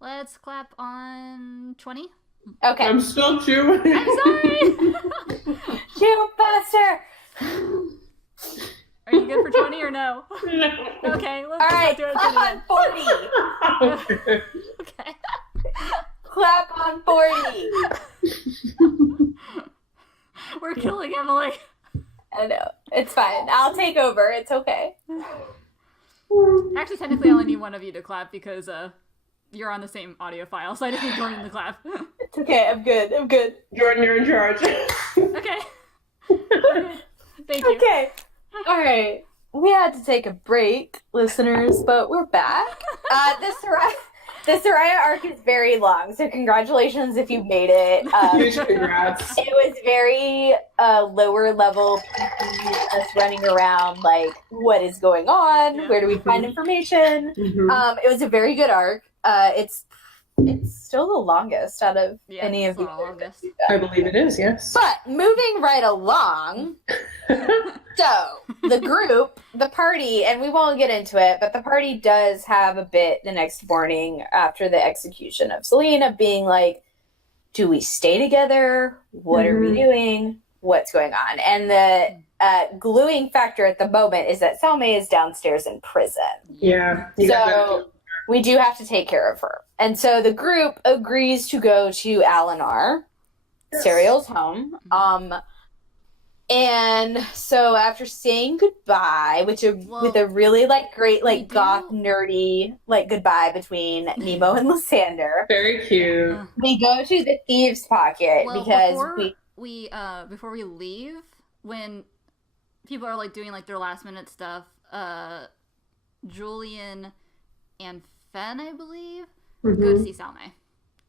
Let's clap on 20. Okay. I'm still chewing. I'm sorry. Chew faster. Are you good for 20 or no? No. Okay, let's All right, do it clap on 40. Okay. Okay. Clap on 40. We're killing Emily. I know. It's fine. I'll take over. It's okay. Actually, technically, I only need one of you to clap because you're on the same audio file, so I just need Jordan to clap. It's okay. I'm good. Jordan, you're in charge. Okay. Thank you. Okay. All right. We had to take a break, listeners, but we're back. The Soraya arc is very long, so congratulations if you made it. Huge congrats. It was very lower level, us running around like, what is going on? Yeah. Where do we find information? Mhm. It was a very good arc. It's still the longest out of any of it's the the longest. I believe it is, yes. But moving right along, so the group, the party, and we won't get into it, but the party does have a bit the next morning after the execution of Celine of being like, do we stay together? What are we doing? What's going on? And the gluing factor at the moment is that Salme is downstairs in prison. Yeah. So we do have to take care of her. And so the group agrees to go to Alinar, Serial's home. And so after saying goodbye, with a really great goth nerdy goodbye between Nemo and Lysander, Very cute. we go to the thieves' pocket because before we leave, when people are doing their last minute stuff, Julian and Fen, I believe, go to see Salme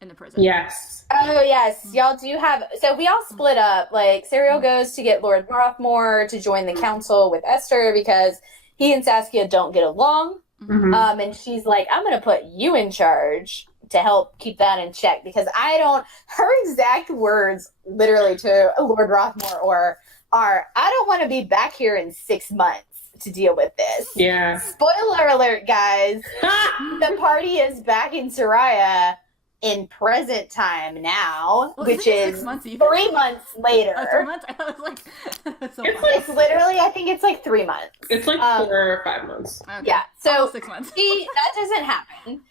in the prison. Yes. Oh yes, y'all do have. So we all split up. Serial goes to get Lord Rothmore to join the council with Esther because he and Saskia don't get along. And she's like, I'm gonna put you in charge to help keep that in check because her exact words literally to Lord Rothmore are I don't want to be back here in 6 months to deal with this. Yeah. Spoiler alert, guys. The party is back in Soraya in present time now, which is 6 months 3 months later. 3 months? I was like, It's literally, I think it's 3 months. It's 4 or 5 months. Okay. Yeah, so almost 6 months. that doesn't happen.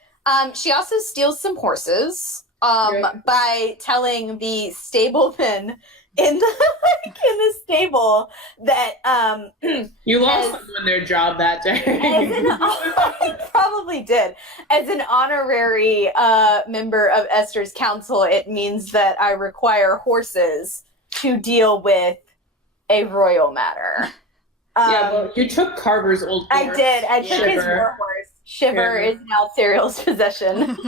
She also steals some horses by telling the stableman in the stable that You lost someone their job that day. I probably did. As an honorary member of Esther's council, it means that I require horses to deal with a royal matter. Well, you took Carver's old horse. I did. I took his war horse. Shiver is now Serial's possession.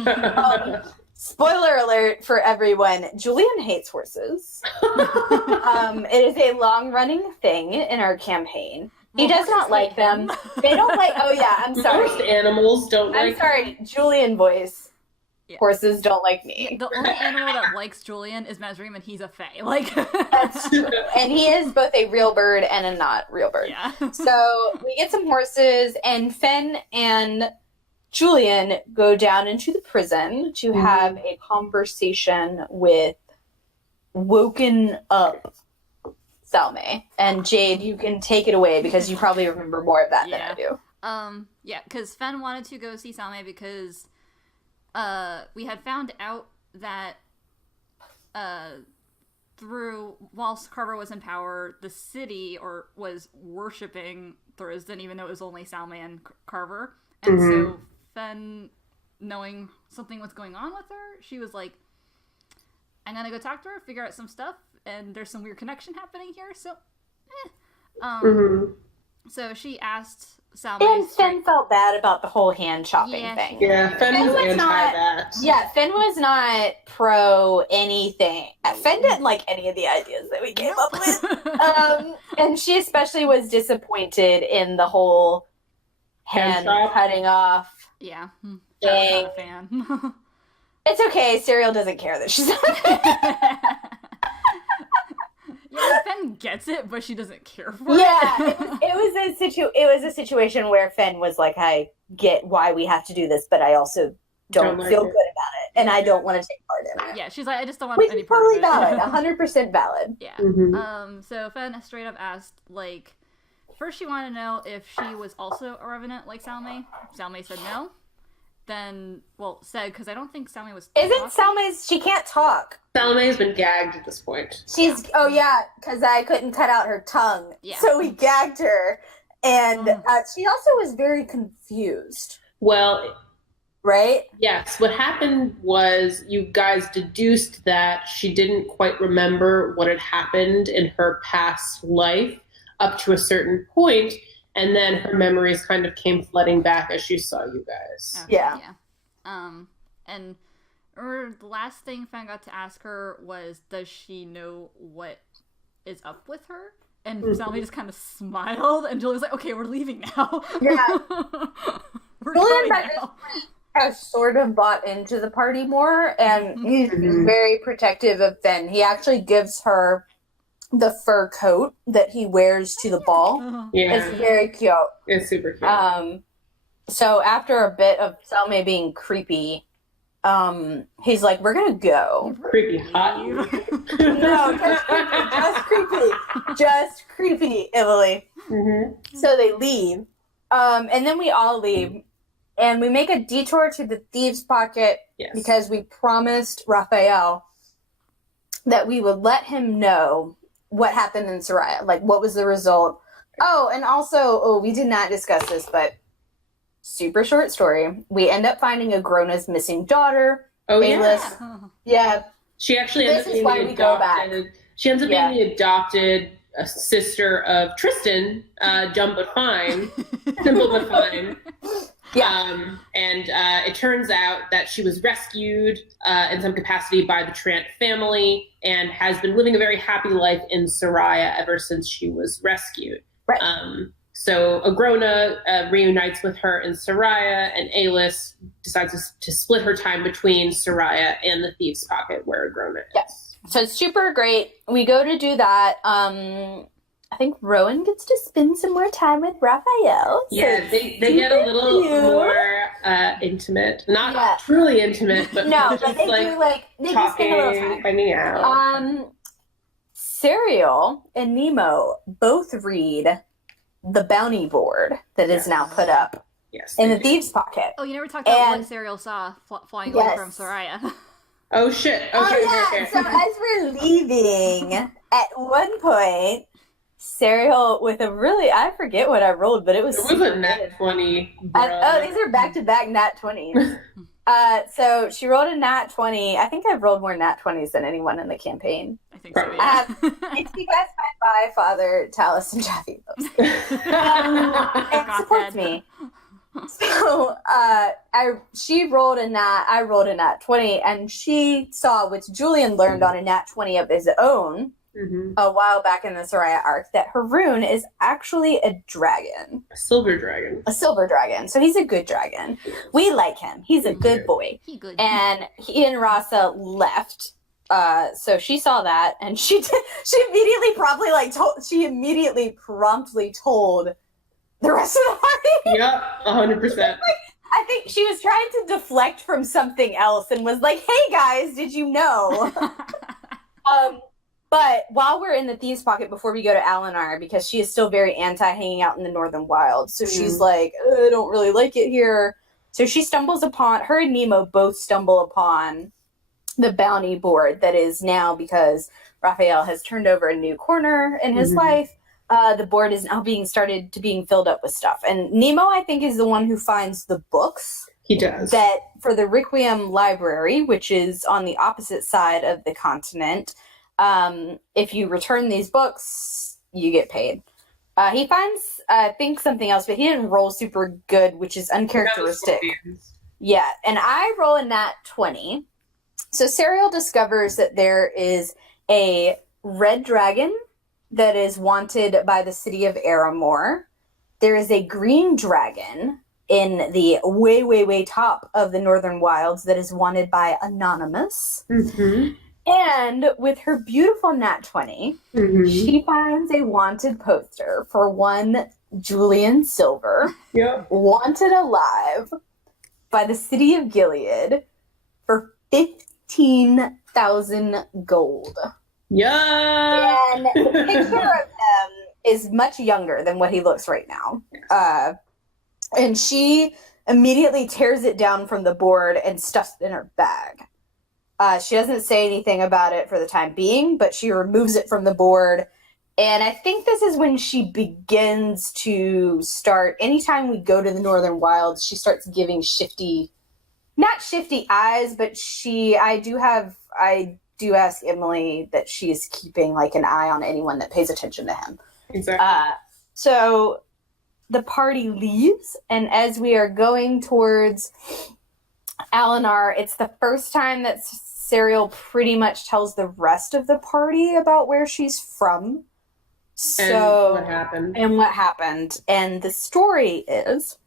Spoiler alert for everyone, Julian hates horses. It is a long-running thing in our campaign. He does not like them. They don't like... Oh, yeah, I'm sorry. Most animals don't like... I'm sorry, Julian voice. Yeah. Horses don't like me. The only animal that likes Julian is Mesrim, and he's a fae. That's true. And he is both a real bird and a not real bird. Yeah. So we get some horses, and Fen and Julian go down into the prison to have a conversation with woken up Salme. And Jade, you can take it away because you probably remember more of that than I do. Because Fen wanted to go see Salme because we had found out that whilst Carver was in power, the city was worshipping Thurston, even though it was only Salme and Carver. And so Fen, knowing something was going on with her, she was like, I'm gonna go talk to her, figure out some stuff, and there's some weird connection happening here, so so she asked Salme. And Fen felt bad about the whole hand chopping thing. Yeah, Fen was anti that. Yeah, Fen was not pro anything. Fen didn't like any of the ideas that we came up with. And she especially was disappointed in the whole hand cutting off. Yeah. Dang. I'm not a fan. It's okay, Serial doesn't care that she's not. Yeah, Fen gets it, but she doesn't care for it. Yeah, it was a situation where Fen was like, I get why we have to do this, but I also don't like feel it. good about it, and I don't want to take part in it. Yeah, she's like, I just don't want Which any is part totally of it. valid, 100% valid. Yeah. So Fen straight up asked, like, first she wanted to know if she was also a revenant like Salme. Salme said no. Then, well, said, because I don't think Salme was Isn't Salme's, she can't talk. Salme's been gagged at this point. She's, because I couldn't cut out her tongue. Yeah. So we gagged her. And she also was very confused. Well, right? Yes. What happened was you guys deduced that she didn't quite remember what had happened in her past life up to a certain point, and then her memories kind of came flooding back as she saw you guys. Okay, Yeah. And the last thing Fen got to ask her was, does she know what is up with her? And Salme just kind of smiled, and Julie was like, okay, we're leaving now. Yeah. We're Julian going by this now. point has sort of bought into the party more, and he's very protective of Fen. He actually gives her the fur coat that he wears to the ball. Yeah, It's very cute. it's super cute. So after a bit of Salme being creepy, he's like, we're gonna go. Creepy hot. No, just creepy, Emily. So they leave, and then we all leave, and we make a detour to the thieves' pocket Yes. because we promised Raphael that we would let him know what happened in Soraya, like what was the result. Oh, and also, we did not discuss this, but super short story. We end up finding Agrona's missing daughter. Oh Bayless. yeah. Yeah, She actually This ends up is being why the we go back. adopted. She ends up being the adopted sister of Tristan, dumb but fine, simple but fine. Yeah. And it turns out that she was rescued in some capacity by the Trant family and has been living a very happy life in Soraya ever since she was rescued. Right. So Agrona reunites with her in Soraya, and Alis decides to split her time between Soraya and the Thieves' Pocket, where Agrona is. Yes. So it's super great. We go to do that. I think Rowan gets to spend some more time with Raphael. So Yeah, they get a little more intimate. Not truly intimate, but no, just but they like do like they just talking, spend a little time. hanging out. Serial and Nemo both read the bounty board that is now put up Yes. in they the do. Thieves' Pocket. Oh, you never talked about And- what Serial saw flying away from Soraya. Oh shit. Okay. Oh yeah. Okay. So as we're leaving, at one point, Serial with a really I forget what I rolled, but it was It was super a nat good. 20. These are back-to-back nat 20s. So she rolled a nat 20. I think I've rolled more nat 20s than anyone in the campaign. I think so, Probably. yeah. Thanks you guys my Father, Talus, and Jaffe. It supports me. So she rolled a nat, I rolled a nat 20, and she saw, which Julian learned on a nat 20 of his own a while back in the Soraya arc, that Haroon is actually a dragon. A silver dragon. A silver dragon. So he's a good dragon. We like him. He's a good boy. He good. And he and Rasa left. So she saw that, and she immediately promptly told the rest of the party. Yep, 100%. I think she was trying to deflect from something else and was like, "Hey guys, did you know?" But while we're in the Thieves' Pocket, before we go to Alinar, because she is still very anti hanging out in the Northern Wilds, so she's like, I don't really like it here. So she stumbles upon, her and Nemo both stumble upon the bounty board that is now, because Raphael has turned over a new corner in his life. The board is now being filled up with stuff. And Nemo, I think, is the one who finds the books. He does. That for the Requiem Library, which is on the opposite side of the continent, if you return these books, you get paid. He finds, I think, something else, but he didn't roll super good, which is uncharacteristic. Yeah, and I roll a nat 20. So Serial discovers that there is a red dragon that is wanted by the city of Aramor. There is a green dragon in the way, way, way top of the Northern Wilds that is wanted by Anonymous. And with her beautiful nat 20, she finds a wanted poster for one Julian Silver, Yep. wanted alive. by the city of Gilead for 15,000 gold. Yeah. And the picture of him is much younger than what he looks right now. And she immediately tears it down from the board and stuffs it in her bag. She doesn't say anything about it for the time being, but she removes it from the board. And I think this is when she begins to start, anytime we go to the Northern Wilds, she starts giving not shifty eyes, but I do ask Emily that she is keeping like an eye on anyone that pays attention to him. Exactly. So the party leaves, and as we are going towards Alinar, it's the first time that Sariel pretty much tells the rest of the party about where she's from. So, and what happened. And the story is,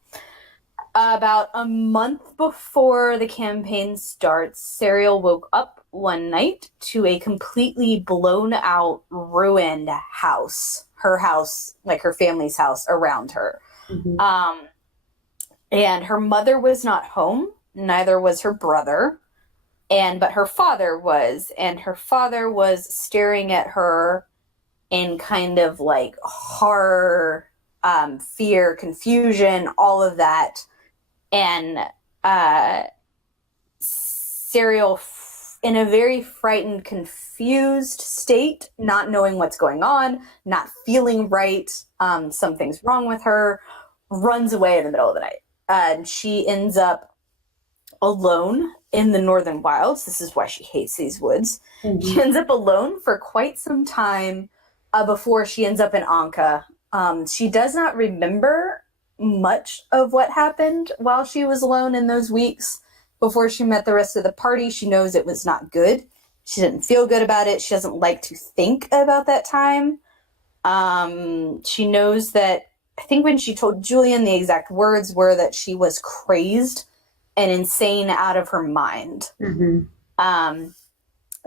about a month before the campaign starts, Sariel woke up one night to a completely blown out, ruined house. Her house, like her family's house, around her. Mm-hmm. And her mother was not home, neither was her brother. But her father was, and her father was staring at her in kind of like horror, fear, confusion, all of that. And Sariel, in a very frightened, confused state, not knowing what's going on, not feeling right, something's wrong with her, runs away in the middle of the night. And she ends up alone in the Northern Wilds. This is why she hates these woods. Mm-hmm. She ends up alone for quite some time before she ends up in Anka. She does not remember much of what happened while she was alone in those weeks before she met the rest of the party. She knows it was not good. She didn't feel good about it. She doesn't like to think about that time. She knows that, I think when she told Julian, the exact words were that she was crazed and insane out of her mind. Mm-hmm.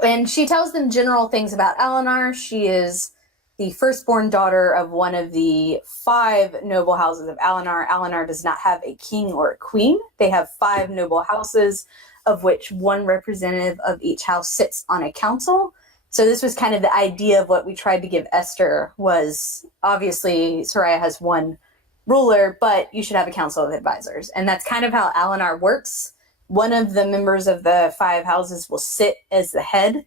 And she tells them general things about Alinar. She is the firstborn daughter of one of the 5 noble houses of Alinar. Alinar does not have a king or a queen. They have 5 noble houses, of which one representative of each house sits on a council. So this was kind of the idea of what we tried to give Esther was, obviously, Soraya has one ruler, but you should have a council of advisors. And that's kind of how Alinar works. One of the members of the 5 houses will sit as the head.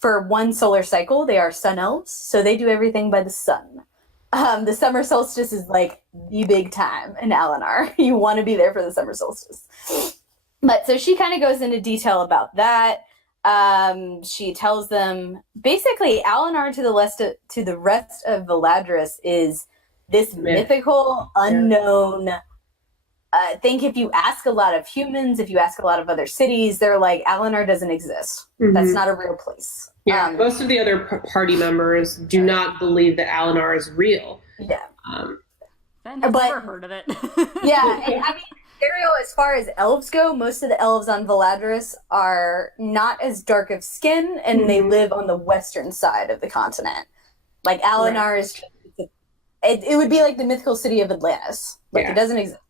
For one solar cycle, they are sun elves, so they do everything by the sun. The summer solstice is like the big time in Alinar. You want to be there for the summer solstice. But so she kind of goes into detail about that. She tells them basically Alinar to the rest of Valadris is this mythical, unknown. I think if you ask a lot of humans, if you ask a lot of other cities, they're like, Alinar doesn't exist. Mm-hmm. That's not a real place. Yeah, most of the other party members do not believe that Alinar is real. Yeah. Ben has never heard of it. Yeah, and I mean, Ariel, as far as elves go, most of the elves on Valadris are not as dark of skin, and mm-hmm. they live on the western side of the continent. Like, Alinar is just, it would be like the mythical city of Atlantis. Like, it doesn't exist.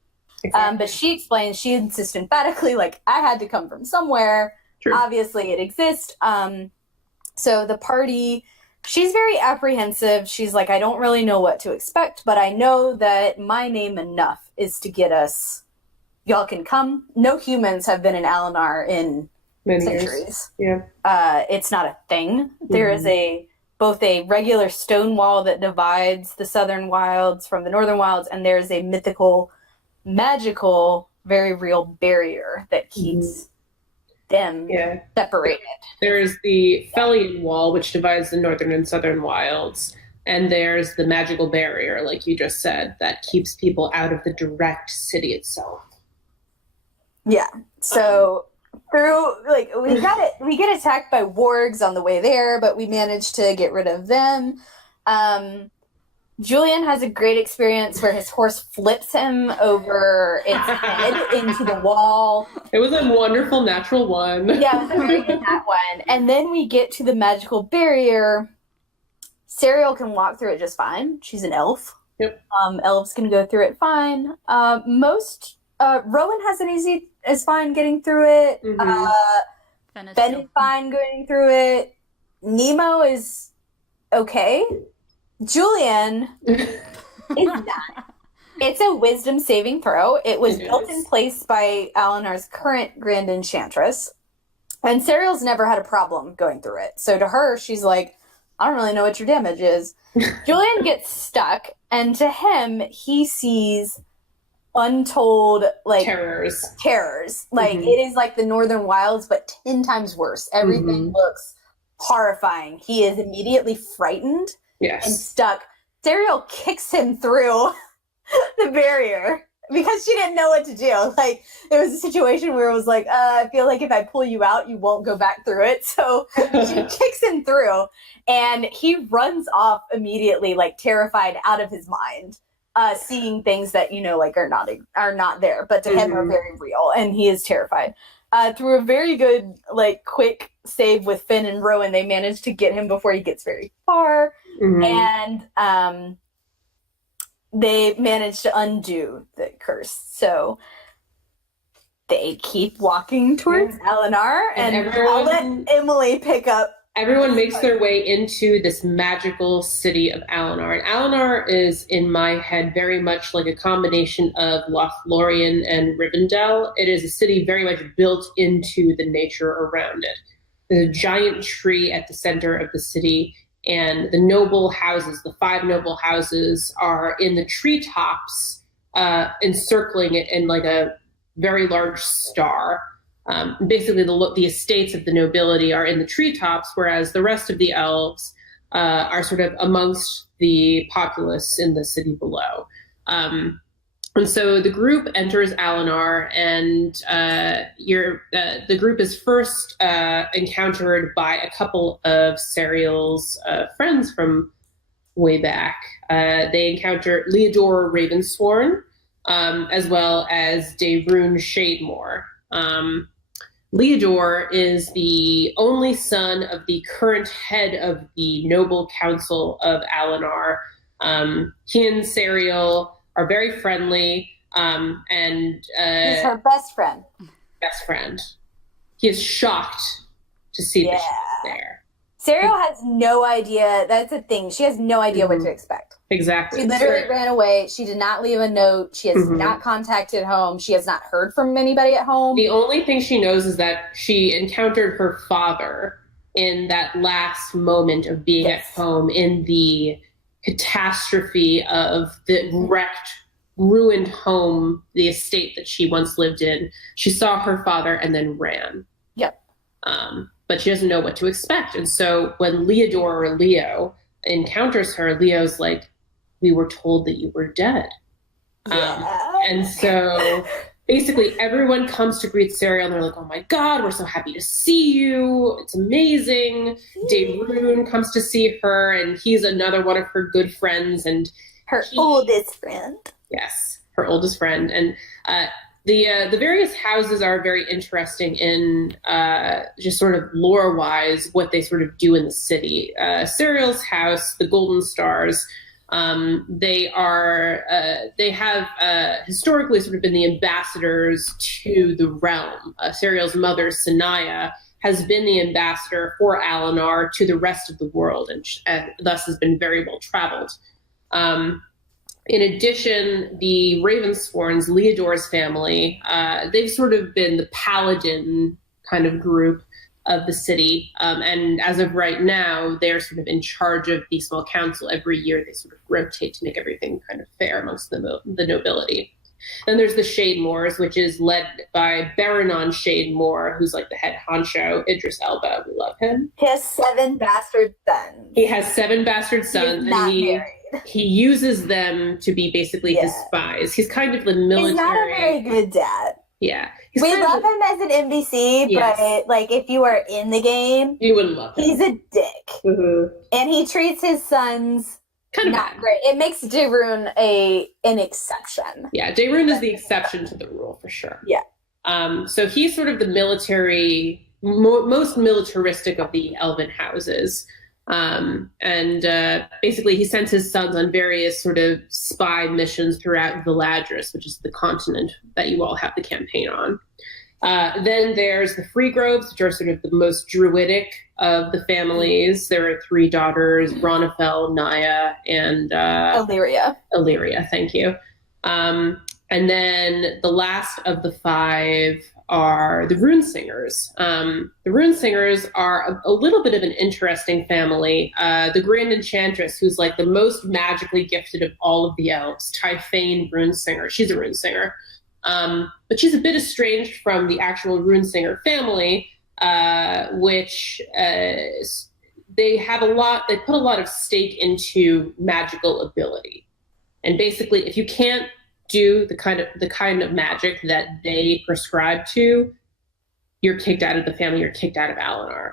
Exactly. But she explains, she insists emphatically, like, I had to come from somewhere. True. Obviously, it exists. So the party, she's very apprehensive. She's like, I don't really know what to expect, but I know that my name enough is to get us. Y'all can come. No humans have been in Alinar in many centuries. Years. Yeah. It's not a thing. Mm-hmm. There is both a regular stone wall that divides the southern wilds from the northern wilds, and there's a mythical, magical, very real barrier that keeps them separated. There's the Felian Wall, which divides the northern and southern wilds, and there's the magical barrier, like you just said, that keeps people out of the direct city itself. Yeah. So through we get attacked by wargs on the way there, but we managed to get rid of them. Julian has a great experience where his horse flips him over its head into the wall. It was a wonderful natural one. Yeah, it was a very good nat one. And then we get to the magical barrier. Sariel can walk through it just fine. She's an elf. Yep. Elves can go through it fine. Rowan has an is fine getting through it. Fenn is Ben too. is fine going through it. Nemo is okay. Julian is not. It's a wisdom saving throw. It was built in place by Alinar's current Grand Enchantress. And Serial's never had a problem going through it. So to her, she's like, I don't really know what your damage is. Julian gets stuck, and to him, he sees untold, like, terrors. Like, it is like the Northern Wilds, but 10 times worse. Everything looks horrifying. He is immediately frightened and stuck. Serial kicks him through the barrier because she didn't know what to do. Like, it was a situation where it was like, I feel like if I pull you out, you won't go back through it. So she kicks him through, and he runs off immediately, like, terrified out of his mind, seeing things that, you know, like, are not there, but to him are very real, and he is terrified. Through a very good, like, quick save with Finn and Rowan, they manage to get him before he gets very far, and they manage to undo the curse. So they keep walking towards Alinar, and I'll let Emily pick up. Everyone makes their way into this magical city of Alinar. And Alinar is, in my head, very much like a combination of Lothlorien and Rivendell. It is a city very much built into the nature around it. There's a giant tree at the center of the city, and the noble houses, the 5 noble houses, are in the treetops, encircling it in like a very large star. Basically, the estates of the nobility are in the treetops, whereas the rest of the elves are sort of amongst the populace in the city below. And so the group enters Alinar, and the group is first encountered by a couple of Serial's friends from way back. They encounter Leodor Ravensworn, as well as Dayrune Shademore. Leodor is the only son of the current head of the Noble Council of Alinar. He and Serial are very friendly, and He's her best friend. Best friend. He is shocked to see that she's there. Serial has no idea. That's the thing. She has no idea what to expect. Exactly. She literally ran away. She did not leave a note. She has not contacted home. She has not heard from anybody at home. The only thing she knows is that she encountered her father in that last moment of being at home in the catastrophe of the wrecked, ruined home, the estate that she once lived in. She saw her father and then ran. Yep. But she doesn't know what to expect. And so when Leodor or Leo encounters her, Leo's like, we were told that you were dead. And so basically everyone comes to greet Serial, and they're like, oh my God, we're so happy to see you. It's amazing. Dayrune comes to see her, and he's another one of her good friends. And her oldest friend. Yes, her oldest friend. And the various houses are very interesting in just sort of lore-wise what they sort of do in the city. Serial's house, the Golden Stars, they have historically sort of been the ambassadors to the realm. Serial's mother, Sanaya, has been the ambassador for Alinar to the rest of the world, and thus has been very well traveled. In addition, the Ravensworns, Leodor's family, they've sort of been the paladin kind of group of the city. And as of right now, they're sort of in charge of the small council. Every year they sort of rotate to make everything kind of fair amongst the nobility. Then there's the Shademores, which is led by Baranon Shademore, who's like the head honcho. Idris Elba, we love him. He has 7 bastard sons. He has 7 bastard sons. He's not married. He uses them to be basically his spies. He's kind of the military. He's not a very good dad. Yeah. We love him as an NPC, but like if you are in the game, you wouldn't love him. He's a dick. And he treats his sons kind of not great. It makes Dayrune an exception. Yeah, Dayrune is the exception to the rule for sure. Yeah. So he's sort of the military, most militaristic of the elven houses. Basically he sends his sons on various sort of spy missions throughout Valadris, which is the continent that you all have the campaign on. Then there's the Freegroves, which are sort of the most druidic of the families. There are 3 daughters, Ronafel, Naya, and Illyria. Illyria, thank you. And then the last of the 5 are the Runesingers. The Runesingers are a little bit of an interesting family. The Grand Enchantress, who's like the most magically gifted of all of the elves, Typhane Runesinger. She's a Runesinger. But she's a bit estranged from the actual Runesinger family, which they put a lot of stake into magical ability. And basically, if you can't do the kind of magic that they prescribe to, you're kicked out of the family, you're kicked out of Alinar.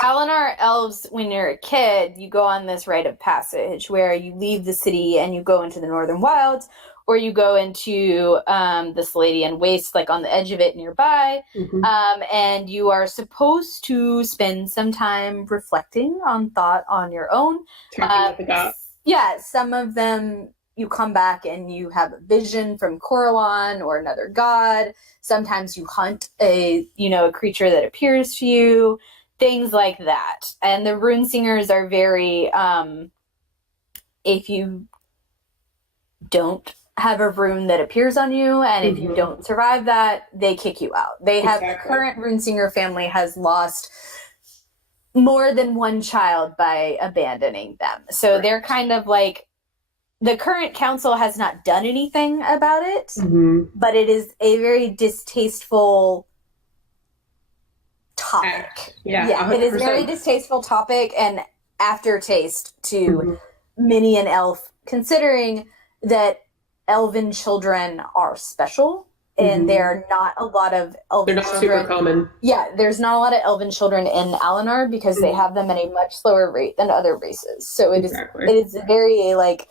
Alinar elves, when you're a kid, you go on this rite of passage where you leave the city and you go into the Northern Wilds, or you go into the Saladian Waste, like on the edge of it nearby, and you are supposed to spend some time reflecting on thought on your own. Yeah, some of them you come back and you have a vision from Corellon or another god. Sometimes you hunt a creature that appears to you, things like that. And the Runesingers are very, if you don't have a rune that appears on you, and if you don't survive that, they kick you out. The current Runesinger family has lost more than one child by abandoning them. So they're kind of like, the current council has not done anything about it, but it is a very distasteful topic. Yeah, it is a very distasteful topic and aftertaste to many an elf, considering that elven children are special, and there are not a lot of elven children. They're not super common. Yeah, there's not a lot of elven children in Alinar because they have them at a much slower rate than other races. So it is very like,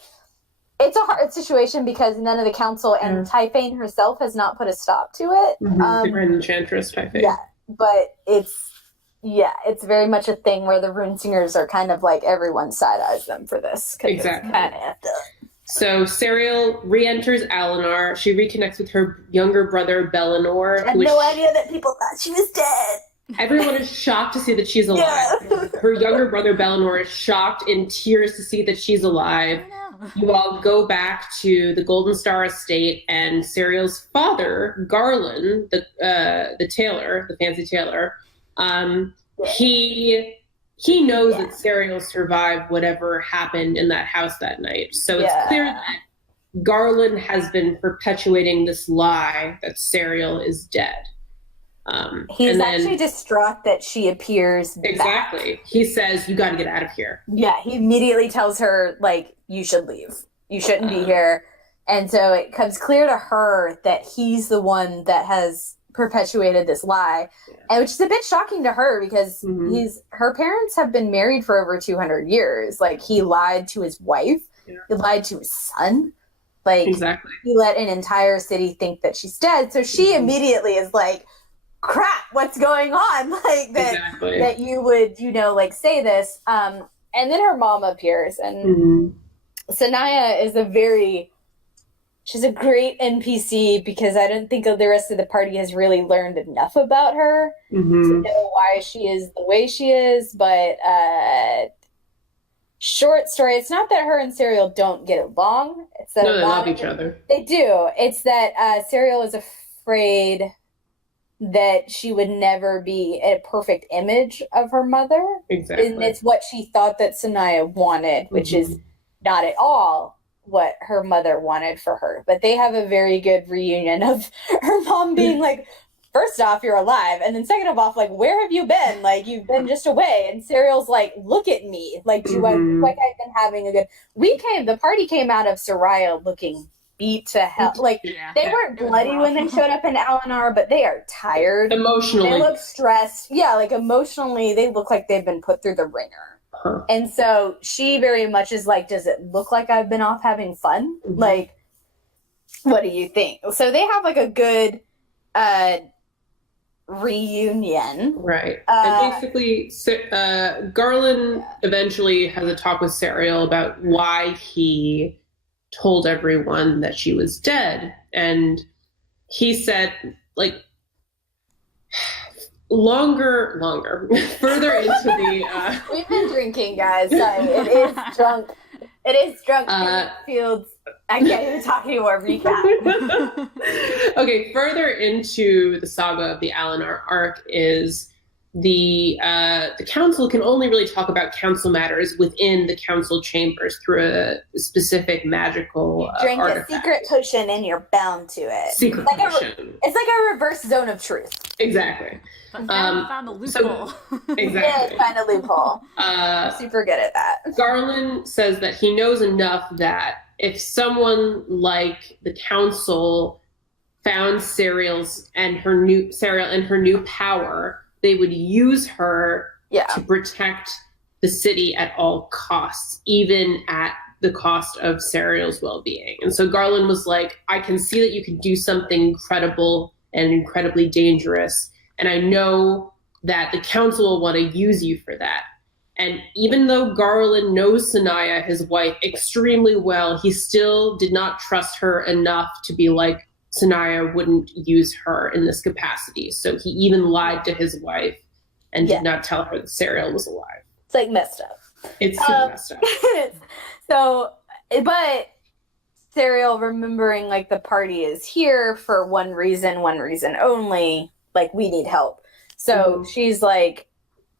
it's a hard situation because none of the council and Typhane herself has not put a stop to it. The Grand Enchantress Typhane. Yeah, but it's very much a thing where the Runesingers are kind of like everyone side eyes them for this. Exactly. So Sariel re-enters Alinar. She reconnects with her younger brother Bellinor. I had no idea that people thought she was dead. Everyone is shocked to see that she's alive. Yeah. Her younger brother Bellinor is shocked, in tears, to see that she's alive. You all go back to the Golden Star Estate, and Sariel's father, Garland, the tailor, the fancy tailor, he knows that Sariel survived whatever happened in that house that night. So it's clear that Garland has been perpetuating this lie that Sariel is dead. He's actually distraught that she appears Exactly. Back. He says, you got to get out of here. Yeah, he immediately tells her, like, you should leave. You shouldn't be here. And so it comes clear to her that he's the one that has perpetuated this lie, and which is a bit shocking to her because her parents have been married for over 200 years. Like, he lied to his wife. He lied to his son. Like, he let an entire city think that she's dead. So she immediately is like, crap, what's going on? Like that you would, like, say this. And then her mom appears, and Sanaya is she's a great NPC because I don't think the rest of the party has really learned enough about her to know why she is the way she is. But short story, it's not that her and Sariel don't get along. It's that they love each other. They do. It's that Sariel is afraid that she would never be a perfect image of her mother. Exactly. And it's what she thought that Sanaya wanted, which is not at all what her mother wanted for her. But they have a very good reunion of her mom being like, first off, you're alive. And then second of all, like, where have you been? Like, you've been just away. And Sariel's like, look at me. Like, do I look like I've been having a good... The party came out of Soraya looking beat to hell. Like, they weren't bloody when they showed up in Alinar, but they are tired. Emotionally. They look stressed. Yeah, like, emotionally, they look like they've been put through the ringer. And so she very much is like, does it look like I've been off having fun? Like, what do you think? So they have, like, a good reunion. Right. And basically, Garland eventually has a talk with Sariel about why he told everyone that she was dead. And he said, like, longer, further into the. We've been drinking, guys. Sorry, it is drunk. It is drunk. Fields. I can't even talk anymore. Recap. Okay, further into the saga of the Alinar arc is the council can only really talk about council matters within the council chambers through a specific magical Drink artifact. a secret potion and you're bound to it. Secret potion. It's like a reverse zone of truth. Exactly. Found a loophole. Exactly. Yeah, find a loophole. Super good at that. Garland says that he knows enough that if someone like the council found Serial and her new power, they would use her to protect the city at all costs, even at the cost of Serial's well-being. And so Garland was like, I can see that you can do something incredible and incredibly dangerous, and I know that the council will want to use you for that. And even though Garland knows Sanaya, his wife, extremely well, he still did not trust her enough to be like, Sanaya wouldn't use her in this capacity. So he even lied to his wife and did not tell her that Serial was alive. It's like messed up. It's super messed up. So, but Serial remembering like the party is here for one reason only, like we need help. So she's like,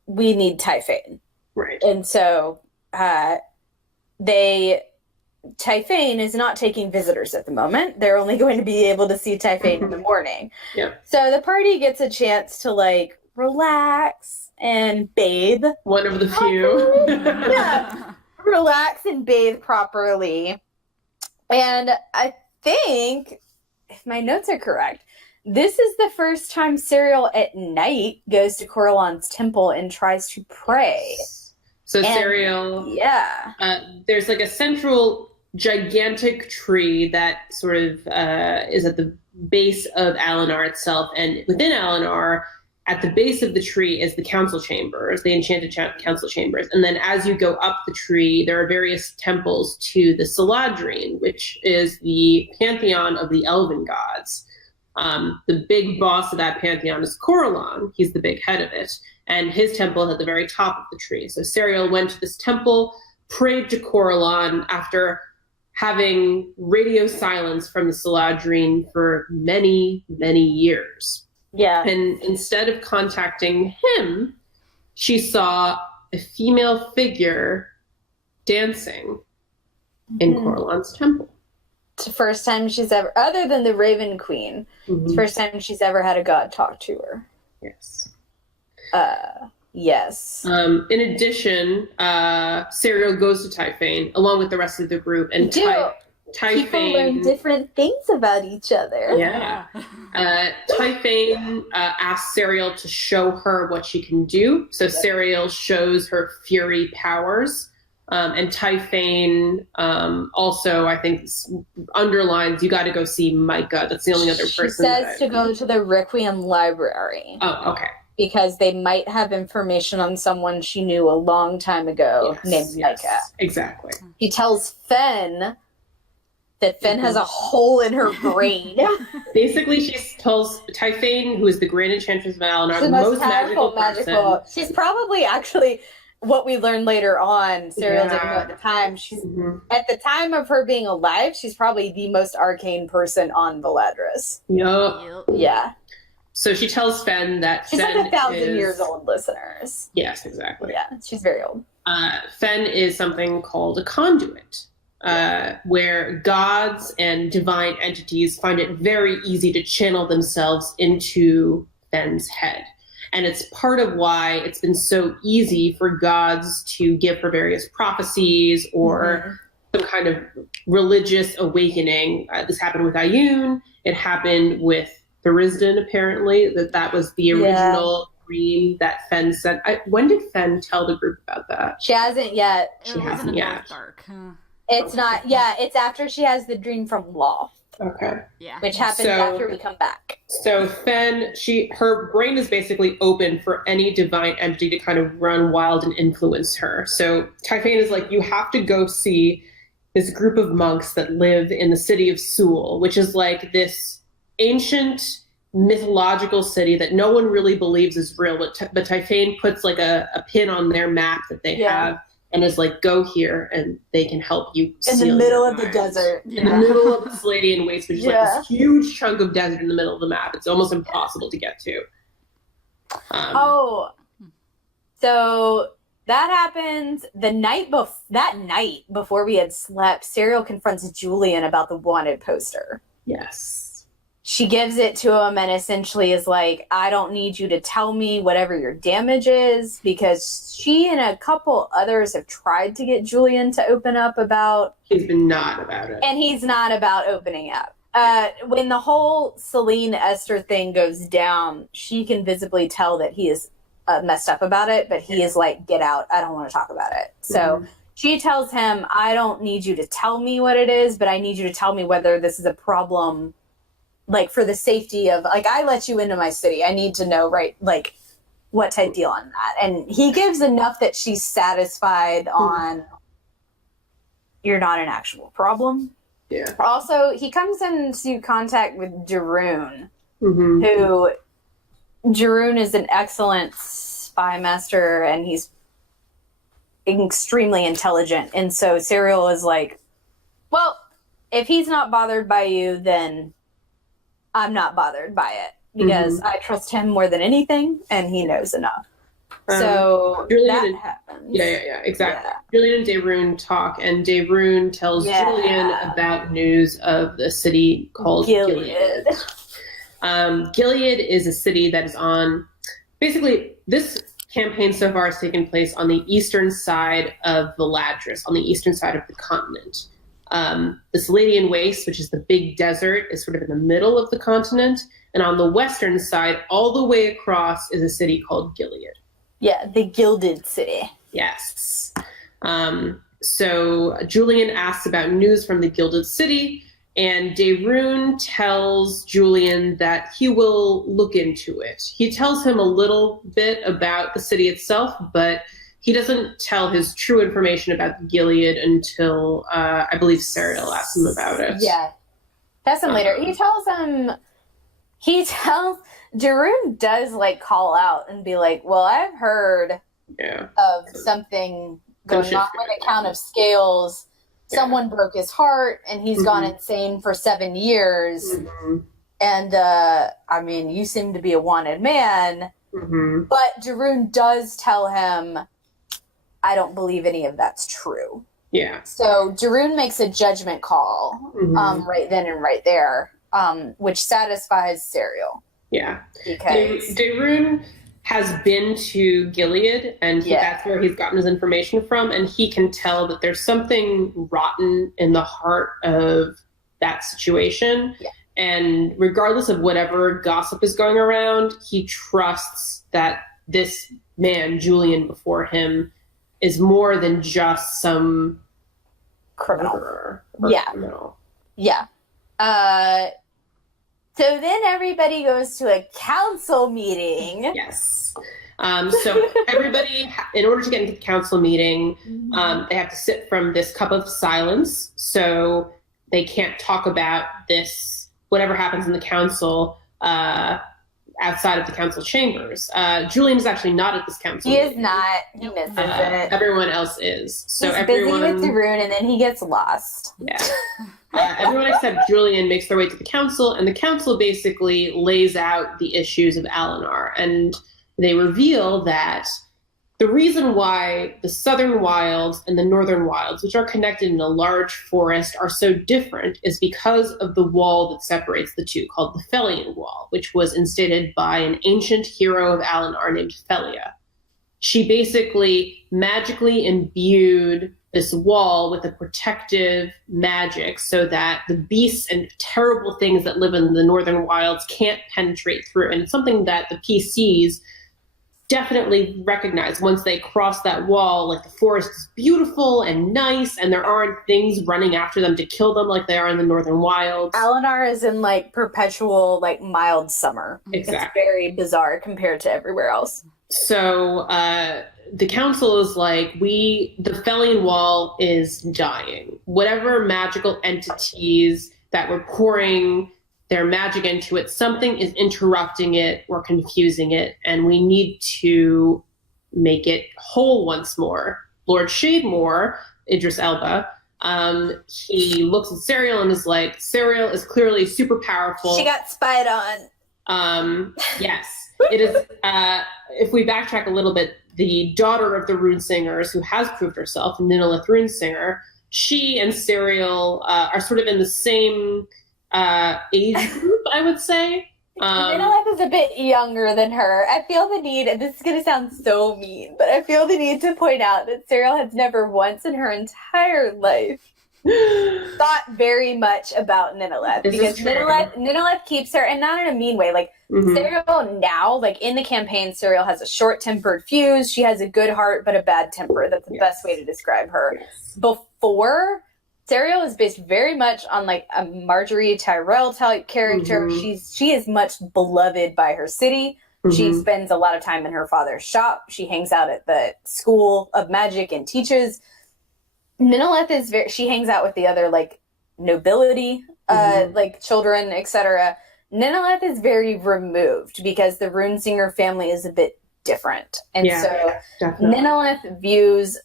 we need Typhane. Right. And so Typhane is not taking visitors at the moment. They're only going to be able to see Typhane in the morning. Yep. So the party gets a chance to like relax and bathe. One of the few. Yeah. Relax and bathe properly. And I think, if my notes are correct, this is the first time Serial at night goes to Coralon's temple and tries to pray. So Serial, there's like a central gigantic tree that sort of is at the base of Alinar itself, and within Alinar, at the base of the tree is the council chambers, the enchanted council chambers, and then as you go up the tree, there are various temples to the Saladrine, which is the pantheon of the elven gods. The big boss of that pantheon is Coralon. He's the big head of it. And his temple is at the very top of the tree. So Serial went to this temple, prayed to Coralon after having radio silence from the Saladrine for many, many years. Yeah. And instead of contacting him, she saw a female figure dancing in Coralon's temple. It's the first time she's ever, other than the Raven Queen, it's the first time she's ever had a god talk to her. Yes. Yes. In addition, Serial goes to Typhane along with the rest of the group, and People Typhane learn different things about each other. Yeah. Typhane asks Serial to show her what she can do. So Serial shows her fury powers. And Typhane also, I think, underlines you got to go see Micah. That's the only other person. She says to go to the Requiem library. Oh, okay. Because they might have information on someone she knew a long time ago named Micah. Exactly. He tells Fen that Fen has a hole in her brain. Basically, she tells Typhane, who is the Grand Enchantress of Alinar, the most magical person. She's probably actually, what we learned later on, Serial didn't know at the time, she's at the time of her being alive, she's probably the most arcane person on Valadris. Yep. Yeah. So she tells Fen that she's Fen like 1,000 years old, listeners. Yes, exactly. Yeah, she's very old. Fen is something called a conduit, where gods and divine entities find it very easy to channel themselves into Fen's head. And it's part of why it's been so easy for gods to give her various prophecies or some kind of religious awakening. This happened with Ioun. It happened with Tharizdun, apparently. That was the original dream that Fen sent. When did Fen tell the group about that? She hasn't yet. She hasn't yet. Dark. It's not. Yeah, it's after she has the dream from Loth. Okay. Yeah. Which happens after we come back. So Fen, her brain is basically open for any divine entity to kind of run wild and influence her. So Typhane is like, you have to go see this group of monks that live in the city of Sul, which is like this ancient mythological city that no one really believes is real, but Typhane puts like a pin on their map that they have and is like, go here and they can help you in the middle of the desert. In the middle of the Seladian Waste, which is like this huge chunk of desert in the middle of the map. It's almost impossible to get to. So that happens that night before we had slept. Sariel confronts Julian about the wanted poster. Yes. She gives it to him and essentially is like, I don't need you to tell me whatever your damage is, because she and a couple others have tried to get Julian to open up about... He's been not about it. And he's not about opening up. When the whole Selene Esther thing goes down, she can visibly tell that he is messed up about it, but he is like, get out. I don't want to talk about it. So she tells him, I don't need you to tell me what it is, but I need you to tell me whether this is a problem, like for the safety of, like, I let you into my city. I need to know, right, like what type deal on that. And he gives enough that she's satisfied on, you're not an actual problem. Yeah. Also, he comes into contact with Darun, who Darun is an excellent spy master, and he's extremely intelligent. And so Sariel is like, well, if he's not bothered by you, then I'm not bothered by it, because I trust him more than anything, and he knows enough. So that happens. Yeah, exactly. Yeah. Julian and Darun talk, and Darun tells Julian about news of the city called Gilead. Gilead is a city that is on, basically, this campaign so far has taken place on the eastern side of Valadris, on the eastern side of the continent. The Seladian Waste, which is the big desert, is sort of in the middle of the continent. And on the western side, all the way across, is a city called Gilead. Yeah, the Gilded City. Yes. So Julian asks about news from the Gilded City, and Darun tells Julian that he will look into it. He tells him a little bit about the city itself, but he doesn't tell his true information about Gilead until, I believe, Sariel asks him about it. Yeah. That's him later. Darun does, like, call out and be like, well, I've heard of something going on with the Count of Scales. Someone broke his heart, and he's gone insane for 7 years. And, I mean, you seem to be a wanted man. But Darun does tell him, I don't believe any of that's true. Yeah. So Darun makes a judgment call right then and right there, which satisfies Sariel. Yeah. Because Darun has been to Gilead, and that's where he's gotten his information from, and he can tell that there's something rotten in the heart of that situation. Yeah. And regardless of whatever gossip is going around, he trusts that this man, Julian, before him, is more than just some criminal. Criminal. Yeah. So then everybody goes to a council meeting. Yes. So everybody, in order to get into the council meeting, they have to sit from this cup of silence. So they can't talk about this, whatever happens in the council, outside of the council chambers. Julian is actually not at this council meeting. He is not. He misses it. Everyone else is. So he's busy with Darun, and then he gets lost. Yeah. Everyone except Julian makes their way to the council, and the council basically lays out the issues of Alinar, and they reveal that the reason why the southern wilds and the northern wilds, which are connected in a large forest, are so different is because of the wall that separates the two, called the Felian Wall, which was instated by an ancient hero of Alinar named Felia. She basically magically imbued this wall with a protective magic so that the beasts and terrible things that live in the northern wilds can't penetrate through. And it's something that the PCs definitely recognize once they cross that wall. Like, the forest is beautiful and nice, and there aren't things running after them to kill them like they are in the northern wilds. Alinar is in, like, perpetual, like, mild summer. Exactly. It's very bizarre compared to everywhere else. So the council is like, the Felian Wall is dying. Whatever magical entities that were pouring their magic into it, something is interrupting it or confusing it, and we need to make it whole once more. Lord Shademore, Idris Elba, he looks at Serial and is like, Serial is clearly super powerful. She got spied on. Yes. It is, if we backtrack a little bit, the daughter of the Runesingers, who has proved herself, Ninilith Runesinger, she and Serial are sort of in the same age group, I would say. Ninilith is a bit younger than her. I feel the need, and this is going to sound so mean, but I feel the need to point out that Serial has never once in her entire life thought very much about Ninilith. Because Ninilith keeps her, and not in a mean way, like, Serial now, like, in the campaign, Serial has a short-tempered fuse. She has a good heart, but a bad temper. That's the best way to describe her. Before, Serial is based very much on, like, a Marjorie Tyrell type character. She is much beloved by her city. She spends a lot of time in her father's shop. She hangs out at the School of Magic and teaches. Ninilith is she hangs out with the other, like, nobility, like, children, etc. Ninilith is very removed because the Runesinger family is a bit different. And so definitely. Ninilith views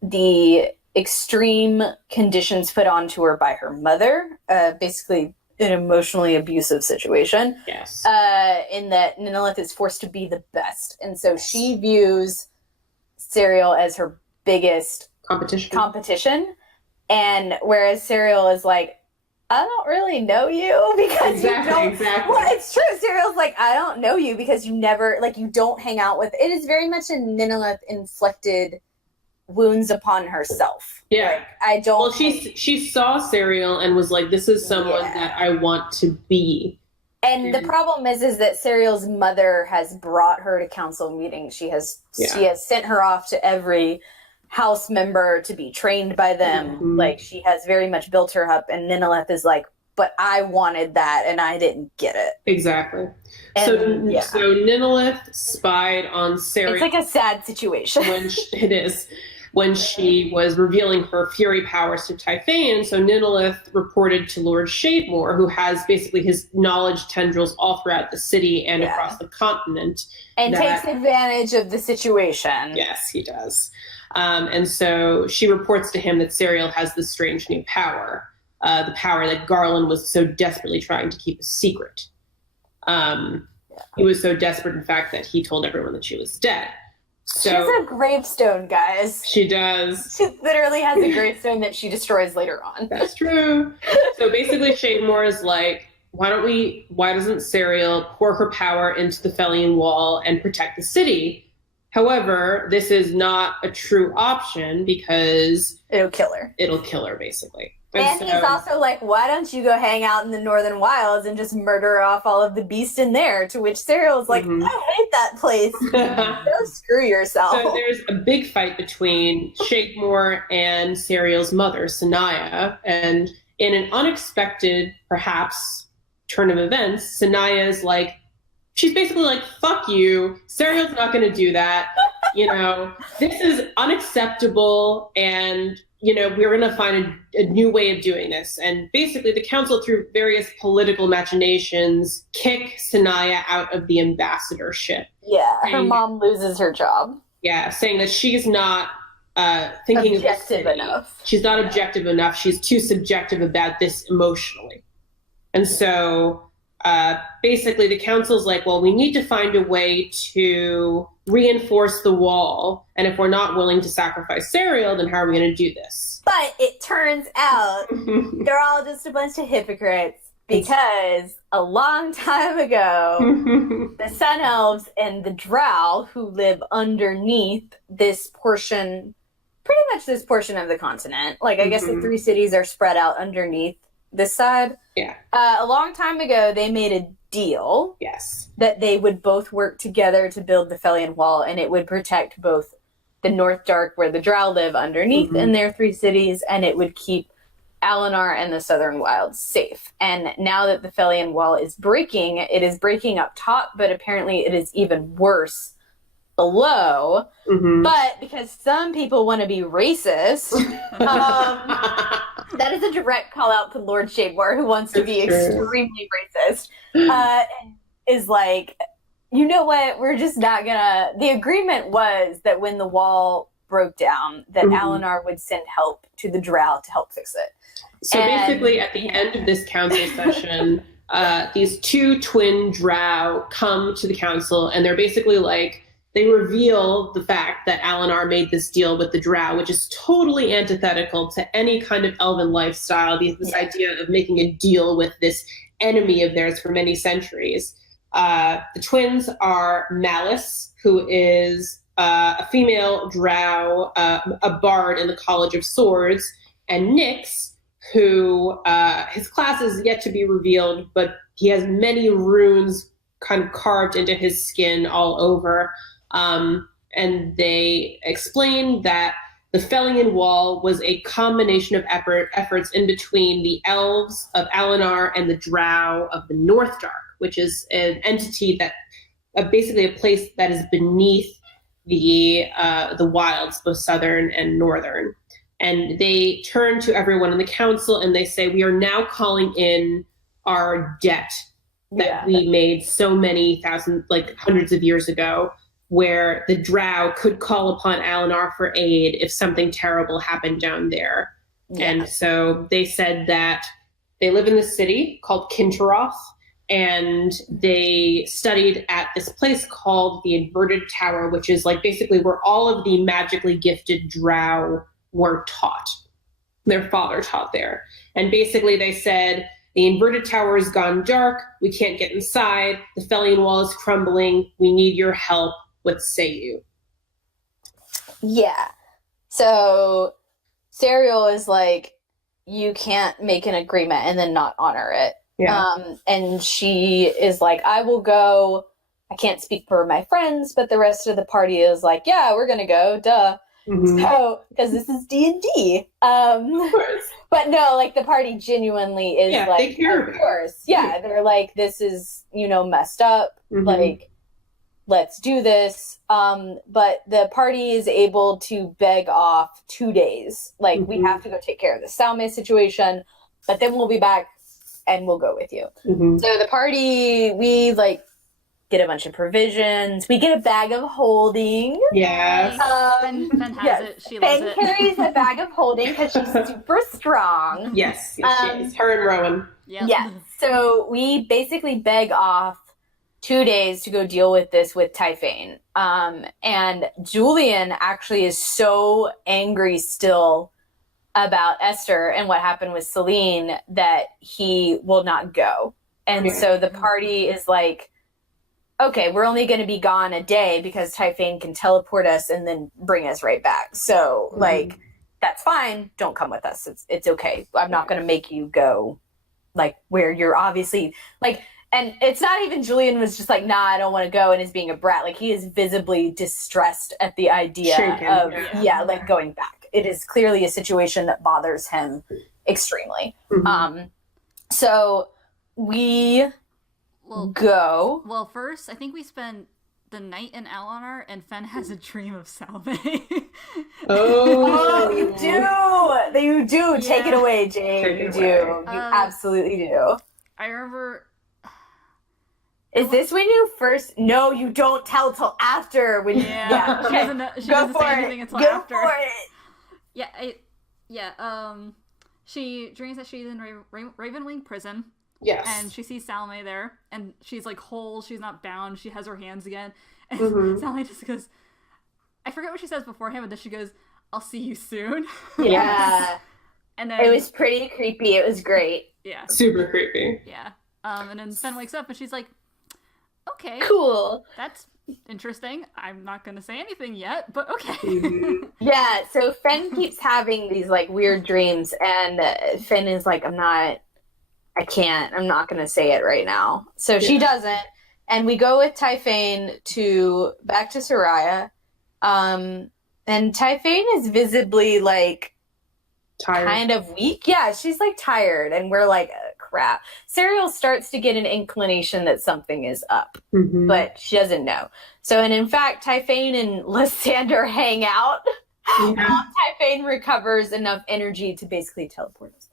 the extreme conditions put onto her by her mother, basically an emotionally abusive situation. Yes. In that Ninilith is forced to be the best. And so she views Serial as her biggest competition. And whereas Serial is like, I don't really know you because you don't. Exactly. Well, it's true. Serial's like, I don't know you because you never, like, you don't hang out with. It is very much a Ninilith inflicted wounds upon herself. Yeah. Like, I don't. Well, she saw Serial and was like, this is someone that I want to be. And the problem is that Serial's mother has brought her to council meetings. She has sent her off to every house member to be trained by them. Like, she has very much built her up, and Ninilith is like, but I wanted that and I didn't get it. Exactly. And, so Ninilith spied on Serial. It's like a sad situation. When she was revealing her fury powers to Typhane. So Ninilith reported to Lord Shademore, who has basically his knowledge tendrils all throughout the city and across the continent. And takes advantage of the situation. Yes, he does. And so she reports to him that Serial has this strange new power, the power that Garland was so desperately trying to keep a secret. He was so desperate, in fact, that he told everyone that she was dead. So, she has a gravestone, guys. She does. She literally has a gravestone that she destroys later on. That's true. So basically, Shademore is like, why doesn't Serial pour her power into the Felian Wall and protect the city? However, this is not a true option because it'll kill her, basically. And so, he's also like, why don't you go hang out in the Northern Wilds and just murder off all of the beasts in there? To which Serial's like, I hate that place. Go screw yourself. So there's a big fight between Shademore and Serial's mother, Sanaya. And in an unexpected, perhaps, turn of events, Sanaya is like, she's basically like, fuck you. Serial's not going to do that. This is unacceptable. And, we're going to find a new way of doing this. And basically the council, through various political machinations, kick Sanaya out of the ambassadorship. Yeah, her mom loses her job. Yeah, saying that she's not thinking objective enough. She's not objective enough. She's too subjective about this emotionally. And so basically the council's like, well, we need to find a way to reinforce the wall. And if we're not willing to sacrifice Serial, then how are we going to do this? But it turns out they're all just a bunch of hypocrites because a long time ago, the Sun Elves and the Drow, who live underneath this portion, pretty much this portion of the continent, like I guess the three cities are spread out underneath this side. Yeah. A long time ago, they made a deal. Yes. That they would both work together to build the Felian Wall, and it would protect both the North Dark, where the Drow live underneath in their three cities, and it would keep Alinar and the Southern Wilds safe. And now that the Felian Wall is breaking, it is breaking up top, but apparently it is even worse below. But because some people want to be racist, That is a direct call out to Lord Shademore, who wants to be That's true. extremely racist. And is like, you know what? We're just not gonna. The agreement was that when the wall broke down, that Alinar would send help to the Drow to help fix it. So basically, at the end of this council session, these two twin Drow come to the council, and they're basically like, they reveal the fact that Alinar made this deal with the Drow, which is totally antithetical to any kind of elven lifestyle. This idea of making a deal with this enemy of theirs for many centuries. The twins are Malice, who is a female Drow, a bard in the College of Swords, and Nyx, who his class is yet to be revealed, but he has many runes kind of carved into his skin all over. And they explain that the Fellian Wall was a combination of efforts in between the elves of Alinar and the Drow of the North Dark, which is an entity that basically a place that is beneath the wilds, both southern and northern. And they turn to everyone in the council and they say, we are now calling in our debt that we made so many thousands, like hundreds of years ago, where the Drow could call upon Alinar for aid if something terrible happened down there. Yeah. And so they said that they live in this city called Kintaroth, and they studied at this place called the Inverted Tower, which is like basically where all of the magically gifted Drow were taught. Their father taught there. And basically they said, the Inverted Tower has gone dark. We can't get inside. The Fellian Wall is crumbling. We need your help. What say you? Yeah. So Sariel is like, you can't make an agreement and then not honor it. Yeah. And she is like, I will go. I can't speak for my friends, but the rest of the party is like, yeah, we're going to go. Duh. Mm-hmm. So, because this is D&D. But no, like the party genuinely is like, of course. Yeah. They're like, this is, messed up. Mm-hmm. Like, let's do this. But the party is able to beg off 2 days. Like, we have to go take care of the Salme situation, but then we'll be back and we'll go with you. Mm-hmm. So the party, we get a bunch of provisions. We get a bag of holding. Yes. Fen has it. She loves it. Fen carries a bag of holding because she's super strong. Yes, she is. Her and Rowan. Yep. Yeah. So we basically beg off 2 days to go deal with this with Typhane. And Julian actually is so angry still about Esther and what happened with Celine that he will not go. And so the party is like, okay, we're only going to be gone a day because Typhane can teleport us and then bring us right back. So, that's fine. Don't come with us. It's okay. I'm not going to make you go, where you're obviously, and it's not even Julian was just like, nah, I don't want to go and is being a brat. Like, he is visibly distressed at the idea of, going back. It is clearly a situation that bothers him extremely. Mm-hmm. So we... go. Well, first, I think we spend the night in Alinar, and Fen has a dream of Salme. You do! You do! Yeah. Take it away, Jane. You do. You absolutely do. I remember... Is this when you first... No, you don't tell till after. When She doesn't say anything until after. Go for it! She dreams that she's in Ravenwing Prison. Yes. And she sees Salme there, and she's whole, she's not bound, she has her hands again. And Salme just goes, I forget what she says beforehand, but then she goes, I'll see you soon. Yeah. And then, it was pretty creepy. It was great. Yeah. Super creepy. Yeah. And then Fen wakes up and she's like, okay. Cool. That's interesting. I'm not going to say anything yet, but okay. Mm-hmm. Yeah, so Fen keeps having these weird dreams, and Fen is like, I'm not going to say it right now. So she doesn't. And we go with Typhane back to Soraya. And Typhane is visibly tired. Kind of weak. Yeah, she's tired. And we're like, crap. Sariel starts to get an inclination that something is up, but she doesn't know. So, and in fact, Typhane and Lysander hang out. Typhane recovers enough energy to basically teleport us.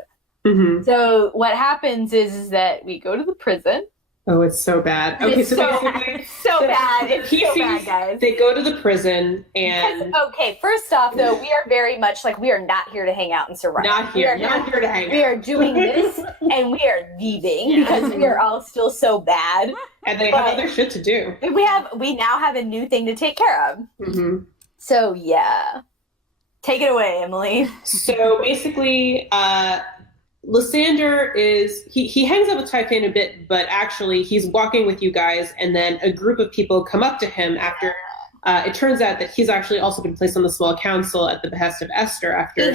Mm-hmm. So what happens is that we go to the prison. Oh, it's so bad. Okay, It's so bad. It's so bad. It's so bad, guys. They go to the prison and Okay, first off, though, we are very much like we are not here to hang out in Soraya. not here to hang out. We are doing this and we are leaving because we are all still so bad. And they have other shit to do. We now have a new thing to take care of. Mm-hmm. So yeah. Take it away, Emily. So basically, Lysander he hangs out with Typhane a bit, but actually he's walking with you guys, and then a group of people come up to him after it turns out that he's actually also been placed on the small council at the behest of Esther after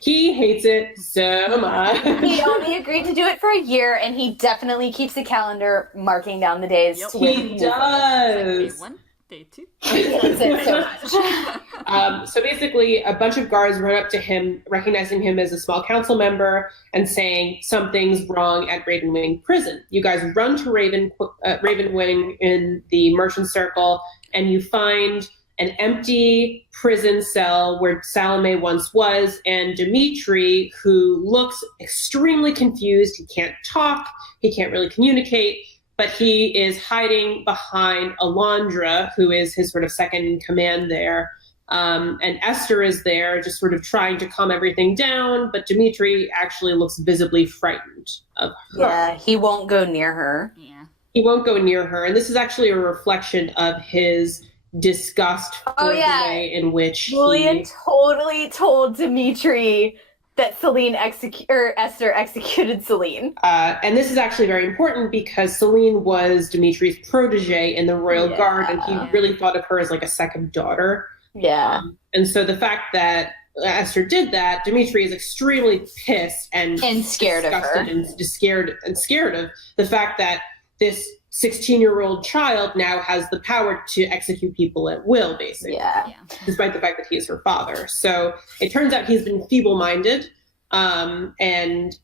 He hates it. so much. He only agreed to do it for a year, and he definitely keeps a calendar marking down the days. Yep. To when He does. Day 1, day 2. He hates it so much. So basically, a bunch of guards run up to him, recognizing him as a small council member, and saying something's wrong at Ravenwing Prison. You guys run to Ravenwing in the Merchant Circle, and you find an empty prison cell where Salome once was, and Dimitri, who looks extremely confused. He can't talk, he can't really communicate, but he is hiding behind Alondra, who is his sort of second in command there. And Esther is there just sort of trying to calm everything down, but Dimitri actually looks visibly frightened of her. Yeah, he won't go near her. Yeah. He won't go near her. And this is actually a reflection of his disgust for the way in which Julian totally told Dimitri that Esther executed Celine. And this is actually very important because Celine was Dimitri's protege in the Royal Guard, and he really thought of her as like a second daughter. Yeah. And so the fact that Esther did that, Dimitri is extremely pissed and scared of her. And scared of the fact that this 16-year-old child now has the power to execute people at will, basically. Yeah. Despite the fact that he is her father. So it turns out he's been feeble-minded, and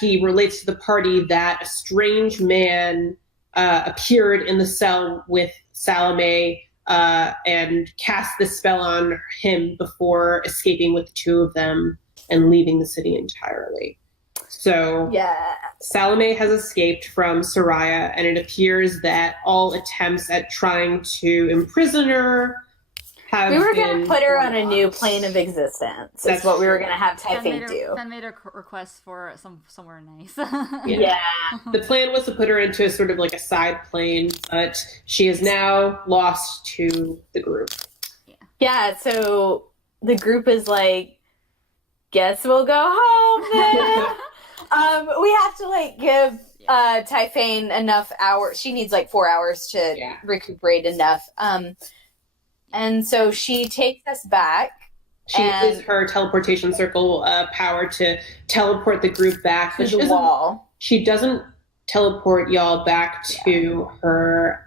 he relates to the party that a strange man appeared in the cell with Salome and cast this spell on him before escaping with the two of them and leaving the city entirely. So Salome has escaped from Soraya, and it appears that all attempts at trying to imprison her have We were going to put her on a new plane of existence. That's what we were going to have Typhane do. Ben made a request for somewhere nice. Yeah. The plan was to put her into sort of like a side plane, but she is now lost to the group. Yeah, so the group is like, guess we'll go home then. We have to like give Typhane enough hours. She needs like 4 hours to recuperate enough. And so she takes us back. She uses her teleportation circle power to teleport the group back to the wall. She doesn't teleport y'all back to her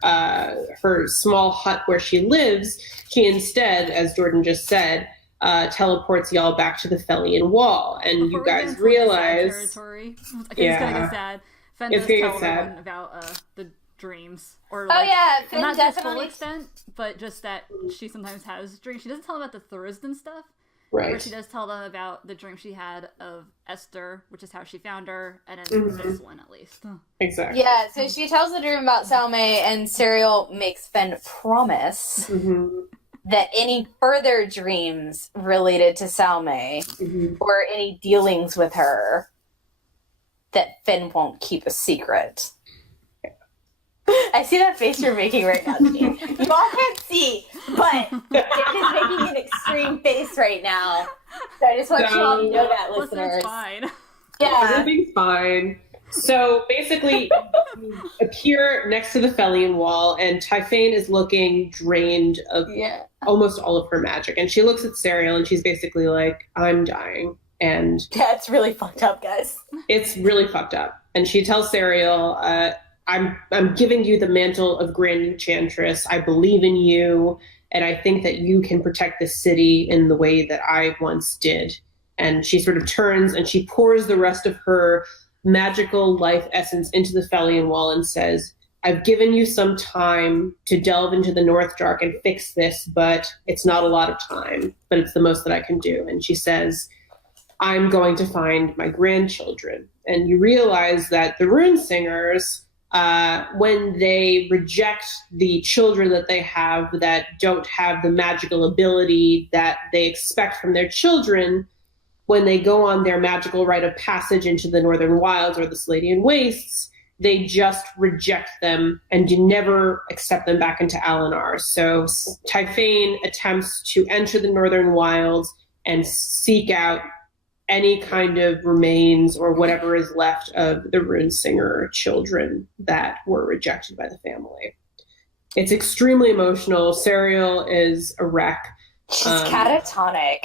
her small hut where she lives. She instead, as Jordan just said, teleports y'all back to the Felian Wall, and you guys realize. It's gonna get sad. Fen does tell everyone about the dreams, or like, Fen not to its full definitely extent, but just that she sometimes has dreams. She doesn't tell them about the Thursden stuff, right? But she does tell them about the dream she had of Esther, which is how she found her, and in this one at least. Exactly. Yeah, so she tells the dream about Salome, and Serial makes Fen promise that any further dreams related to Salome or any dealings with her, that Fen won't keep a secret. I see that face you're making right now, Janine. You all can't see, but Dick is making an extreme face right now. So I just want you all to know that, listeners. Fine. Yeah. Everything's fine. So basically, you appear next to the Felian Wall, and Typhane is looking drained of almost all of her magic. And she looks at Serial, and she's basically like, I'm dying. And it's really fucked up, guys. It's really fucked up. And she tells Serial, I'm giving you the mantle of Grand Enchantress. I believe in you, and I think that you can protect the city in the way that I once did. And she sort of turns and she pours the rest of her magical life essence into the Felian Wall and says, I've given you some time to delve into the North Dark and fix this, but it's not a lot of time, but it's the most that I can do. And she says, I'm going to find my grandchildren. And you realize that the rune singers, when they reject the children that they have that don't have the magical ability that they expect from their children, when they go on their magical rite of passage into the Northern Wilds or the Sladian Wastes, they just reject them and do never accept them back into Alinar. So Typhane attempts to enter the Northern Wilds and seek out any kind of remains or whatever is left of the Runesinger children that were rejected by the family. It's extremely emotional. Sariel is a wreck. She's catatonic.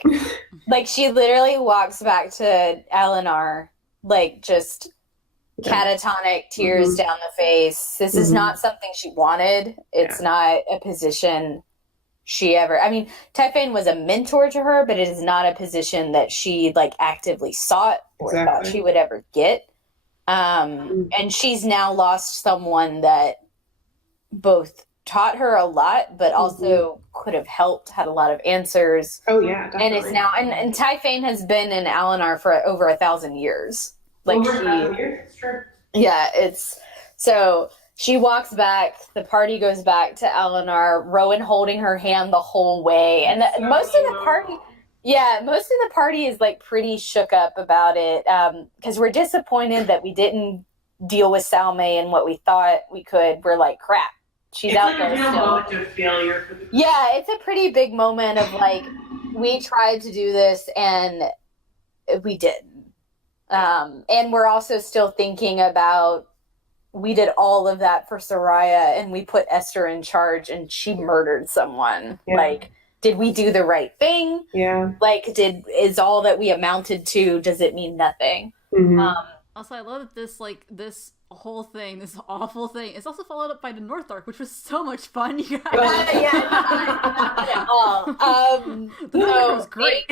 Like, she literally walks back to Alinar, like, just catatonic, tears down the face. This is not something she wanted. It's not a position she ever... I mean, Typhane was a mentor to her, but it is not a position that she, like, actively sought or thought she would ever get. And she's now lost someone that both taught her a lot, but also could have helped, had a lot of answers. Oh, yeah, definitely. And it's now... And Typhane has been in Alinar for over 1,000 years. Like, over 1,000 years? Sure. Yeah, it's... So... She walks back, the party goes back to Alinar, Rowan holding her hand the whole way. And most of the party is like pretty shook up about it, because we're disappointed that we didn't deal with Salme and what we thought we could. We're like, crap, she's out there still. It's a real moment of failure for the group. Yeah, it's a pretty big moment of like, we tried to do this and we didn't. And we're also still thinking about, we did all of that for Soraya and we put Esther in charge and she murdered someone. Yeah. Like, did we do the right thing? Yeah. Like, is all that we amounted to, does it mean nothing? Also, I love that this whole thing, this awful thing, is also followed up by the North Arc, which was so much fun, you guys. Not at all. The North Arc was great.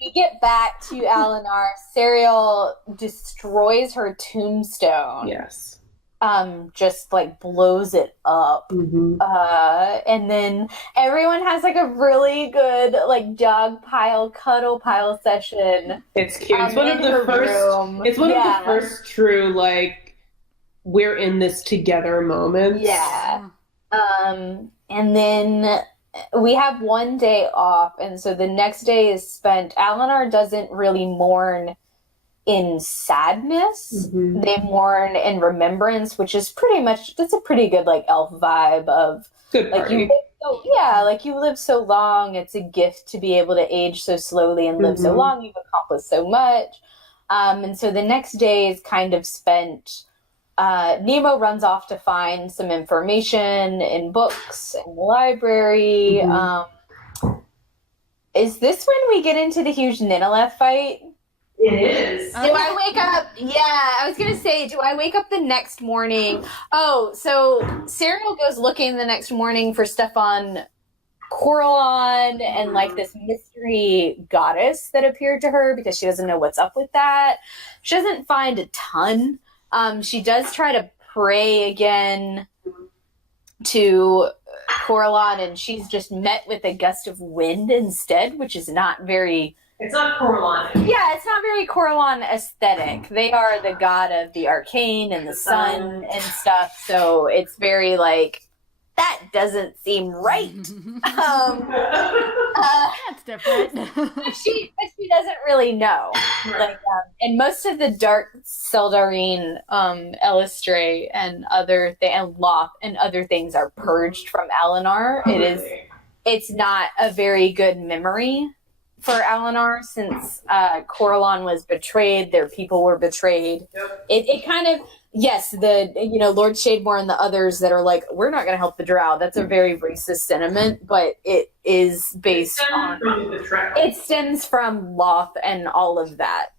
We get back to Alinar. Sariel destroys her tombstone. Yes. Just like blows it up. And then everyone has like a really good like dog pile, cuddle pile session. It's cute. It's one of the first true like we're in this together moments. Yeah. And then we have one day off, and so the next day is spent. Alinar doesn't really mourn in sadness. They mourn in remembrance, which is pretty much, that's a pretty good like elf vibe of good party. Like you live so long, it's a gift to be able to age so slowly and live so long. You've accomplished so much. And so the next day is kind of spent, Nemo runs off to find some information in books in the library. Is this when we get into the huge Ninileth fight? It is. Do I wake up? Yeah, I was going to say, do I wake up the next morning? Oh, so Sariel goes looking the next morning for stuff on Coralon and like this mystery goddess that appeared to her because she doesn't know what's up with that. She doesn't find a ton. She does try to pray again to Coralon, and she's just met with a gust of wind instead, which is not very... It's not Coralon. Yeah, it's not very Coralon aesthetic. They are the god of the arcane and the sun and stuff, so it's very like, that doesn't seem right. That's different. but she doesn't really know. Right. Like, and most of the dark Seldarine, Elistray, and and Loth and other things are purged from Alinar. It's not a very good memory for Alinar, since Coralon was betrayed, their people were betrayed. Yep. It kind of, yes, Lord Shademore and the others that are like, we're not going to help the Drow. That's a very racist sentiment, but it is based on... It stems from Loth and all of that.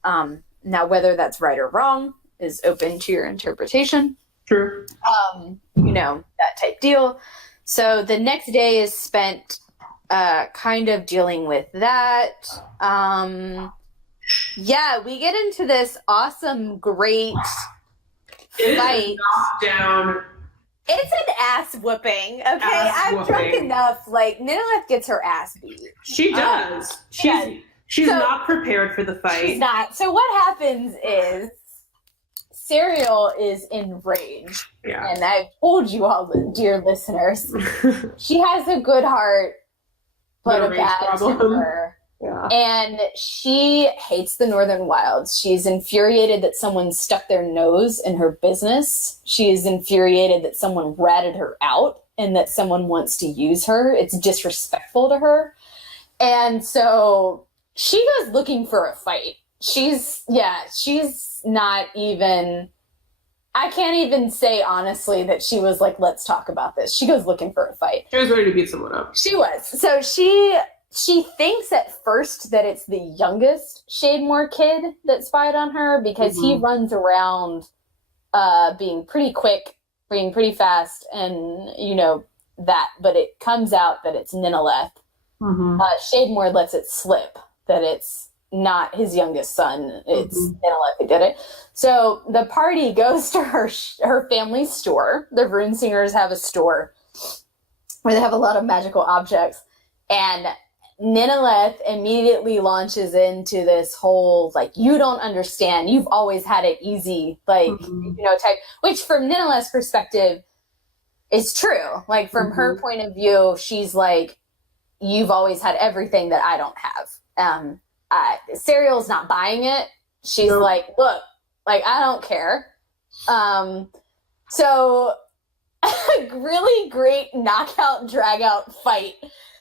Now, whether that's right or wrong is open to your interpretation. True. That type deal. So the next day is spent... kind of dealing with that. We get into this awesome, great fight. Down. It's an ass whooping, okay? I'm drunk enough. Like, Ninileth gets her ass beat. She does. She's not prepared for the fight. She's not. So what happens is Serial is enraged. Yeah. And I've told you all, dear listeners, she has a good heart, but a bad temper. Yeah. And she hates the Northern Wilds. She's infuriated that someone stuck their nose in her business. She is infuriated that someone ratted her out and that someone wants to use her. It's disrespectful to her. And so she goes looking for a fight. She's not even, I can't even say honestly that she was like, let's talk about this. She goes looking for a fight. She was ready to beat someone up. She was. So she thinks at first that it's the youngest Shademore kid that spied on her because he runs around being pretty quick, being pretty fast, and that. But it comes out that it's Ninileth. Shademore lets it slip that it's not his youngest son. It's Ninileth who did it. So the party goes to her family store. The Runesingers have a store where they have a lot of magical objects, and Ninileth immediately launches into this whole, like, you don't understand. You've always had it easy, like, type, which from Ninileth's perspective is true. Like, from her point of view, she's like, you've always had everything that I don't have. Serial's not buying it. She's like, look, like, I don't care. So a really great knockout, drag-out fight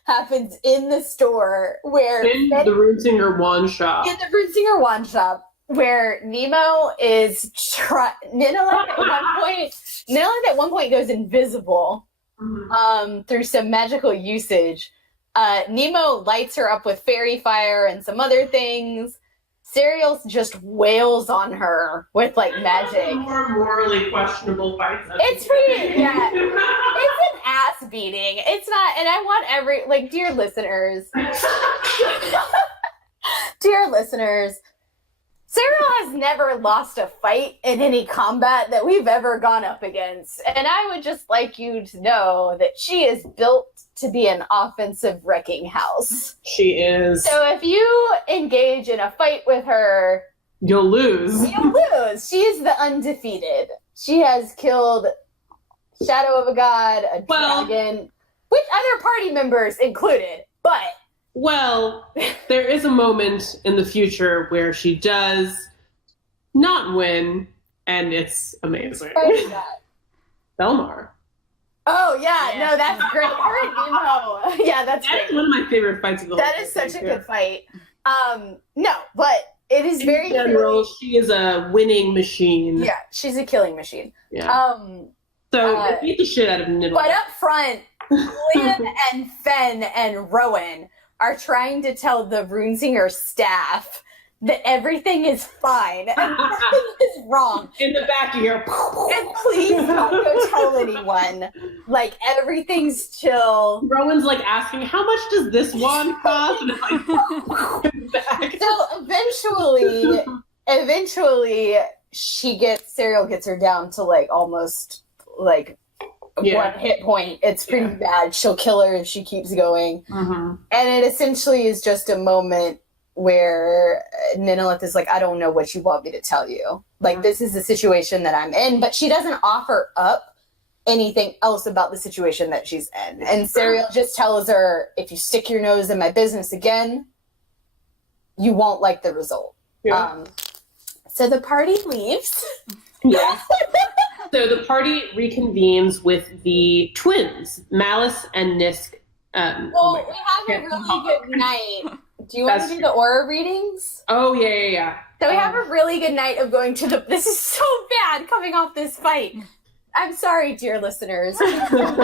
happens in the store where in the Runesinger wand shop. In the Runesinger wand shop, where Nemo is Ninileth at one point goes invisible through some magical usage. Nemo lights her up with fairy fire and some other things. Serial just wails on her with like magic. More morally questionable fights. It's pretty, yeah. It's an ass beating. It's not, and I want dear listeners, Serial has never lost a fight in any combat that we've ever gone up against. And I would just like you to know that she is built to be an offensive wrecking house. She is. So if you engage in a fight with her, you'll lose. She's the undefeated. She has killed Shadow of a God, a dragon, with other party members included. But there is a moment in the future where she does not win, and it's amazing. What is that? Belmar. Oh, yeah. No, that's great. Her and Nemo. Yeah, that's great. One of my favorite fights of the whole That is such a good fight. No, but it is very in general, she is a winning machine. Yeah, she's a killing machine. Yeah. So beat the shit out of Ninileth. But up front, Liam and Fen and Rowan are trying to tell the Runesinger staff that everything is fine and nothing is wrong. In the back of your... And please don't go tell anyone. Like, everything's chill. Rowan's like asking, how much does this wand cost? And like, back. So eventually Serial gets her down to like almost like 1 hit point. It's pretty bad. She'll kill her if she keeps going. And it essentially is just a moment where Ninileth is like, I don't know what you want me to tell you. Like, this is the situation that I'm in. But she doesn't offer up anything else about the situation that she's in. And Serial just tells her, if you stick your nose in my business again, you won't like the result. Yeah. So the party leaves. Yeah. So the party reconvenes with the twins, Malice and Nisk. We have a really good night. Do you want to do the aura readings? Oh, yeah. So we have a really good night of going to the... This is so bad coming off this fight. I'm sorry, dear listeners. I'm going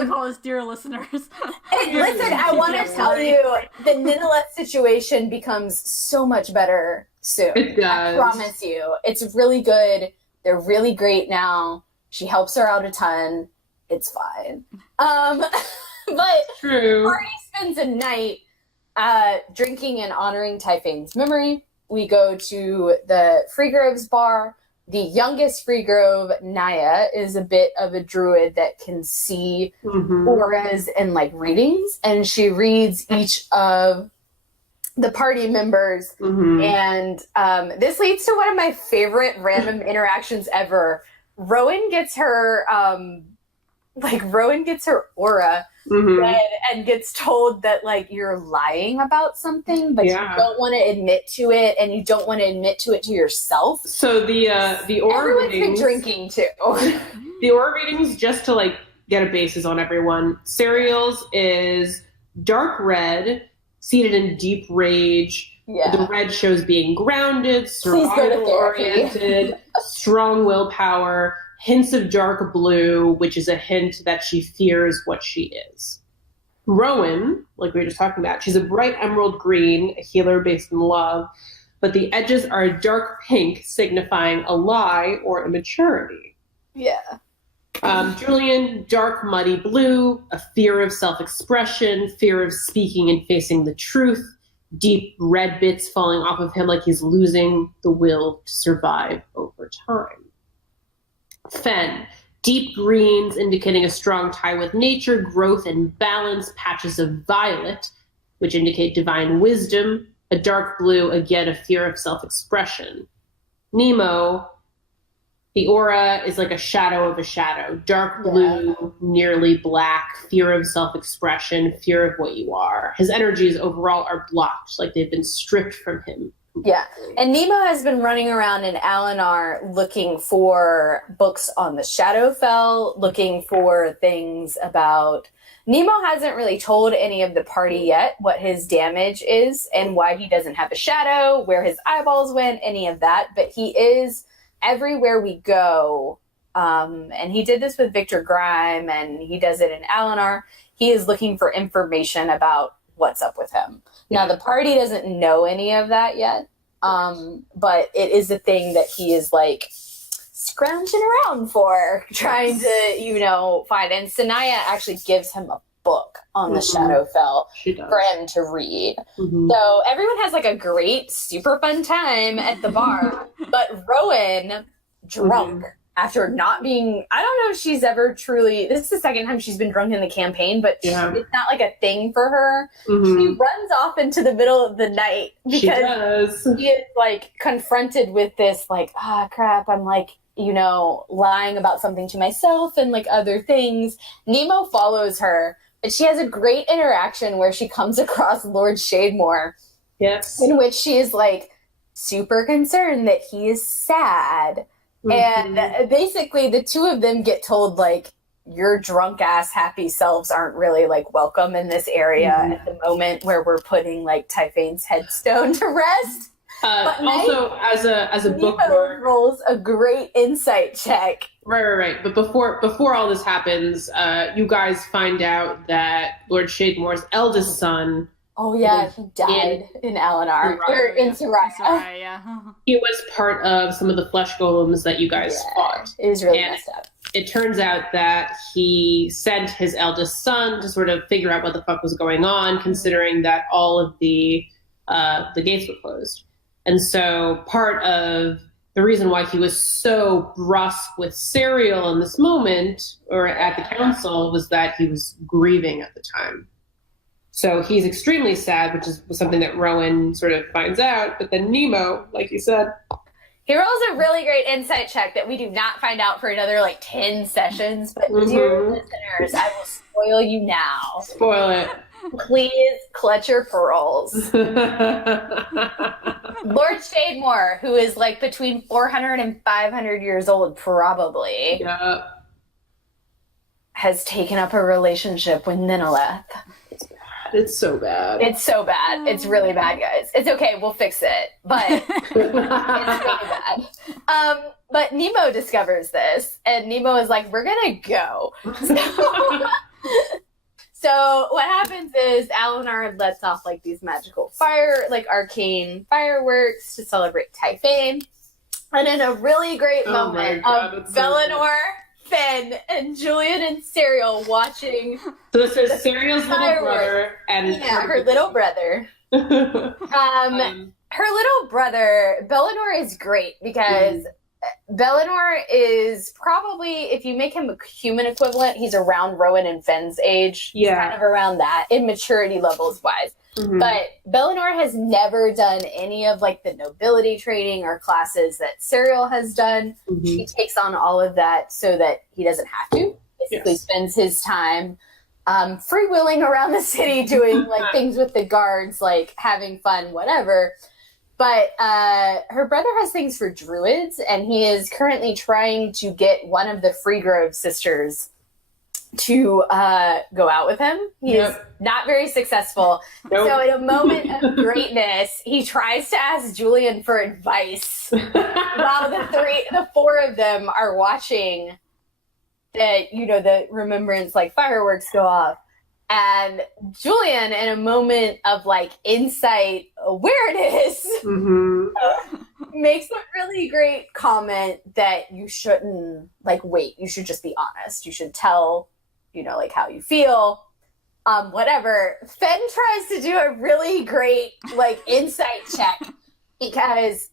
to call us dear listeners. And listen, I want to tell you, the Ninileth situation becomes so much better soon. It does. I promise you. It's really good. They're really great now. She helps her out a ton. It's fine. But True. Party spends a night drinking and honoring Typhane's memory. We go to the Freegroves bar. The youngest Freegrove, Naya, is a bit of a druid that can see auras and like readings, and she reads each of the party members. Mm-hmm. And this leads to one of my favorite random interactions ever. Rowan gets her aura Mm-hmm. and gets told that like you're lying about something, but you don't want to admit to it, and you don't want to admit to it to yourself. So the aura Everyone's readings, been drinking too. the aura readings, just to like get a basis on everyone. Serial's is dark red, seated in deep rage. Yeah. The red shows being grounded, survival oriented, strong willpower. Hints of dark blue, which is a hint that she fears what she is. Rowan, like we were just talking about, she's a bright emerald green, a healer based in love, but the edges are a dark pink, signifying a lie or immaturity. Yeah. Julian, dark muddy blue, a fear of self-expression, fear of speaking and facing the truth, deep red bits falling off of him like he's losing the will to survive over time. Fen, deep greens indicating a strong tie with nature, growth and balance, patches of violet, which indicate divine wisdom, a dark blue, again, a fear of self-expression. Nemo, the aura is like a shadow of a shadow, dark blue, nearly black, fear of self-expression, fear of what you are. His energies overall are blocked, like they've been stripped from him. Yeah, and Nemo has been running around in Alinar looking for books on the Shadowfell, looking for things about... Nemo hasn't really told any of the party yet what his damage is and why he doesn't have a shadow, where his eyeballs went, any of that, but he is everywhere we go, and he did this with Victor Grime, and he does it in Alinar. He is looking for information about what's up with him. Now, the party doesn't know any of that yet, but it is a thing that he is, like, scrounging around for, trying to, find. And Sanaya actually gives him a book on the Shadowfell for him to read. Mm-hmm. So everyone has, like, a great, super fun time at the bar, but Rowan, drunk, after not being, I don't know if she's ever truly, this is the second time she's been drunk in the campaign, but it's not like a thing for her. She runs off into the middle of the night because she is like confronted with this like, crap, I'm like, lying about something to myself and like other things. Nemo follows her, but she has a great interaction where she comes across Lord Shademore. Yes. In which she is like super concerned that he is sad. And basically the two of them get told, like, your drunk ass happy selves aren't really, like, welcome in this area at the moment where we're putting, like, Typhane's headstone to rest. But also, as a bookmark, rolls a great insight check. Right. But before all this happens, you guys find out that Lord Shademore's eldest son. Oh yeah, he died in Alinar. Or in Soraya. He was part of some of the flesh golems that you guys fought. It was really messed up. It turns out that he sent his eldest son to sort of figure out what the fuck was going on, considering that all of the gates were closed. And so part of the reason why he was so brusque with Serial in this moment, or at the council, was that he was grieving at the time. So he's extremely sad, which is something that Rowan sort of finds out. But then Nemo, like you said, he rolls a really great insight check that we do not find out for another, 10 sessions. But dear listeners, I will spoil you now. Spoil it. Please clutch your pearls. Lord Shademore, who is, between 400 and 500 years old, probably, has taken up a relationship with Ninileth. It's so bad. It's so bad. It's really bad, guys. It's okay. We'll fix it. But it's really bad. But Nemo discovers this, and Nemo is like, we're going to go. So what happens is Alinar lets off, these magical arcane fireworks to celebrate Typhane. And in a really great moment of Bellinor, Fen, and Julian and Serial watching. So this is Serial's little brother and her little brother. Her little brother, Bellinor, is great because Bellinor is probably, if you make him a human equivalent, he's around Rowan and Fen's age. He's kind of around that, immaturity levels wise. But Bellinor has never done any of like the nobility training or classes that Serial has done. He takes on all of that so that he doesn't have to. Basically spends his time freewheeling around the city doing like things with the guards, like having fun, whatever. But her brother has things for druids, and he is currently trying to get one of the Freegrove sisters to go out with him. He is not very successful. So in a moment of greatness, he tries to ask Julian for advice while the four of them are watching the remembrance like fireworks go off. And Julian, in a moment of like insight awareness, makes a really great comment that you shouldn't like wait. You should just be honest. You should tell, like how you feel, whatever. Fen tries to do a really great like insight check because,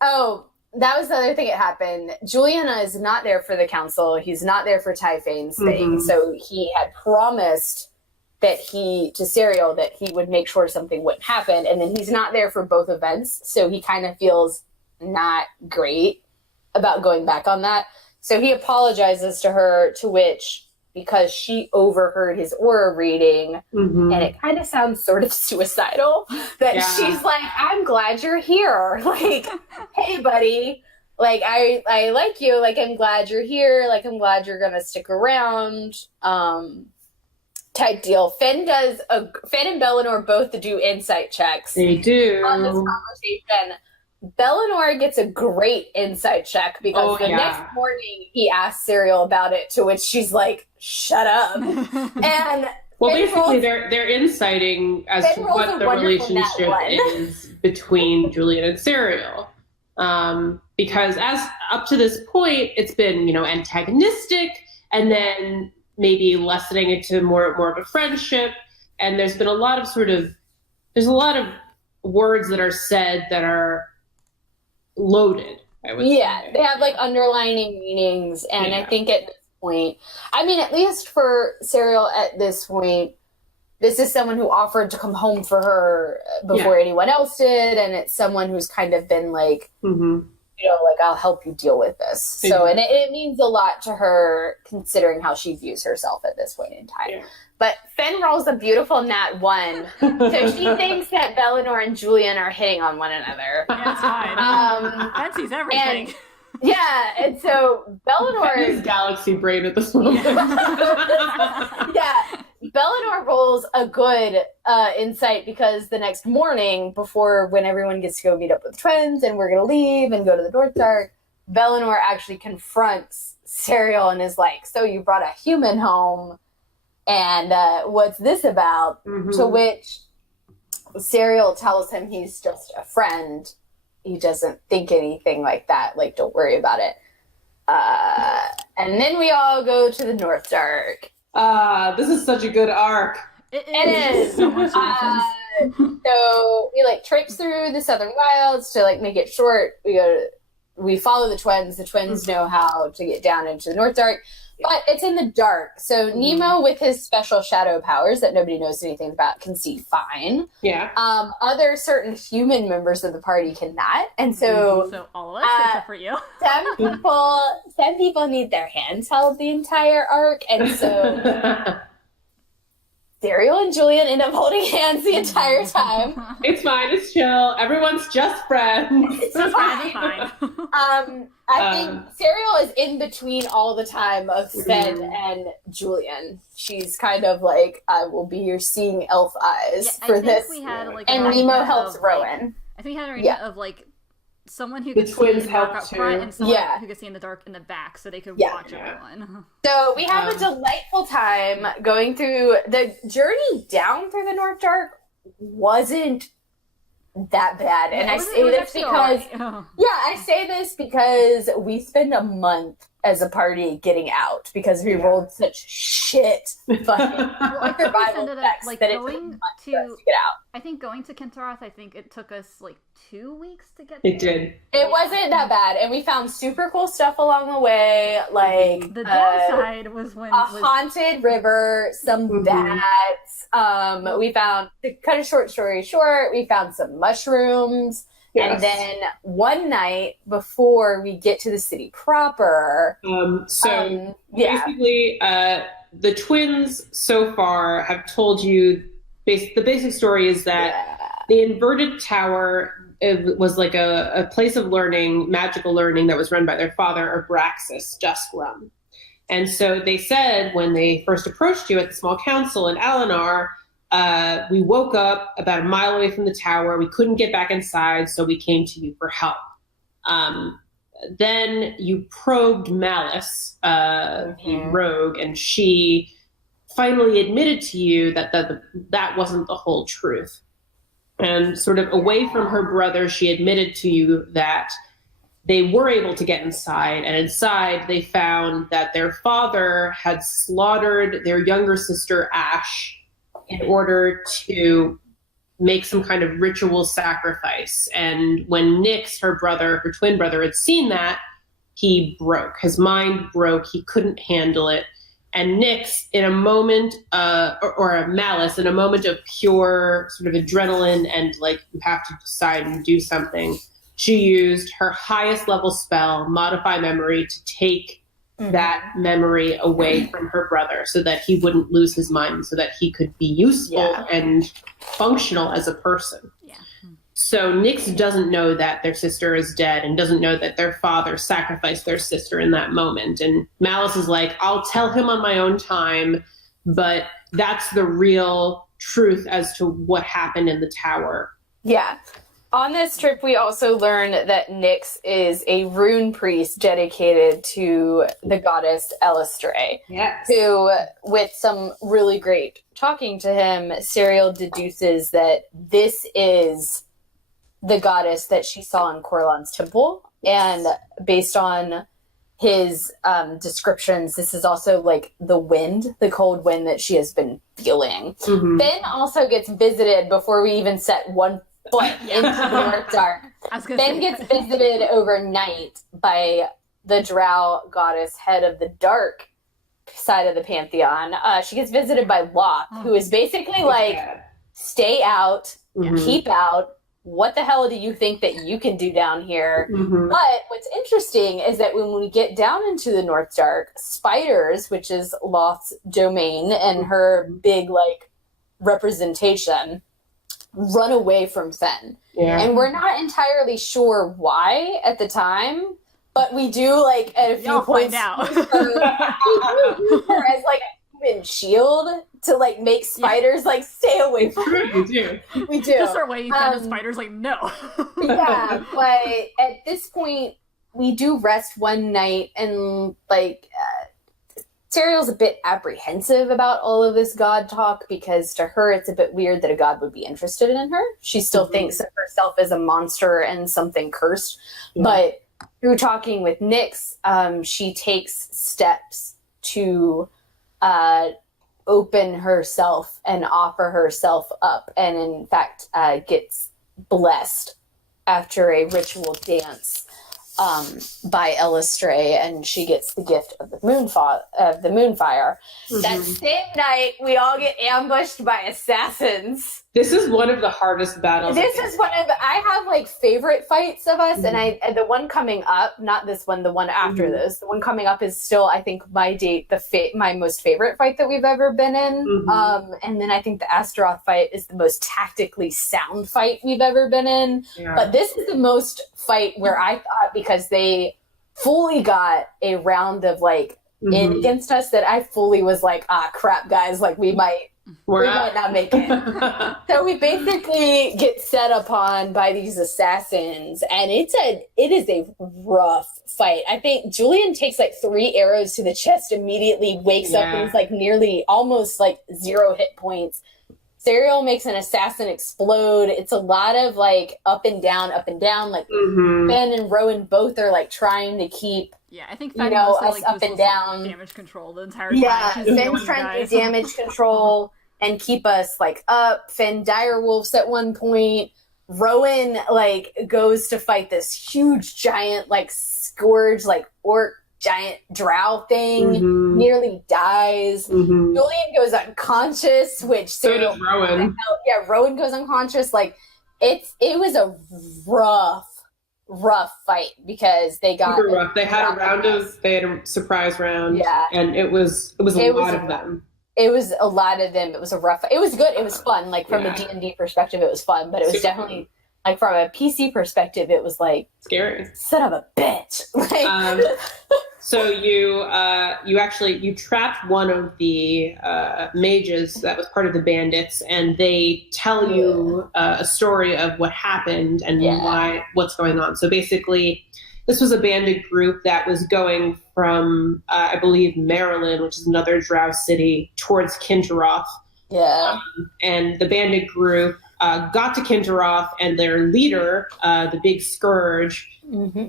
that was the other thing that happened. Juliana is not there for the council. He's not there for Typhane's thing. So he had promised to Serial that he would make sure something wouldn't happen. And then he's not there for both events. So he kind of feels not great about going back on that. So he apologizes to her, to which, because she overheard his aura reading, and it kind of sounds sort of suicidal, that she's like, I'm glad you're here. Like, hey, buddy. Like, I like you. Like, I'm glad you're here. Like, I'm glad you're going to stick around. Type deal. Fen and Bellinor both do insight checks. They do. On this conversation. Bellinor gets a great insight check because next morning he asks Serial about it, to which she's like, shut up. And basically they're inciting as to what the relationship is between Julian and Serial. Because as up to this point, it's been, antagonistic, and then maybe lessening it to more of a friendship. And there's been a lot of words that are said that are loaded, I would say. They have like underlining meanings. And I think at this point, at least for Serial at this point, this is someone who offered to come home for her before anyone else did. And it's someone who's kind of been like, like, I'll help you deal with this. So, and it means a lot to her considering how she views herself at this point in time. But Fen rolls a beautiful nat 1. So she thinks that Bellinor and Julian are hitting on one another. That's fine. Fen sees everything. And so Bellinor is galaxy brain at this moment. Bellinor rolls a good insight because the next morning, when everyone gets to go meet up with twins and we're going to leave and go to the North Dark, Bellinor actually confronts Serial and is like, so you brought a human home, and what's this about? To which Serial tells him he's just a friend. He doesn't think anything like that. Like, don't worry about it. And then we all go to the North Dark. This is such a good arc. It is. So much So we like traipse through the Southern Wilds to like make it short. We follow the twins. The twins know how to get down into the North Dark, but it's in the dark. So Nemo, with his special shadow powers that nobody knows anything about, can see fine. Other certain human members of the party cannot, and so all of us except for you. Some people need their hands held the entire arc, and so Serial and Julian end up holding hands the entire time. It's fine. It's chill. Everyone's just friends. It's fine. I think Serial is in between all the time of Fen and Julian. She's kind of like, I will be your seeing elf eyes for this. And Nemo helps Rowan. I think we had an idea of like someone who the could twins see in the dark help up too. front and someone who could see in the dark in the back, so they could watch everyone. So we have a delightful time going through the journey down through the North Dark. Wasn't that bad, and I say this because I say this because we spend a month as a party getting out because we rolled such shit fucking survival checks like that it took months for us to get out. I think going to Kintaroth, I think it took us like 2 weeks to get It did. It wasn't that bad, and we found super cool stuff along the way, like the downside was when haunted river, some bats. We found, to cut a short story short, we found some mushrooms. Yes. And then one night before we get to the city proper. Basically, the twins so far have told you the basic story is that the inverted tower was like a place of learning, magical learning that was run by their father, Abraxas Duskrum. And so they said when they first approached you at the small council in Alinar, we woke up about a mile away from the tower. We couldn't get back inside, so we came to you for help. Then you probed Malice, the rogue, and she finally admitted to you that wasn't the whole truth. And sort of away from her brother, she admitted to you that they were able to get inside, and inside they found that their father had slaughtered their younger sister, Ash, in order to make some kind of ritual sacrifice. And when Nyx, her twin brother, had seen that, he broke. His mind broke. He couldn't handle it. And Nyx, in a moment, or Malice, in a moment of pure sort of adrenaline and like you have to decide and do something, she used her highest level spell, Modify Memory, to take that memory away from her brother so that he wouldn't lose his mind, so that he could be useful and functional as a person. Yeah. So Nyx doesn't know that their sister is dead and doesn't know that their father sacrificed their sister in that moment. And Malice is like, I'll tell him on my own time, but that's the real truth as to what happened in the tower. Yeah. On this trip, we also learned that Nyx is a rune priest dedicated to the goddess Elistre. Yes. Who, with some really great talking to him, Serial deduces that this is the goddess that she saw in Corlan's temple. And based on his descriptions, this is also like the wind, the cold wind that she has been feeling. Ben also gets visited before we even set one foot into the North Dark. Ben gets visited overnight by the Drow goddess, head of the dark side of the pantheon. She gets visited by Locke, who is basically like, stay out, keep out. What the hell do you think that you can do down here? But what's interesting is that when we get down into the North Dark, spiders, which is Loth's domain and her big like representation, run away from Fen. Yeah. And we're not entirely sure why at the time, but we do like at a few points use her as like a human shield to like make spiders like stay away from her. We do. Just our way you kind of spiders like no. Yeah, but at this point we do rest one night and like Serial's a bit apprehensive about all of this god talk because to her it's a bit weird that a god would be interested in her. She still thinks of herself as a monster and something cursed. But through talking with Nyx, she takes steps to open herself and offer herself up, and in fact gets blessed after a ritual dance by Elistre, and she gets the gift of the moonfire. That same night, we all get ambushed by assassins. This is one of the hardest battles. This is one of I have like favorite fights of us, and the one coming up, not this one, the one after this, the one coming up is still, I think, my most favorite fight that we've ever been in. And then I think the Astaroth fight is the most tactically sound fight we've ever been in. Yeah. But this is the most fight where I thought, because they fully got a round of like in against us, that I fully was like, crap, guys, like we might not make it. So we basically get set upon by these assassins, and it is a rough fight. I think Julian takes like 3 arrows to the chest, immediately wakes up, and he's like nearly almost like 0 hit points. Serial makes an assassin explode. It's a lot of like up and down. Like Ben and Rowan both are like trying to keep Yeah, I think you Fenn know, mostly, us like, up just and was, like, down. damage control the entire Yeah, time. She's the Finn's only trying to guy. do damage control and keep us like up. Finn direwolves at one point. Rowan like goes to fight this huge giant like scourge like orc giant drow thing. Nearly dies. Julian goes unconscious, which So does Rowan. Yeah, Rowan goes unconscious. Like it was a rough fight because they got super rough. They had a surprise round. Yeah. And it was a lot of them. It was a lot of them. It was a rough fight. It was good. It was fun. Like from Yeah. a D&D perspective, it was fun, but it was Super definitely like from a PC perspective, it was like Scary. son of a bitch. Like, So you trapped one of the mages that was part of the bandits, and they tell you a story of what happened and what's going on. So basically, this was a bandit group that was going from, I believe, Maryland, which is another drow city, towards Kintaroth. yeah. And the bandit group got to Kintaroth, and their leader, the big Scourge,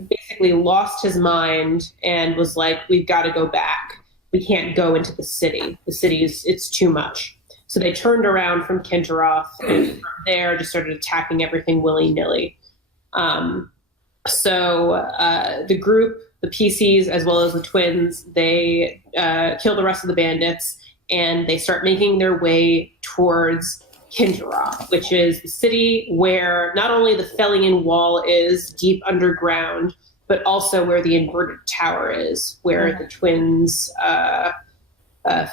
basically lost his mind and was like, we've got to go back. We can't go into the city. The city it's too much. So they turned around from Kintaroth, and from there just started attacking everything willy-nilly. So the group, the PCs, as well as the twins, they kill the rest of the bandits, and they start making their way towards Kintaroth, which is the city where not only the Felian Wall is deep underground, but also where the inverted tower is, where the twins'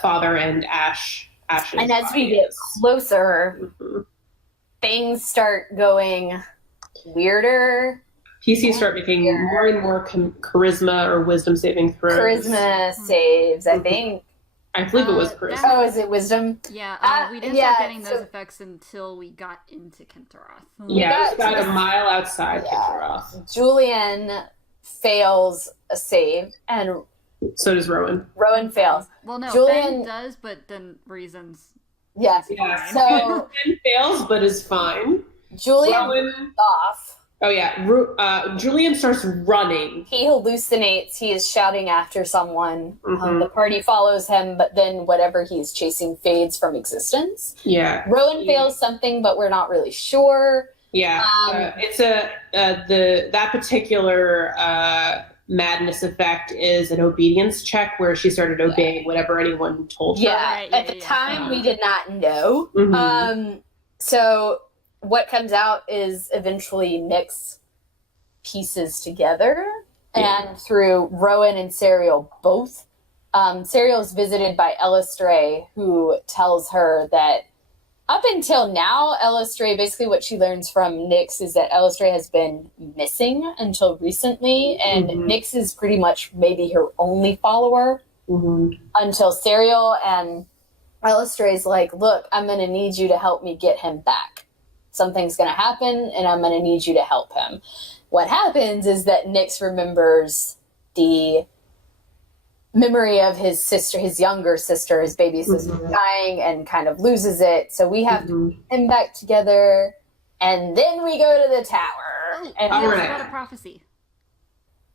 father and Ash's And as we get closer, things start going weirder. PCs start making more and more charisma or wisdom saving throws. Charisma saves, I think. I believe it was charisma. Oh, is it wisdom? Yeah, we didn't start getting those effects until we got into Kintaroth. Yeah, it's about a mile outside Kintaroth. Julian fails a save, and so does Rowan. Rowan fails. Well, no, Julian Ben does, but then reasons. Yes. Yeah. So Ben fails, but is fine. Julian Rowan off. Oh yeah, Julian starts running. He hallucinates. He is shouting after someone. The party follows him, but then whatever he's chasing fades from existence. Yeah. Rowan fails something, but we're not really sure. Yeah, it's that particular madness effect is an obedience check where she started obeying whatever anyone told her. Yeah, at the time we did not know. So what comes out is eventually Nyx pieces together, and through Rowan and Serial both. Serial is visited by Elistray, who tells her that up until now, Elistray, basically what she learns from Nyx is that Elistray has been missing until recently, and Nyx is pretty much maybe her only follower until Serial, and Elistray's like, look, I'm going to need you to help me get him back. Something's going to happen, and I'm going to need you to help him. What happens is that Nyx remembers the memory of his sister, his younger sister, his baby sister dying, and kind of loses it. So we have to put him back together, and then we go to the tower. And It's about a prophecy.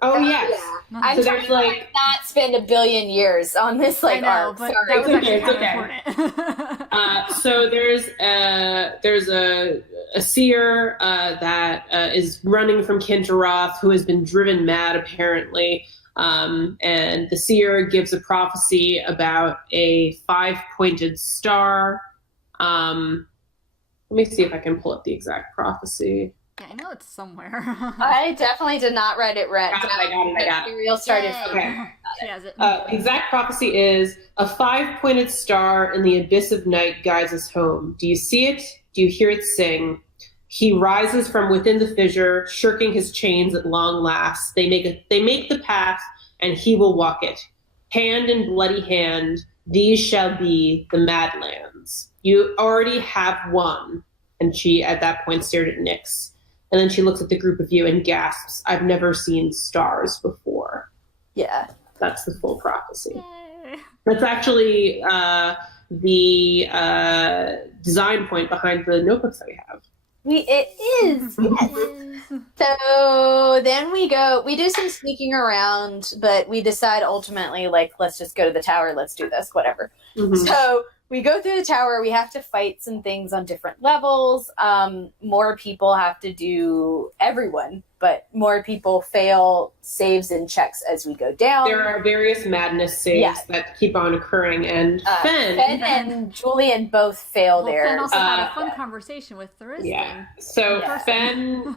Oh yes. Yeah. I'm trying to not spend a billion years on this I know, arc. but Sorry. that was actually kind okay. of important. So there's a seer that is running from Kintaroth who has been driven mad apparently, and the seer gives a prophecy about a 5-pointed star. Let me see if I can pull up the exact prophecy. Yeah, I know it's somewhere. I definitely did not read it right. I got it. Serial started. Okay. She has it. The exact prophecy is a 5-pointed star in the abyss of night guides us home. Do you see it? Do you hear it sing? He rises from within the fissure, shirking his chains at long last. They make the path, and he will walk it. Hand in bloody hand, these shall be the Madlands. You already have one. And she, at that point, stared at Nyx. And then she looks at the group of you and gasps, I've never seen stars before. Yeah. That's the full prophecy. Yay. That's actually the design point behind the notebooks that we have. It is. Yes. So then we do some sneaking around, but we decide ultimately, like, let's just go to the tower. Let's do this, whatever. Mhm. So we go through the tower. We have to fight some things on different levels. More people have to do everyone, but more people fail saves and checks as we go down. There are various madness saves that keep on occurring, and Fen and Julian both fail there. Fen also had a fun conversation with Thuristan. Yeah. So Yeah. Fen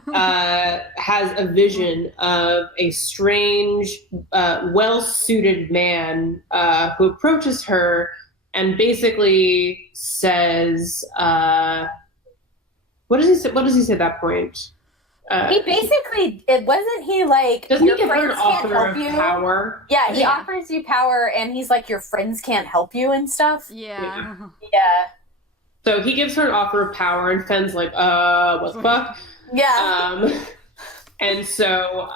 has a vision of a strange, well-suited man who approaches her and basically says, "What does he say? What does he say at that point?" He basically, it wasn't he like, Doesn't he your give her an friends can't offer help of you? power? Yeah, he Yeah. offers you power, and he's like, your friends can't help you and stuff. Yeah. Yeah. So he gives her an offer of power, and Fen's like, what the fuck? Yeah. And so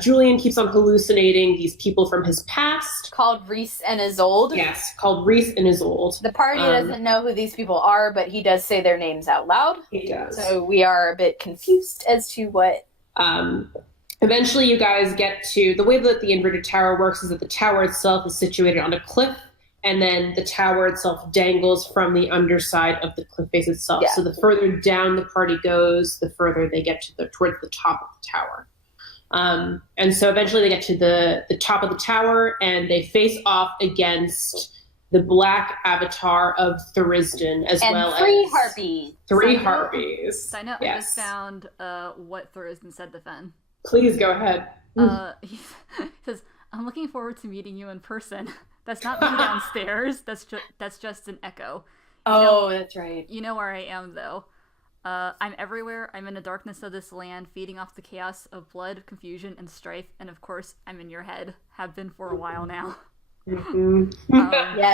Julian keeps on hallucinating these people from his past. Called Reese and Isolde. Yes, called Reese and Isolde. The party doesn't know who these people are, but he does say their names out loud. He does. So we are a bit confused as to what. Eventually, you guys get to the way that the inverted tower works is that the tower itself is situated on a cliff, and then the tower itself dangles from the underside of the cliff face itself. Yeah. So the further down the party goes, the further they get to towards the top of the tower. And so eventually they get to the top of the tower, and they face off against the black avatar of Thurisdan, as And well three as harpies. three Side note- harpies. Side note, I Yes. just found what Thurisdan said to Fen. Please go ahead. He says, "I'm looking forward to meeting you in person. That's not me downstairs. That's just an echo. That's right. You know where I am, though. I'm everywhere. I'm in the darkness of this land, feeding off the chaos of blood, confusion, and strife. And of course, I'm in your head. Have been for a while now." Yeah,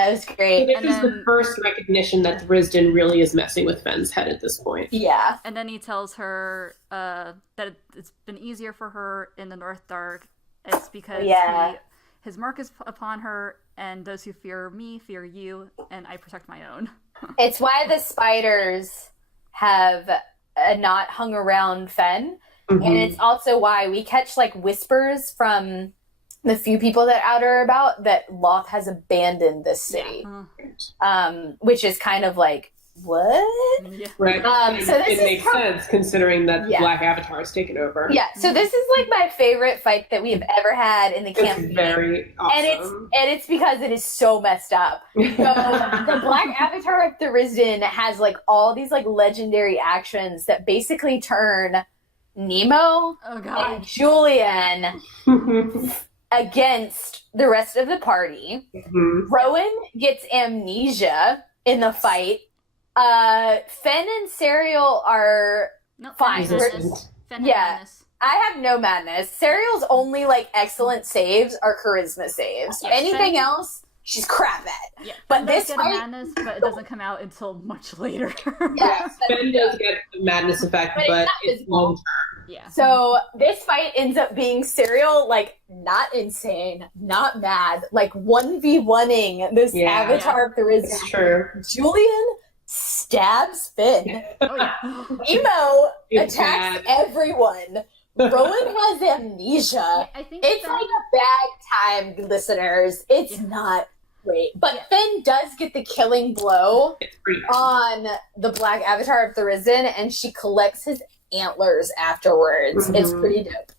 it was So great. this And is the then- first recognition that Thurisdan really is messing with Fen's head at this point. Yeah. And then he tells her that it's been easier for her in the North Dark. It's because his mark is upon her, and those who fear me fear you, and I protect my own. It's why the spiders have not hung around Fen. Mhm. And it's also why we catch like whispers from the few people that outer about that Loth has abandoned this city. Which is kind of like, what? Yeah. Right. So this it is makes sense considering that Yeah. Black Avatar has taken over. Yeah, so this is like my favorite fight that we have ever had in the It's campaign. very awesome. And it's because it is so messed up. So the Black Avatar of Thurisdan has like all these like legendary actions that basically turn Nemo Oh god. and Julian against the rest of the party. Mhm. Rowan gets amnesia in the fight. Fen and Serial are No, Fine. Fen had madness. Fen had Yeah. madness. I have no madness. Serial's only like excellent saves are charisma saves. Yes, Anything Fen- else, she's crap at. Yeah. But Fen does this get fight- a madness, but it doesn't come out until much later. Yeah. Fen does get the madness effect, But it's but not it's visible. long Yeah. So this fight ends up being Serial like not insane, not mad, like 1v1ing this Yeah. avatar of Thurisdan. It's true. Julian stabs Finn. Oh yeah. Emo It's attacks bad. everyone. Rowan has amnesia. I think It's Fen- like a bad time, listeners. It's Yeah. not great. But Finn does get the killing blow It's pretty awesome. on the Black Avatar of Thurisdan, and she collects his antlers afterwards. It's Mhm. pretty dope.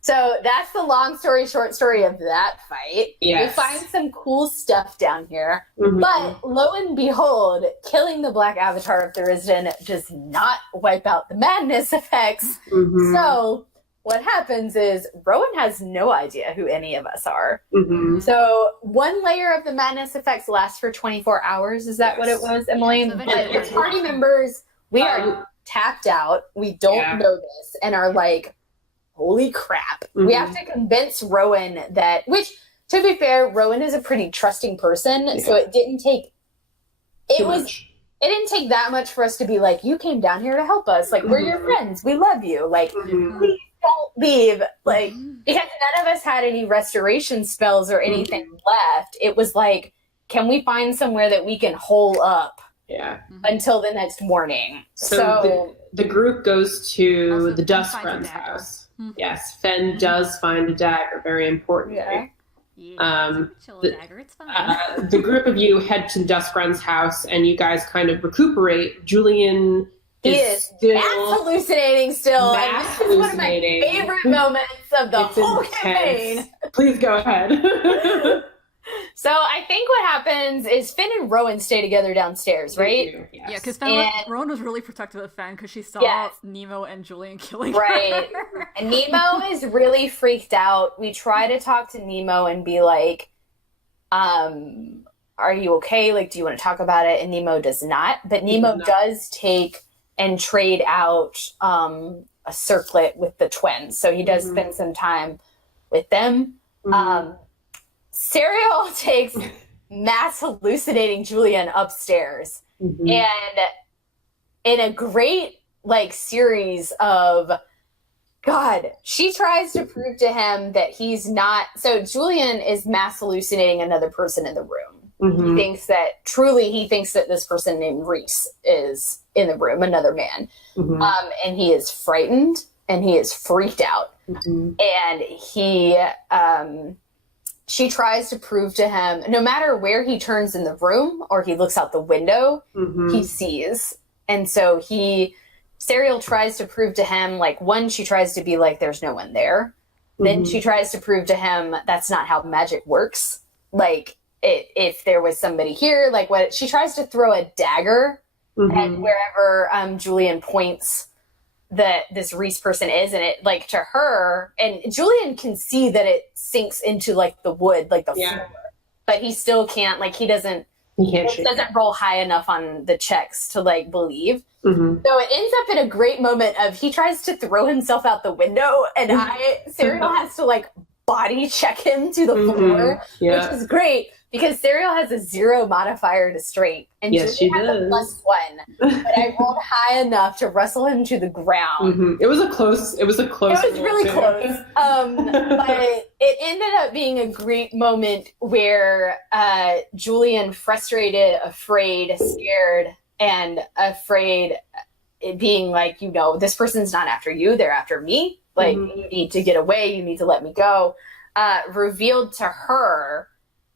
So that's the long story short story of that fight. Yes. We find some cool stuff down here. Mhm. But lo and behold, killing the Black Avatar of Thurisdan does not wipe out the madness effects. Mhm. So what happens is Rowan has no idea who any of us are. Mhm. So one layer of the madness effects lasts for 24 hours. Is that what it Yes. was, Emily? Yeah, so But eventually- as party members, we are Um, tapped out. We don't Yeah. know this and are like, holy crap. We Mhm. have to convince Rowan that, which, to be fair, Rowan is a pretty trusting person. So Yeah. it didn't take, it Too was, much. it didn't take that much for us to be like, you came down here to help us. Like, we're your Mhm. friends. We love you. Like, Mhm. please don't leave. Like, Mhm. because none of us had any restoration spells or anything left. It was like, can we find somewhere that we can hole up Yeah. until the next morning. So the group goes to Also, the Dust finds a Friend's dagger. house. Yes, Fen does find a dagger, very importantly. Yeah. Yeah, chill dagger. It's fine. The group of you head to Dust Friend's house, and you guys kind of recuperate. Julian is still mass hallucinating still. And this is one of my favorite moments of the whole campaign. Please go ahead. So I think what happens is Finn and Rowan stay together downstairs, right? Yeah, because Rowan was really protective of Fen because she saw Nemo and Julian killing her. Right. And Nemo is really freaked out. We try to talk to Nemo and be like, are you okay? Like, do you want to talk about it? And Nemo does not. But Nemo does take and trade out a circlet with the twins. So he does spend some time with them. Serial takes mass hallucinating Julian upstairs. And in a great, like, series of, God, she tries to prove to him that he's not. So Julian is mass hallucinating another person in the room. He thinks that this person named Reese is in the room, another man. And he is frightened and he is freaked out. And she tries to prove to him, no matter where he turns in the room or he looks out the window, he sees. And so Serial tries to prove to him, like, one, she tries to be like, there's no one there. Then she tries to prove to him that's not how magic works. Like, if there was somebody here, like, what she tries to throw a dagger at wherever Julian points that this Reese person is, and it, like, to her, and Julian can see that it sinks into, like, the wood, like the floor, but he still can't, like, he doesn't roll high enough on the checks to, like, believe. So it ends up in a great moment of he tries to throw himself out the window, and Serial has to, like, body check him to the floor, which is great because Serial has a 0 modifier to strength, and Julie has a +1. But I rolled high enough to wrestle him to the ground. It was close. It was really close. But it ended up being a great moment where Julian, frustrated, afraid, scared, and afraid, being like, this person's not after you, they're after me. Like, you need to get away, you need to let me go. Revealed to her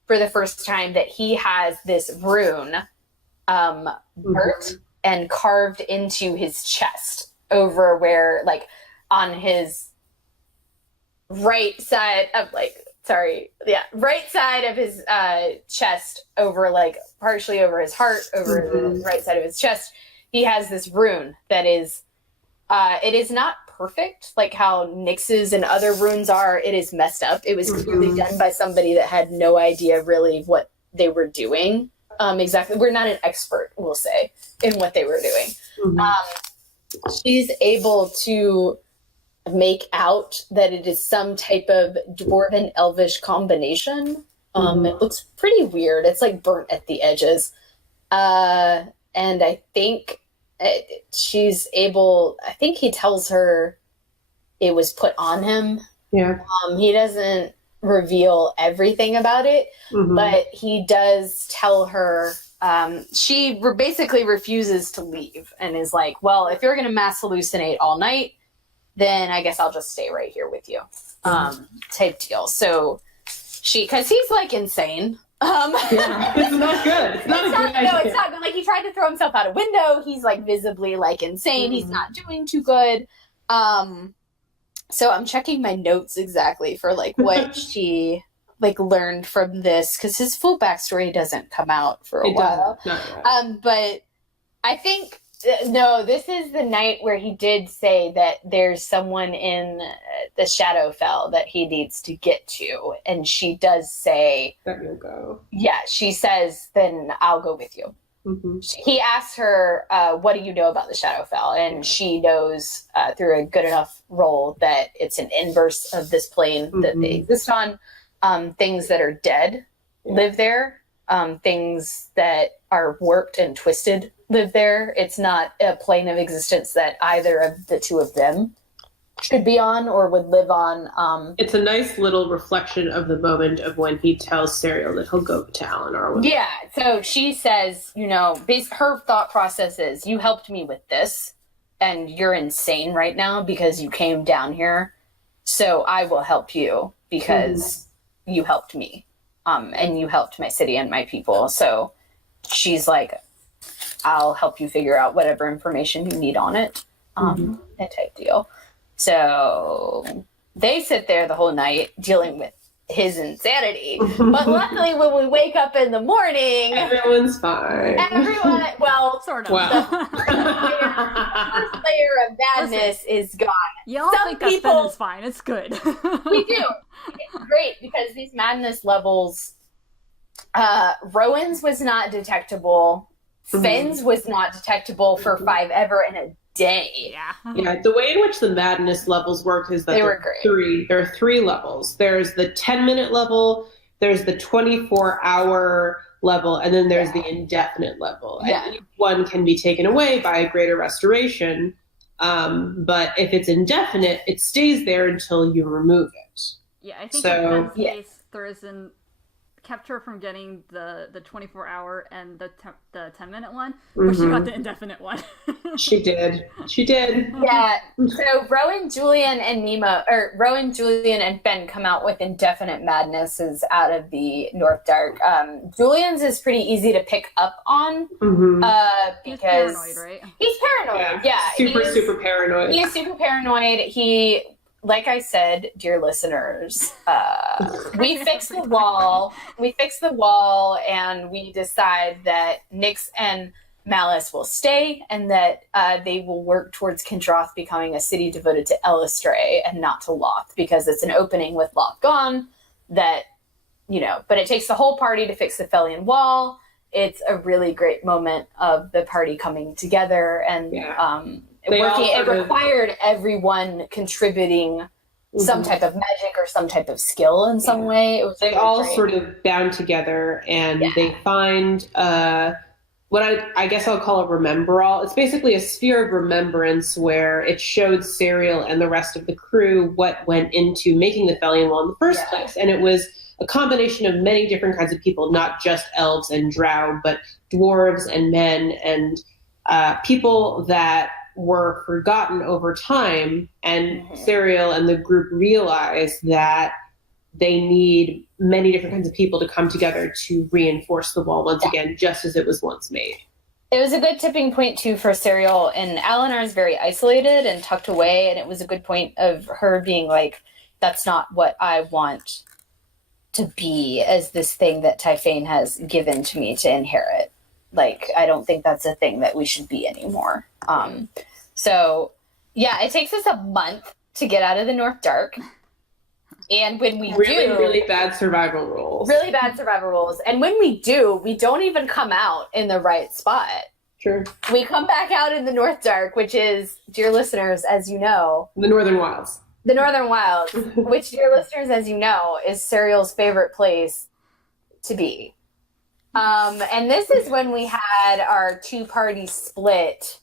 for the first time that he has this rune burnt and carved into his chest over where, like, on his right side of, right side of his chest, over, like, partially over his heart, over the right side of his chest, he has this rune that is, it is not perfect, like how Nyx's and other runes are. It is messed up. It was clearly done by somebody that had no idea really what they were doing. Exactly. We're not an expert, we'll say, in what they were doing. She's able to make out that it is some type of Dwarven Elvish combination. It looks pretty weird. It's like burnt at the edges. And I think she's able, I think he tells her it was put on him. He doesn't reveal everything about it, but he does tell her, she basically refuses to leave and is like, well, if you're going to mass hallucinate all night, then I guess I'll just stay right here with you, type deal. So because he's, like, insane. It's not good. It's not good. Like, he tried to throw himself out a window. He's, like, visibly, like, insane. He's not doing too good. So I'm checking my notes exactly for, like, what she, like, learned from this, because his full backstory doesn't come out for a while. But I think this is the night where he did say that there's someone in the Shadowfell that he needs to get to, and she does say that you'll go. Yeah, she says, then I'll go with you. He asks her, what do you know about the Shadowfell? And she knows through a good enough roll that it's an inverse of this plane that they exist on. Things that are dead live there. Things that are warped and twisted live there. It's not a plane of existence that either of the two of them should be on or would live on. It's a nice little reflection of the moment of when he tells Serial that he'll go to Alan Arwen. Yeah, so she says, her thought process is, you helped me with this, and you're insane right now because you came down here, so I will help you because you helped me, and you helped my city and my people. So she's like, I'll help you figure out whatever information you need on it, that type deal. So they sit there the whole night dealing with his insanity. But luckily, when we wake up in the morning, everyone's fine. Everyone, well, sort of. Wow. The first layer of madness is gone. Y'all think that Fenn is fine. It's good. We do. It's great because these madness levels, Rowan's was not detectable. Fenn's was not detectable for 5 ever in a day. Yeah, the way in which the madness levels work is that there are 3 levels. There's the 10-minute level, there's the 24-hour level, and then there's the indefinite level. And each one can be taken away by a greater restoration. But if it's indefinite, it stays there until you remove it. Yeah, I think in Fenn's case, Thorsten kept her from getting the 24-hour and the 10-minute one, but she got the indefinite one. She did. Yeah. So Rowan, Julian, and Fenn come out with indefinite madnesses out of the North Dark. Julian's is pretty easy to pick up on because he's paranoid, right? He's paranoid. Yeah. Super paranoid. He is super paranoid. Like I said, dear listeners, we fix the wall. We fix the wall, and we decide that Nyx and Malice will stay, and that they will work towards Kendroth becoming a city devoted to Elistray and not to Loth, because it's an opening with Loth gone. But it takes the whole party to fix the Felian wall. It's a really great moment of the party coming together and working. It required everyone contributing some type of magic or some type of skill in some way. They all sort of bound together, and they find what I guess I'll call a remember-all. It's basically a sphere of remembrance where it showed Serial and the rest of the crew what went into making the Felian Wall in the first place. And it was a combination of many different kinds of people, not just elves and drow, but dwarves and men and people that were forgotten over time, and Serial and the group realized that they need many different kinds of people to come together to reinforce the wall once again, just as it was once made. It was a good tipping point, too, for Serial. And Alinar is very isolated and tucked away, and it was a good point of her being like, that's not what I want to be as this thing that Typhane has given to me to inherit. Like, I don't think that's a thing that we should be anymore. So, it takes us a month to get out of the North Dark. And when we do... Really bad survival rules. Really bad survival rules. And when we do, we don't even come out in the right spot. Sure. We come back out in the North Dark, which is, dear listeners, as you know... The Northern Wilds. The Northern Wilds, which, dear listeners, as you know, is Serial's favorite place to be. And this is when we had our two-party split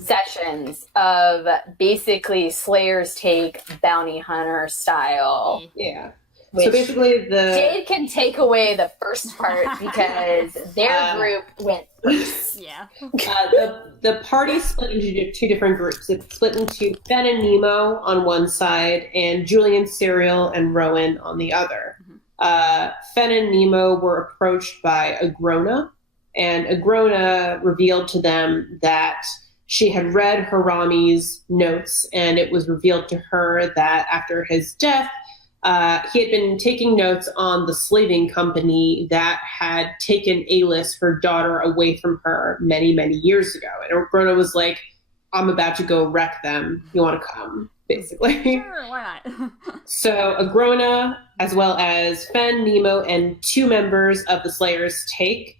sessions of basically Slayer's Take, Bounty Hunter style. Yeah. So basically Jade can take away the first part because their group went first. Yeah. The party split into 2 different groups. It split into Fenn and Nemo on one side and Julian, Serial, and Rowan on the other. Fenn and Nemo were approached by Agrona, and Agrona revealed to them that she had read Harami's notes, and it was revealed to her that after his death, he had been taking notes on the slaving company that had taken Alis, her daughter, away from her many, many years ago. And Agrona was like, I'm about to go wreck them. You want to come, basically. Sure, why not? So Agrona, as well as Fenn, Nemo, and 2 members of the Slayer's Take,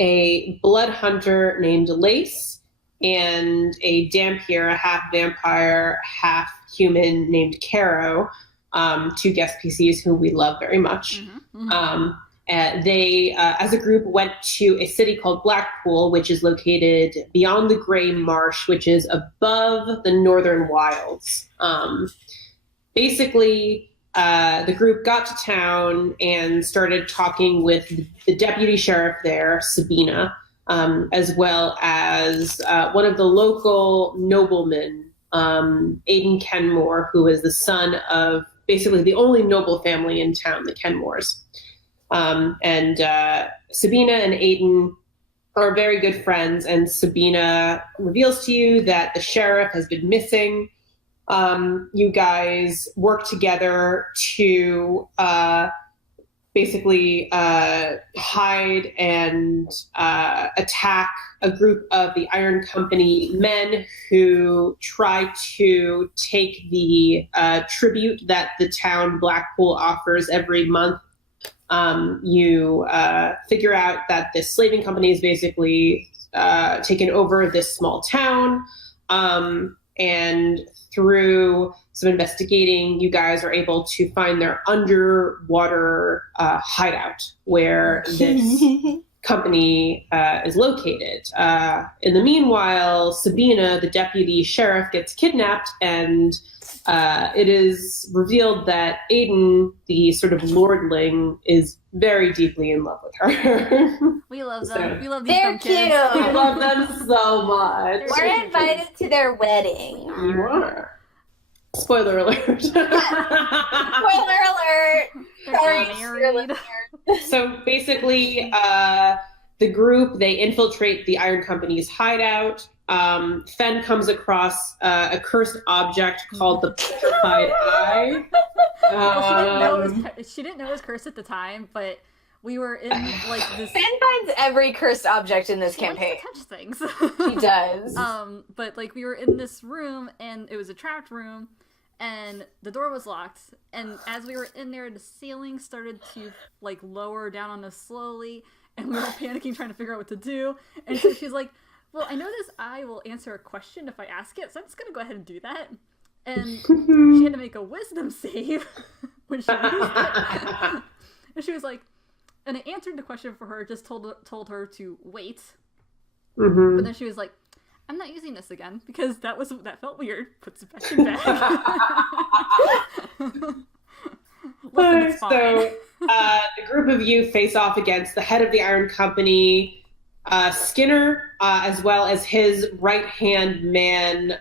a blood hunter named Lace, and a Dampier, a half vampire, half human named Caro, 2 guest PCs who we love very much. They, as a group, went to a city called Blackpool, which is located beyond the Grey Marsh, which is above the Northern Wilds. Basically, the group got to town and started talking with the deputy sheriff there, Sabina, as well as one of the local noblemen, Aidan Kenmore, who is the son of basically the only noble family in town, the Kenmores. And Sabina and Aidan are very good friends, and Sabina reveals to you that the sheriff has been missing. You guys work together to basically hide and attack a group of the Iron Company men who try to take the tribute that the town Blackpool offers every month. You figure out that this slaving company is basically taken over this small town, and through some investigating, you guys are able to find their underwater hideout where this company is located. In the meanwhile, Sabina, the deputy sheriff, gets kidnapped, and it is revealed that Aidan, the sort of lordling, is very deeply in love with her. We love them. We love these They're dumb kids. cute. We love them so much. We're invited to their wedding. You are. Spoiler alert. Spoiler alert. They're Sorry, not dear married. listeners. So basically, the group, they infiltrate the Iron Company's hideout. Fen comes across a cursed object called the Petrified Eye. She didn't know it was cursed at the time, but we were in like this. Finn finds every cursed object in this She likes campaign. to catch things. He does. But like we were in this room, and it was a trapped room, and the door was locked. And as we were in there, the ceiling started to like lower down on us slowly, and we were panicking, trying to figure out what to do. And so she's like, "Well, I know this eye will answer a question if I ask it, so I'm just gonna go ahead and do that." And she had to make a wisdom save when she used it. And she was like, and it answered the question for her, just told her to wait. Mm-hmm. But then she was like, I'm not using this again because that felt weird. Puts it back in bag. Listen, it's fine. So the group of you face off against the head of the Iron Company, Skinner, as well as his right-hand man,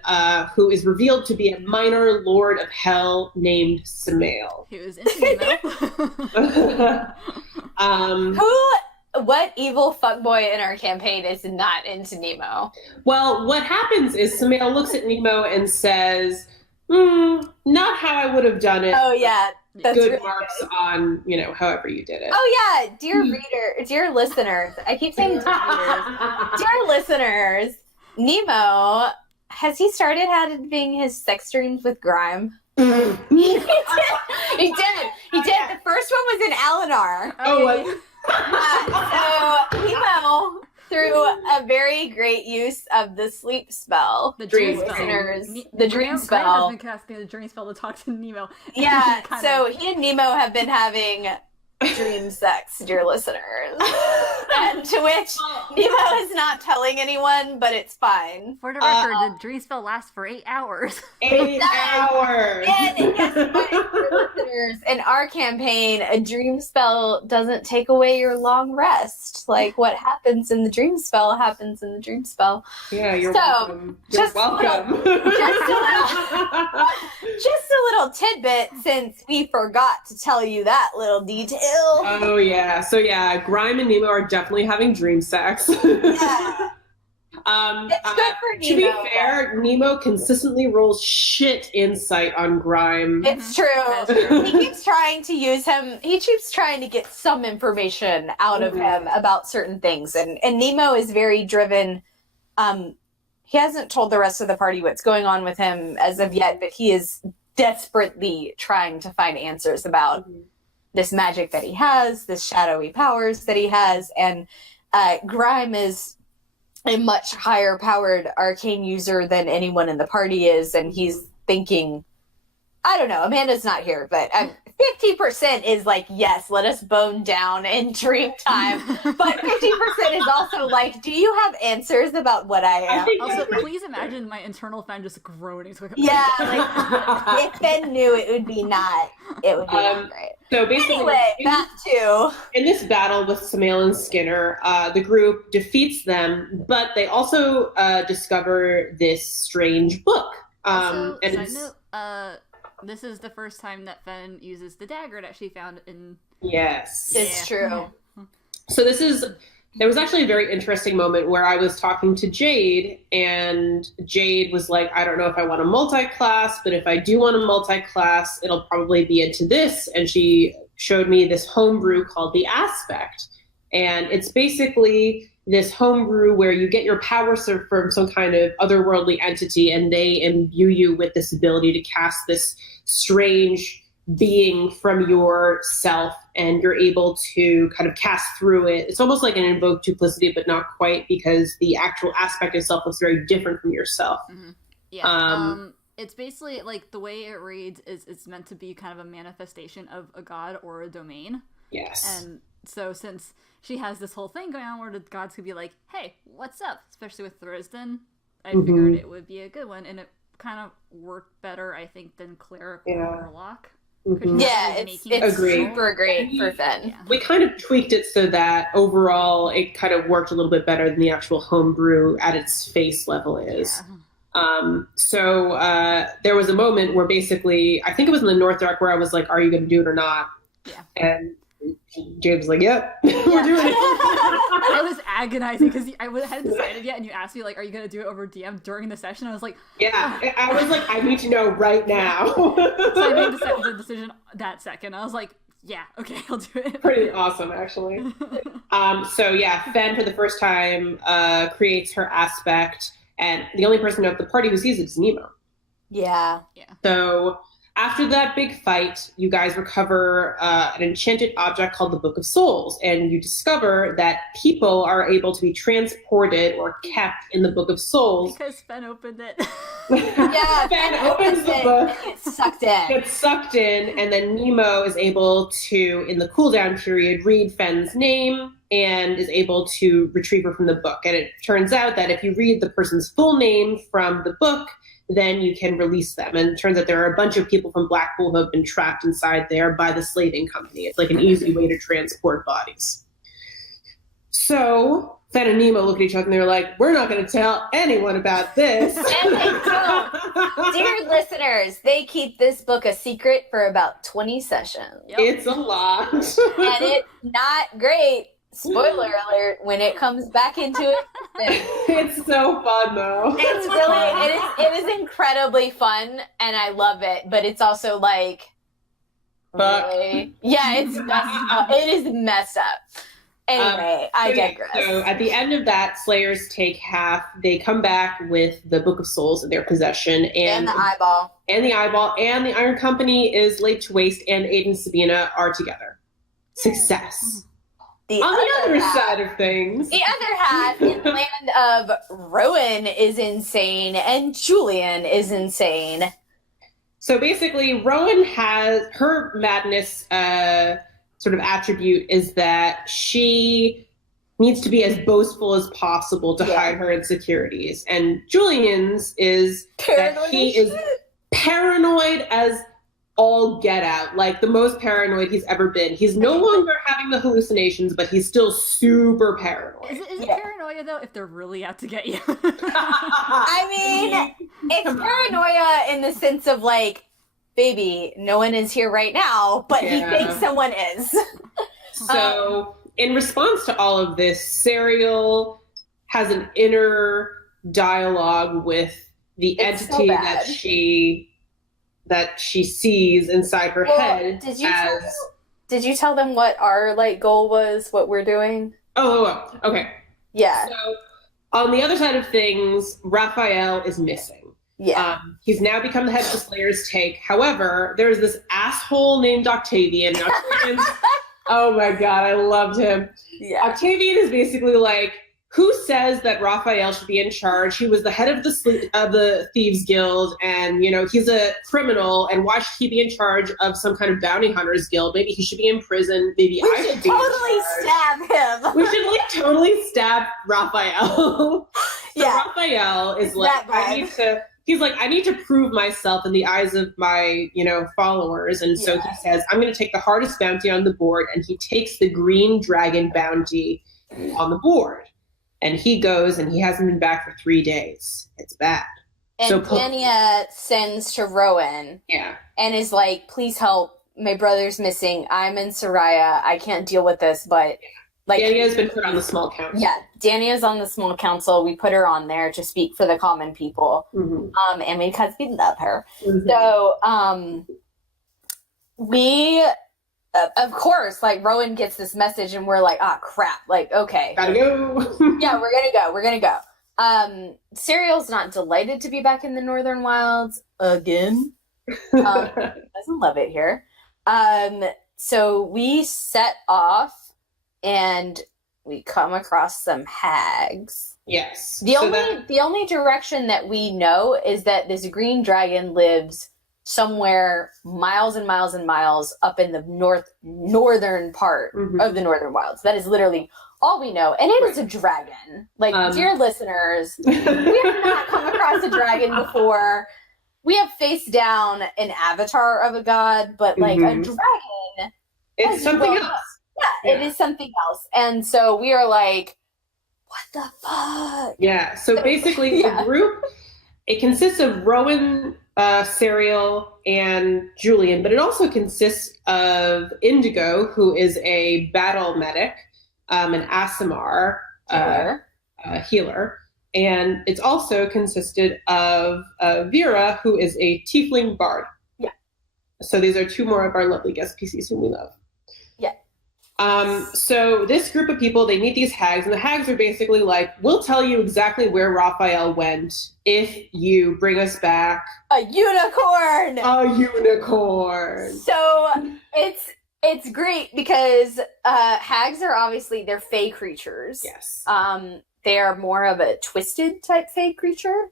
who is revealed to be a minor lord of hell named Samael. He was into Nemo. What evil fuckboy in our campaign is not into Nemo? Well, what happens is Samael looks at Nemo and says, not how I would have done it. Oh yeah, that's Good really marks good. on, however you did it. Oh yeah, dear listeners. I keep saying dear listeners. Nemo, has he started having his sex dreams with Grime? He did. The first one was in Alinar. So Nemo, through a very great use of the sleep spell, The dream spell. listeners, The dream Graham spell. has been casting the dream spell to talk to Nemo. Yeah, Kind so of. he and Nemo have been having dream sex, dear listeners. And to which Nemo is not telling anyone, but it's fine. For the record, the dream spell lasts for 8 hours. 8 hours. And guess what, dear listeners? In our campaign, a dream spell doesn't take away your long rest. Like what happens in the dream spell happens in the dream spell. Yeah, you're So, welcome. You're just a welcome. Just a little tidbit, since we forgot to tell you that little detail. Oh yeah. So yeah, Grime and Nemo are definitely having dream sex. Yeah. It's good for To be Nemo. fair, Nemo consistently rolls shit insight on Grime. It's That's true. true. He keeps trying to use him. He keeps trying to get some information out of him about certain things, and Nemo is very driven. He hasn't told the rest of the party what's going on with him as of yet, but he is desperately trying to find answers about this magic that he has, this shadowy powers that he has, and Grime is a much higher powered arcane user than anyone in the party is, and he's thinking, I don't know, Amanda's not here, but I'm 50% is like, yes, let us bone down and dream time. But 50% is also like, do you have answers about what I am? Also, please imagine my internal fan just groaning. Yeah, like, if Ben knew, it would be not great. So basically, anyway, back to... In this battle with Samael and Skinner, the group defeats them, but they also discover this strange book. Also, side note, this is the first time that Fen uses the dagger that she found in... Yes. It's true. So there was actually a very interesting moment where I was talking to Jade, and Jade was like, I don't know if I want a multi-class, but if I do want a multi-class, it'll probably be into this. And she showed me this homebrew called The Aspect. And it's basically this homebrew where you get your power from some kind of otherworldly entity, and they imbue you with this ability to cast this strange being from yourself, and you're able to kind of cast through it. It's almost like an invoke duplicity, but not quite, because the actual aspect itself looks very different from yourself. Mm-hmm. Yeah. It's basically like the way it reads is it's meant to be kind of a manifestation of a god or a domain. Yes. And so since she has this whole thing going on where the gods could be like, hey, what's up? Especially with Thrisden, I figured it would be a good one, and it kind of worked better, I think, than Cleric or Warlock. Yeah, it's super great for Fen. Yeah. We kind of tweaked it so that overall it kind of worked a little bit better than the actual homebrew at its face level is. Yeah. So there was a moment where basically, I think it was in the North Arc, where I was like, are you going to do it or not? Yeah. And James was like, yep, we're doing it. I was agonizing because I hadn't decided yet, and you asked me, like, are you going to do it over DM during the session? I was like, yeah. I was like, I need to know right now. So I made the decision that second. I was like, yeah, okay, I'll do it. Pretty awesome, actually. So yeah, Fen for the first time creates her aspect, and the only person at the party who sees it is Nemo. Yeah. So after that big fight, you guys recover an enchanted object called the Book of Souls, and you discover that people are able to be transported or kept in the Book of Souls. Because Fen opened it. Yeah, Fen opens the book. Gets sucked in, and then Nemo is able to, in the cooldown period, read Fen's name and is able to retrieve her from the book. And it turns out that if you read the person's full name from the book, then you can release them. And it turns out there are a bunch of people from Blackpool who have been trapped inside there by the slaving company. It's like an easy way to transport bodies. So Fen and Nemo look at each other and they're like, we're not going to tell anyone about this. And they don't. Dear listeners, they keep this book a secret for about 20 sessions. Yep. It's a lot. And it's not great. Spoiler alert, when it comes back into it. It's so fun though. It's really, it is incredibly fun, and I love it, but it's also like, really? Yeah, it's messed up. It is messed up. Anyway, I digress. So at the end of that, Slayers take half. They come back with the Book of Souls in their possession. And the eyeball. And the eyeball. And the Iron Company is laid to waste, and Aiden and Sabina are together. Success. On the other side of things. The other half, in the land of Rowan is insane and Julian is insane. So basically, Rowan has her madness sort of attribute is that she needs to be as boastful as possible to hide her insecurities. And Julian's is that he is paranoid as all get out, like the most paranoid he's ever been. He's no longer having the hallucinations, but he's still super paranoid. Is it paranoia though if they're really out to get you? I mean, it's paranoia in the sense of like, baby, no one is here right now, but he thinks someone is. So in response to all of this, Serial has an inner dialogue with the entity that she sees inside her head. Did you tell them what our goal was, what we're doing? Oh, okay. Yeah. So on the other side of things, Raphael is missing. Yeah. He's now become the head of the Slayer's Take. However, there's this asshole named Octavian. Oh my god, I loved him. Yeah. Octavian is basically like, who says that Raphael should be in charge? He was the head of the Thieves Guild, and, he's a criminal, and why should he be in charge of some kind of bounty hunters guild? Maybe he should be in prison. Maybe I should totally stab him. We should totally stab Raphael. Yeah. Raphael is That I need to prove myself in the eyes of my, followers. And so he says, I'm going to take the hardest bounty on the board. And he takes the green dragon bounty on the board. And he goes, and he hasn't been back for 3 days. It's bad. And Dania sends to Rowan. Yeah. And is like, please help. My brother's missing. I'm in Soraya. I can't deal with this, but... Dania's been put on the small council. Yeah, Dania's on the small council. We put her on there to speak for the common people. Mm-hmm. And because we love her. Mm-hmm. So, we... of course, Rowan gets this message and we're like, crap. Okay. Gotta go. Yeah, we're gonna go. Serial's not delighted to be back in the Northern Wilds again. Doesn't love it here. So we set off and we come across some hags. Yes. The only direction that we know is that this green dragon lives somewhere miles and miles and miles up in the northern part of the Northern Wilds. That is literally all we know. And it is a dragon. Dear listeners, we have not come across a dragon before. We have faced down an avatar of a god, but a dragon. It's something else. Yeah, it is something else. And so we are like, what the fuck? Yeah. So basically the group, it consists of Rowan, Serial, and Julian, but it also consists of Indigo, who is a battle medic, and Aasimar, healer. And it's also consisted of Vera, who is a tiefling bard. Yeah. So these are 2 more of our lovely guest PCs whom we love. Yeah. So this group of people, they meet these hags, and the hags are basically like, we'll tell you exactly where Raphael went if you bring us back a unicorn. A unicorn. So it's great because hags are obviously, they're fae creatures. Yes. They are more of a twisted type fae creature.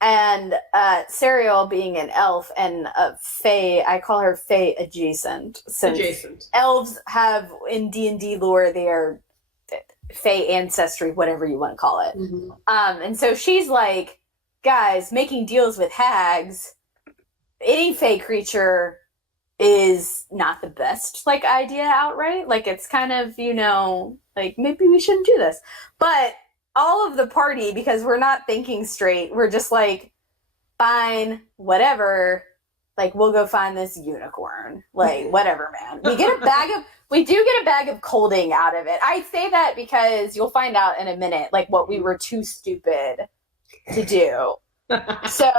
And Serial being an elf and a fae, I call her fae adjacent. Since elves have, in D&D lore, they are fae ancestry, whatever you want to call it. And so she's like, guys, making deals with hags, any fae creature is not the best idea outright. It's kind of, maybe we shouldn't do this. But all of the party, because we're not thinking straight, we're just like, fine, whatever, we'll go find this unicorn, whatever, man. We do get a bag of colding out of it. I say that because you'll find out in a minute what we were too stupid to do. So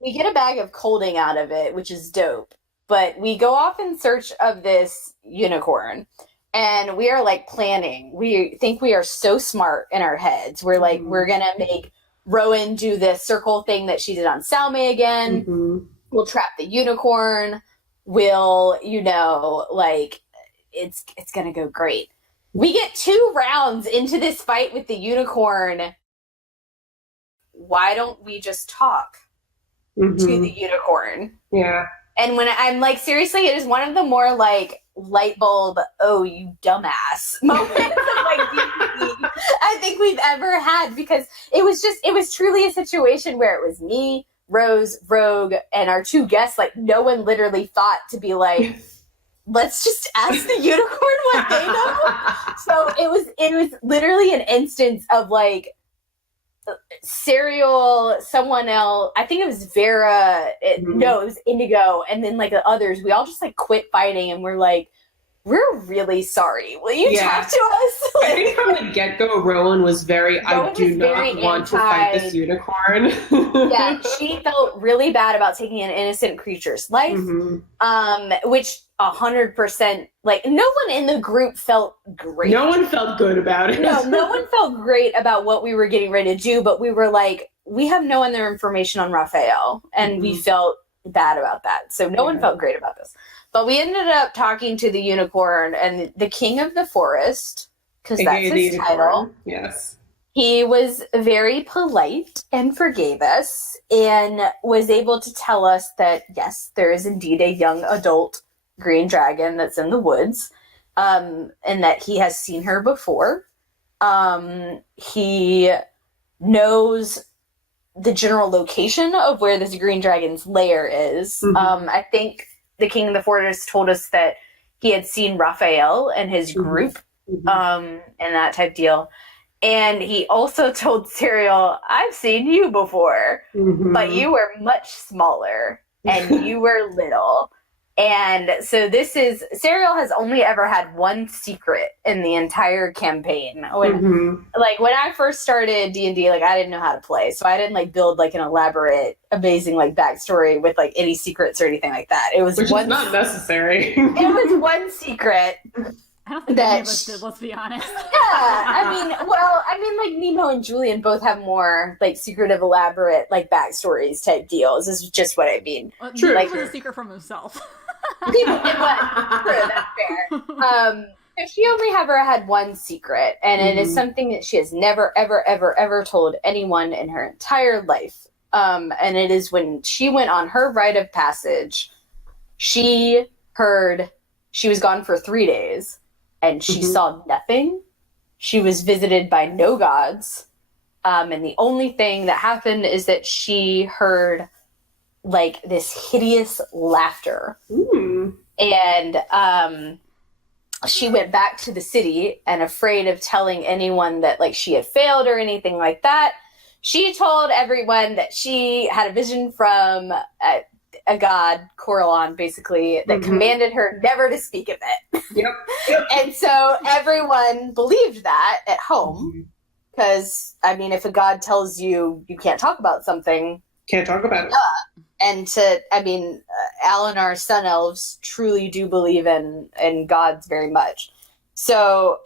we get a bag of colding out of it, which is dope, but we go off in search of this unicorn. And we are planning. We think we are so smart in our heads. We're we're going to make Rowan do this circle thing that she did on Salme again. We'll trap the unicorn. We'll, it's going to go great. We get 2 rounds into this fight with the unicorn. Why don't we just talk to the unicorn? Yeah. And when I'm seriously, it is one of the more light bulb, oh, you dumbass moments of D&D I think we've ever had, because it was truly a situation where it was me, Rose, Rogue, and our 2 guests. No one literally thought to be let's just ask the unicorn what they know. So it was literally an instance of Serial, someone else, I think it was Vera, no, it was Indigo, and then the others, we all just quit fighting and we're we're really sorry. Will you talk to us? I think from the get-go, Rowan was I do not want to fight this unicorn. Yeah, she felt really bad about taking an innocent creature's life, which 100%, no one in the group felt great. No one felt good about it. No one felt great about what we were getting ready to do, but we were we have no other information on Raphael, and we felt bad about that. So no one felt great about this. But we ended up talking to the unicorn, and the king of the forest because that's his title. Yes. He was very polite and forgave us and was able to tell us that, yes, there is indeed a young adult green dragon that's in the woods, and that he has seen her before. He knows the general location of where this green dragon's lair is. I think the king of the fortress told us that he had seen Raphael and his group, and that type deal. And he also told Serial, I've seen you before, but you were much smaller and you were little. And so Serial has only ever had one secret in the entire campaign. When I first started D&D, like I didn't know how to play. So I didn't like build like an elaborate, amazing like backstory with like any secrlike or anything like that. It was Which is not necessary. It was one secret. I don't think any of us did, let's be honest. Yeah, I mean, like Nemo and Julian both have more like secretive, elaborate like backstories type deals. This is just what I mean. Well, true, like was a secret from himself. True, that's fair. So she only ever had one secret, and it is something that she has never, ever, ever, ever told anyone in her entire life. And it is when she went on her rite of passage, she was gone for 3 days. And she saw nothing. She was visited by no gods. And the only thing that happened is that she heard like this hideous laughter. And she went back to the city, and afraid of telling anyone that like she had failed or anything like that, she told everyone that she had a vision from a god, Corellon, basically, that commanded her never to speak of it. Yep. And so everyone believed that at home, because, I mean, if a god tells you you can't talk about something... Can't talk about it. And Alinar's Sun Elves truly do believe in gods very much. So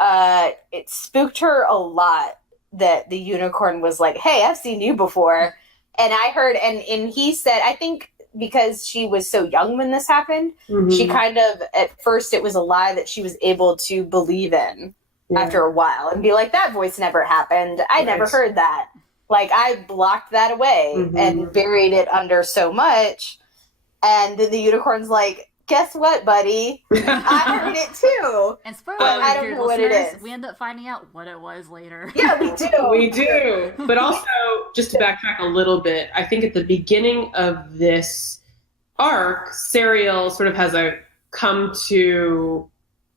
it spooked her a lot that the unicorn was like, hey, I've seen you before. And I heard, and he said, I think... because she was so young when this happened, she kind of, at first, it was a lie that she was able to believe in after a while and be like, that voice never happened. I never heard that. Like, I blocked that away and buried it under so much. And then the unicorn's like, guess what, buddy? I heard it too. And spoiler alert, I don't know what it is. We end up finding out what it was later. Yeah, we do. We do. But also, just to backtrack a little bit, I think at the beginning of this arc, Serial sort of has a come to,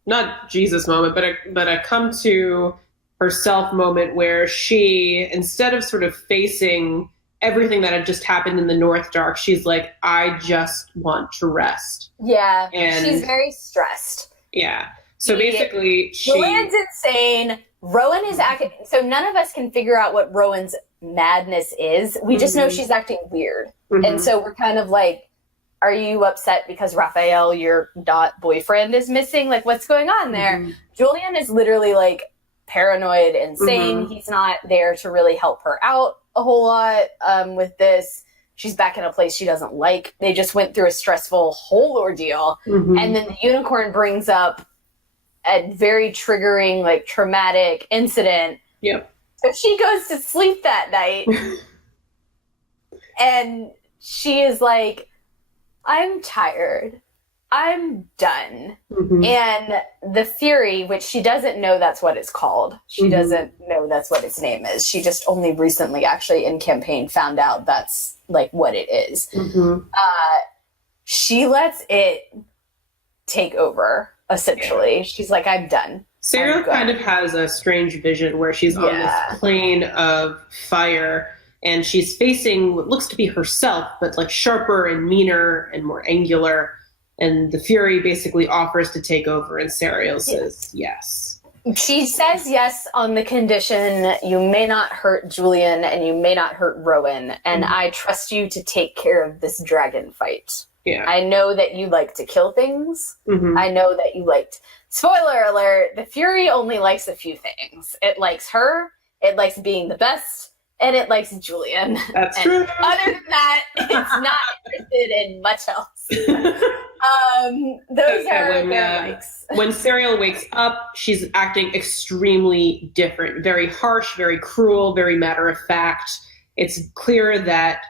not Jesus moment, but a come to herself moment where she, instead of sort of facing everything that had just happened in the North Dark, she's like, I just want to rest. Yeah, and she's very stressed. Yeah. So basically, Julian's insane. Rowan is acting... So none of us can figure out what Rowan's madness is. We just know she's acting weird. And so we're kind of like, are you upset because Raphael, your boyfriend, is missing? Like, what's going on there? Julian is literally like paranoid, insane. He's not there to really help her out a whole lot with this. She's back in a place she doesn't like. They just went through a stressful whole ordeal. And then the unicorn brings up a very triggering, like, traumatic incident. Yep. So she goes to sleep that night. And she is like, I'm tired. I'm done. And the Fury, which she doesn't know that's what it's called. She doesn't know that's what its name is. She just only recently, actually, in campaign, found out that's, like, what it is. She lets it take over, essentially. She's like, I'm done. Serial kind of has a strange vision where she's on this plane of fire, and she's facing what looks to be herself, but, like, sharper and meaner and more angular. And the Fury basically offers to take over, and Serial says yes. She says yes on the condition you may not hurt Julian and you may not hurt Rowan, and I trust you to take care of this dragon fight. Yeah. I know that you like to kill things. I know that you liked... Spoiler alert, the Fury only likes a few things. It likes her, it likes being the best, and it likes Julian. That's true. Other than that, it's not interested in much else. Those are when, their likes. When Serial wakes up, she's acting extremely different, very harsh, very cruel, very matter of fact. It's clear that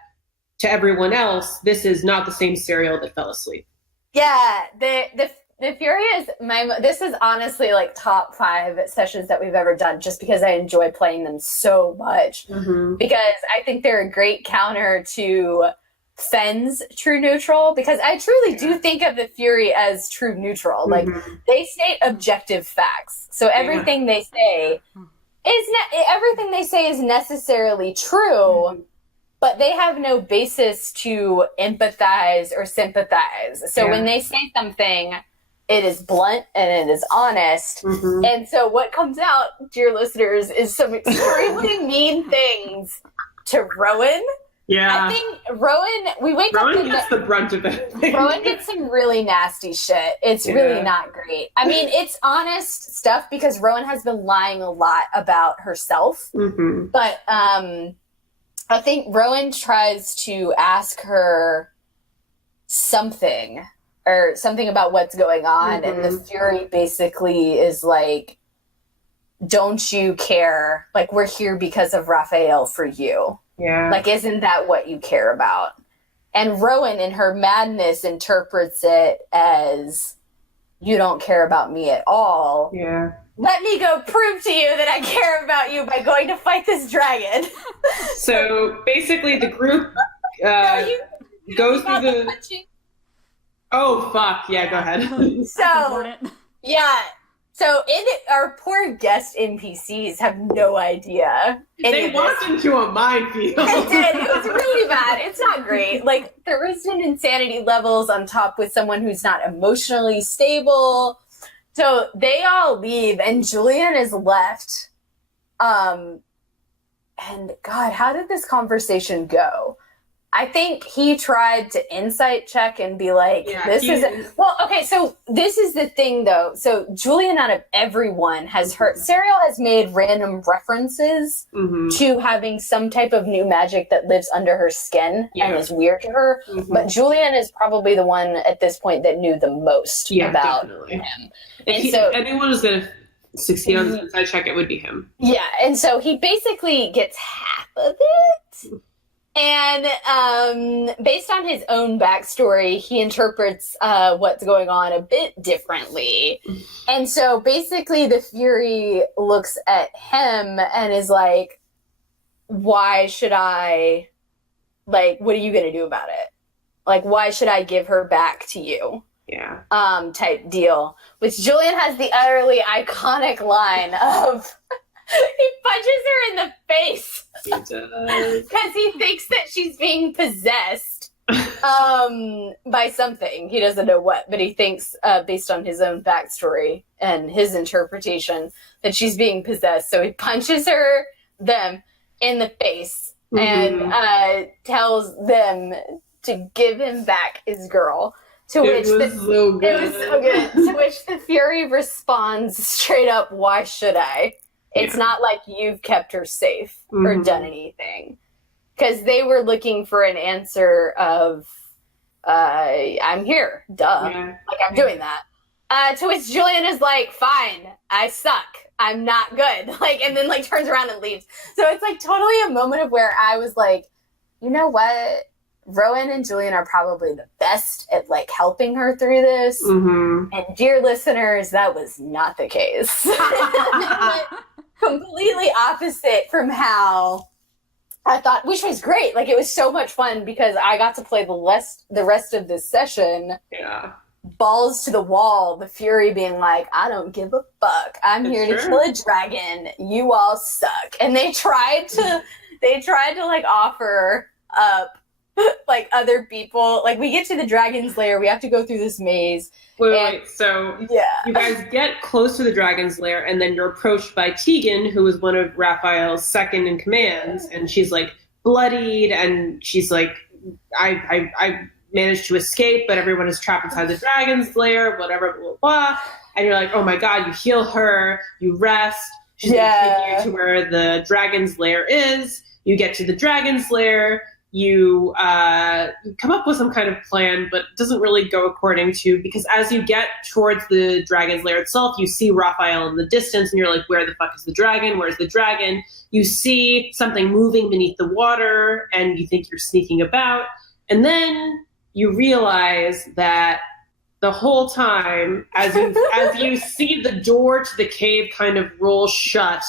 to everyone else, this is not the same Serial that fell asleep. Yeah, the Fury is this is honestly like top 5 sessions that we've ever done, just because I enjoy playing them so much. Because I think they're a great counter to Fenn's true neutral, because I truly do think of the Fury as true neutral. Like, they state objective facts, so everything they say is necessarily true, but they have no basis to empathize or sympathize. So when they say something, it is blunt and it is honest. And so what comes out, dear listeners, is some extremely mean things to Rowan. Yeah. I think Rowan gets the brunt of it. Rowan gets some really nasty shit. It's really not great. I mean, it's honest stuff because Rowan has been lying a lot about herself. But I think Rowan tries to ask her something about what's going on, and the Fury basically is like, don't you care? Like, we're here because of Raphael for you. Yeah. Like, isn't that what you care about? And Rowan, in her madness, interprets it as, you don't care about me at all. Yeah. Let me go prove to you that I care about you by going to fight this dragon. So basically the group goes through the... punching? Oh, fuck. Yeah, go ahead. So, yeah. So our poor guest NPCs have no idea. They walked into a minefield. They did. It was really bad. It's not great. Like, there was some insanity levels on top with someone who's not emotionally stable. So they all leave, and Julian is left. And God, how did this conversation go? I think he tried to insight check and be like, so this is the thing though. So Julian, out of everyone, has heard, Serial has made random references to having some type of new magic that lives under her skin and is weird to her. But Julian is probably the one at this point that knew the most about him. If anyone was going to succeed on this inside check, it would be him. Yeah, and so he basically gets half of it. And based on his own backstory, he interprets what's going on a bit differently. And so basically the Fury looks at him and is like, why should I, like, what are you going to do about it? Like, why should I give her back to you? Yeah. Type deal. Which Julian has the utterly iconic line of... He punches her in the face. He does. Because he thinks that she's being possessed by something. He doesn't know what, but he thinks, based on his own backstory and his interpretation, that she's being possessed. So he punches them in the face and tells them to give him back his girl. To which it was so good. To which the Fury responds straight up, "Why should I? It's not like you've kept her safe or done anything." Because they were looking for an answer of, I'm here, duh. Yeah. Like, I'm doing that. To which Julian is like, fine, I suck. I'm not good. Like, and then, like, turns around and leaves. So it's, like, totally a moment of where I was like, you know what? Rowan and Julian are probably the best at, like, helping her through this. And dear listeners, that was not the case. Completely opposite from how I thought, which was great. Like, it was so much fun because I got to play the rest of this session. Yeah. Balls to the wall, the Fury being like, I don't give a fuck. I'm here to kill a dragon. You all suck. And they tried to like offer up like other people. Like, we get to the dragon's lair, we have to go through this maze. Wait. So you guys get close to the dragon's lair, and then you're approached by Tegan, who is one of Raphael's second in commands, and she's like bloodied, and she's like, I managed to escape, but everyone is trapped inside the dragon's lair, whatever, blah, blah, blah. And you're like, oh my god, you heal her, you rest, she's gonna take you to where the dragon's lair is. You get to the dragon's lair, you come up with some kind of plan, but it doesn't really go according to, because as you get towards the dragon's lair itself, you see Raphael in the distance, and you're like, where the fuck is the dragon? Where's the dragon? You see something moving beneath the water, and you think you're sneaking about, and then you realize that the whole time, as you see the door to the cave kind of roll shut,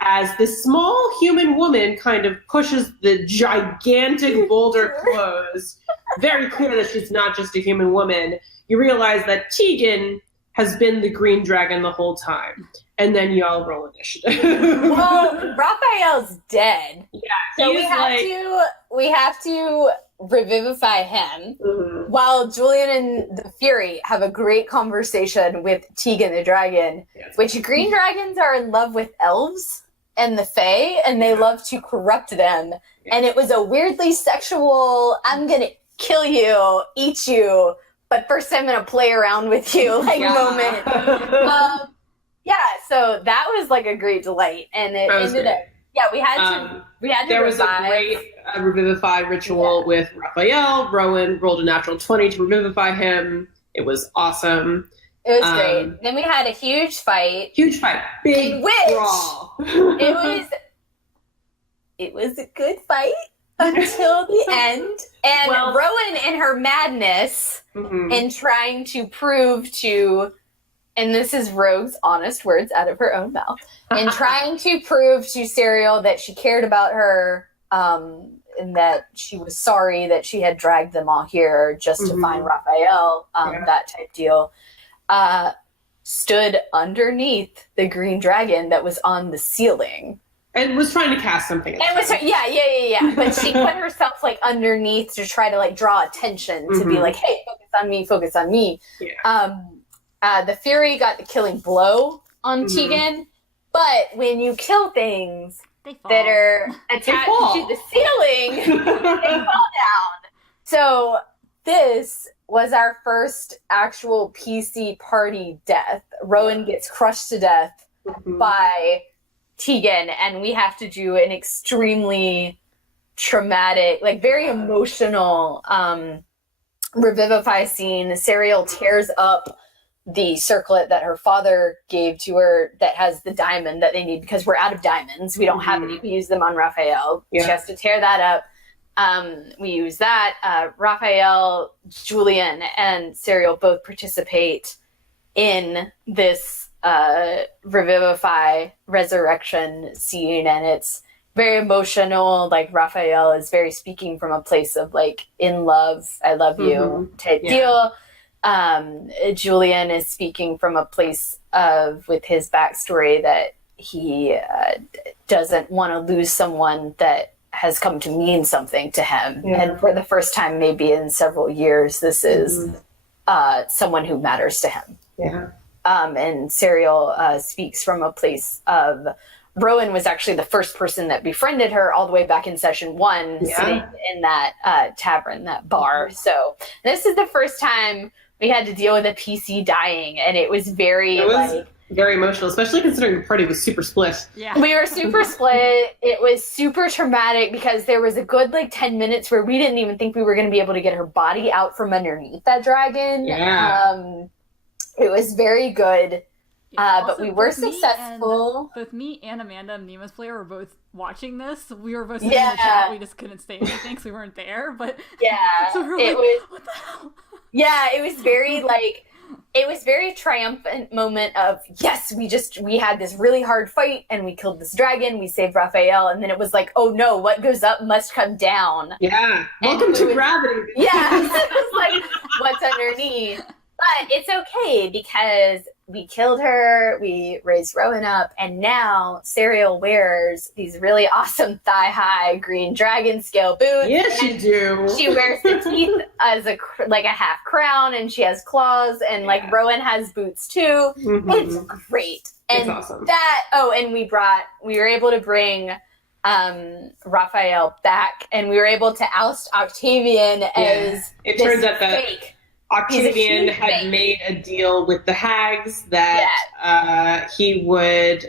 as this small human woman kind of pushes the gigantic boulder closed, very clear that she's not just a human woman, you realize that Tegan has been the green dragon the whole time. And then y'all roll initiative. Well, Raphael's dead. Yeah, so we have to revivify him, while Julian and the Fury have a great conversation with Tegan the dragon, which green dragons are in love with elves and the Fae, and they love to corrupt them. And it was a weirdly sexual, I'm gonna kill you, eat you, but first I'm gonna play around with you, moment. So that was like a great delight, and it ended up. Yeah, we had to. There was a great revivify ritual with Raphael. Rowan rolled a natural 20 to revivify him. It was awesome. It was great. Then we had a huge fight. Big brawl. It was a good fight until the end. And Rowan, in her madness, and trying to prove to. And this is Rogue's honest words out of her own mouth. And trying to prove to Serial that she cared about her, and that she was sorry that she had dragged them all here just to find Raphael, that type deal, stood underneath the green dragon that was on the ceiling. And was trying to cast something. But she put herself like underneath to try to like draw attention to be like, hey, focus on me. Yeah. The Fury got the killing blow on Tegan, but when you kill things that are attached to the ceiling, they fall down. So this was our first actual PC party death. Rowan gets crushed to death by Tegan, and we have to do an extremely traumatic, like very emotional revivify scene. Serial tears up the circlet that her father gave to her that has the diamond that they need, because we're out of diamonds. We don't have any. We use them on Raphael. She has to tear that up. We use that. Raphael, Julian, and Serial both participate in this revivify resurrection scene, and it's very emotional. Like, Raphael is very speaking from a place of like, in love, I love you type deal. Julian is speaking from a place of, with his backstory, that he doesn't want to lose someone that has come to mean something to him. And for the first time, maybe in several years, this is someone who matters to him. And Serial speaks from a place of, Rowan was actually the first person that befriended her all the way back in session 1, sitting in that tavern, that bar. So this is the first time we had to deal with a PC dying, and it was very emotional, especially considering the party was super split. We were super split. It was super traumatic because there was a good 10 minutes where we didn't even think we were going to be able to get her body out from underneath that dragon. It was very good. But we were successful. Both me and Amanda, Neema's player, were both watching this. We were both sitting in the chat. We just couldn't say anything because we weren't there. But so we were what the hell? It was very it was very triumphant moment of, yes, we had this really hard fight and we killed this dragon, we saved Raphael, and then it was like, oh no, what goes up must come down. Welcome to gravity. It was like, what's underneath? But it's okay because we killed her, we raised Rowan up, and now Serial wears these really awesome thigh-high green dragon scale boots. Yes, you do. She wears the teeth as a half crown, and she has claws, and Rowan has boots too. It's great. And it's awesome. And we were able to bring Raphael back, and we were able to oust Octavian as it turns out that fake. Octavian had made a deal with the hags that he would.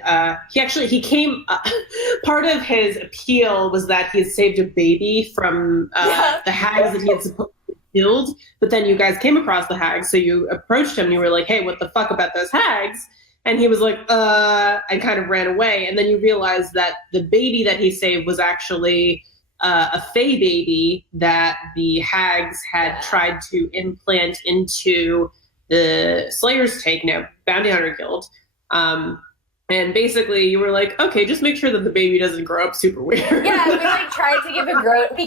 He came. Part of his appeal was that he had saved a baby from the hags that he had supposedly killed. But then you guys came across the hags, so you approached him and you were like, "Hey, what the fuck about those hags?" And he was like, and kind of ran away. And then you realized that the baby that he saved was actually a Fey baby that the hags had tried to implant into the Slayer's Take, now Bounty Hunter Guild. And basically you were like, okay, just make sure that the baby doesn't grow up super weird. Yeah, we like tried to give we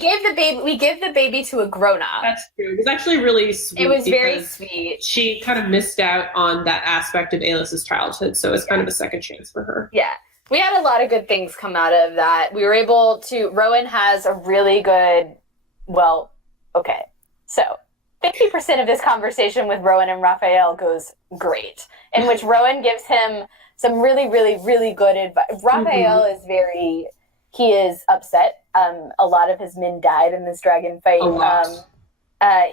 give the baby to a grown-up. That's true. It was actually really sweet. It was very sweet. She kind of missed out on that aspect of Aelis's childhood, so it's kind of a second chance for her. Yeah. We had a lot of good things come out of that. We were able to, Rowan has a really good, so 50% of this conversation with Rowan and Raphael goes great, in which Rowan gives him some really, really, really good advice. Raphael is he is upset. A lot of his men died in this dragon fight.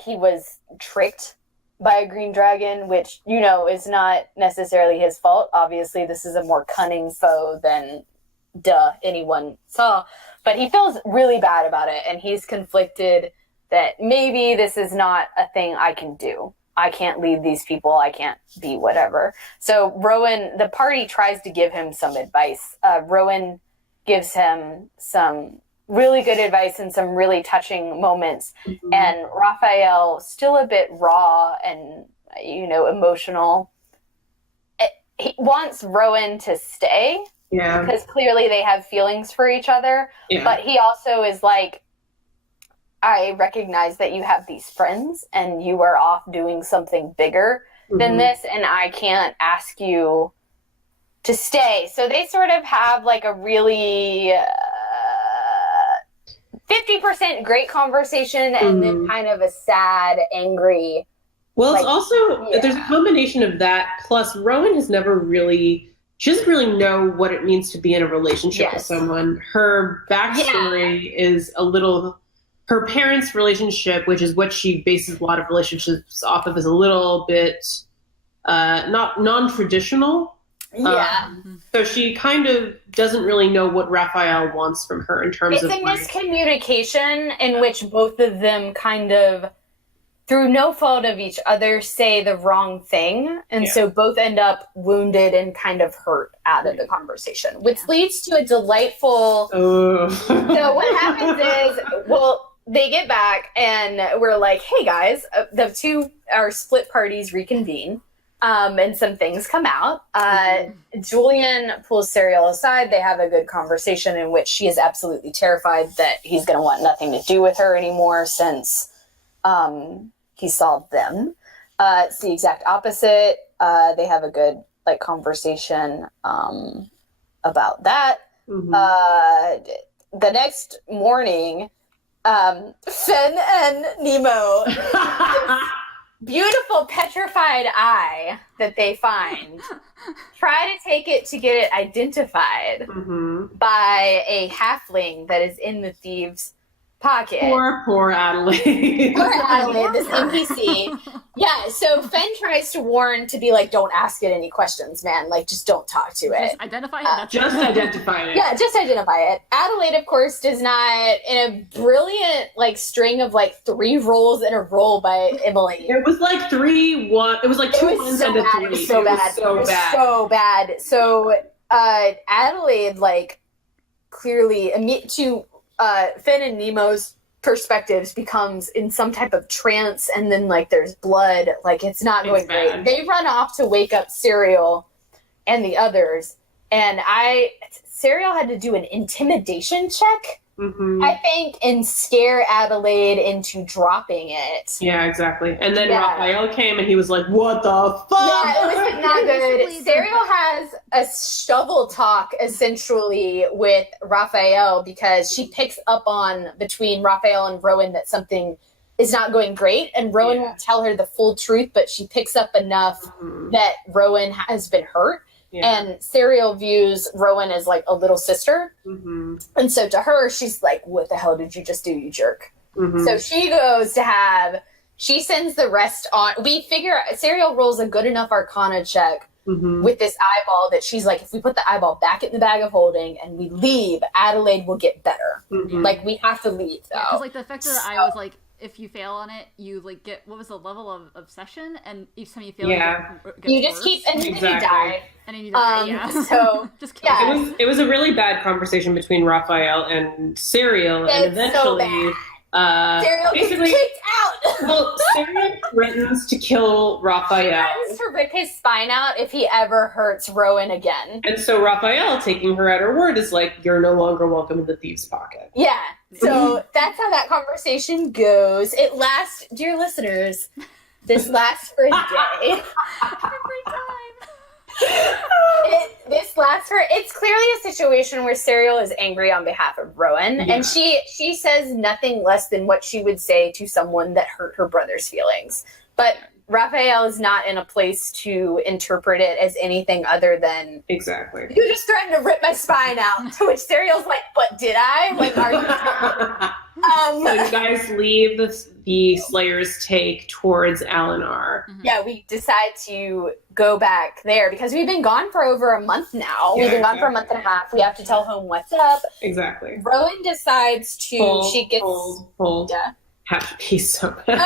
He was tricked by a green dragon, which, is not necessarily his fault. Obviously, this is a more cunning foe than anyone saw. But he feels really bad about it, and he's conflicted that maybe this is not a thing I can do. I can't lead these people. I can't be whatever. So Rowan, the party tries to give him some advice. Rowan gives him some really good advice and some really touching moments. And Raphael, still a bit raw and, emotional, he wants Rowan to stay. Yeah. Because clearly they have feelings for each other. Yeah. But he also is like, I recognize that you have these friends and you are off doing something bigger than this, and I can't ask you to stay. So they sort of have like a really 50% great conversation and then kind of a sad, angry. Well, it's also, there's a combination of that, plus Rowan has never really, she doesn't really know what it means to be in a relationship with someone. Her backstory is a little, her parents' relationship, which is what she bases a lot of relationships off of, is a little bit not non-traditional. So she kind of doesn't really know what Raphael wants from her in terms of... It's a miscommunication in which both of them kind of, through no fault of each other, say the wrong thing. And so both end up wounded and kind of hurt out of the conversation, which leads to a delightful... So what happens is, they get back and we're like, hey guys, our split parties reconvene. And some things come out. Julian pulls Serial aside. They have a good conversation in which she is absolutely terrified that he's going to want nothing to do with her anymore since he solved them. It's the exact opposite. They have a good conversation about that. The next morning, Finn and Nemo, beautiful petrified eye that they find, try to take it to get it identified by a halfling that is in the thieves' pocket. Poor Adelaide. Poor Adelaide, this NPC. Yeah, so Fenn tries to warn to be like, don't ask it any questions, man. Just don't talk to it. Just identify it. Just identify it. Yeah, just identify it. Adelaide, of course, does not, in a brilliant, string of, 3 rolls in a row by Emily. It was 3-1. It was 2 ones and a 3. It was so bad. So, Adelaide, clearly, to Finn and Nemo's perspectives, becomes in some type of trance, and then there's blood. It's not going great. They run off to wake up Serial and the others, and Serial had to do an intimidation check, I think, and scare Adelaide into dropping it. Yeah, exactly. And then Raphael came and he was like, what the fuck? Yeah, it was not good. Serial has a shovel talk, essentially, with Raphael, because she picks up on, between Raphael and Rowan, that something is not going great, and Rowan won't tell her the full truth, but she picks up enough that Rowan has been hurt. And Serial views Rowan as a little sister. And so to her, she's like, what the hell did you just do, you jerk? So she goes to have she sends the rest on. We figure Serial rolls a good enough Arcana check with this eyeball that she's like, if we put the eyeball back in the bag of holding and we leave, Adelaide will get better. Like, we have to leave, though. Because, like, the effect of the eye was, like, if you fail on it, you, like, get, what was the level of obsession? And each time you fail, it gets you just worse. keep, and then you die. And then you die, So, just kill it. It was a really bad conversation between Raphael and Serial, and eventually... Serial gets kicked out. Well, Serial threatens to kill Raphael. Threatens to rip his spine out if he ever hurts Rowan again. And so Raphael, taking her at her word, is like, you're no longer welcome in the Thieves' Pocket. Yeah. So that's how that conversation goes. It lasts, dear listeners, this lasts for a day. Every time. This lasts for, it's clearly a situation where Serial is angry on behalf of Rowan, and she says nothing less than what she would say to someone that hurt her brother's feelings. But Raphael is not in a place to interpret it as anything other than, exactly, you just threatened to rip my spine out. To which Serial's like, but did I? Like, are you? So you guys leave the Slayer's Take towards Alinar. Yeah, we decide to go back there because we've been gone for over a month now. We've been gone for a month and a half. We have to tell home what's up. Exactly. Rowan decides to, she gets... Hold. Yeah. Have to pee so bad.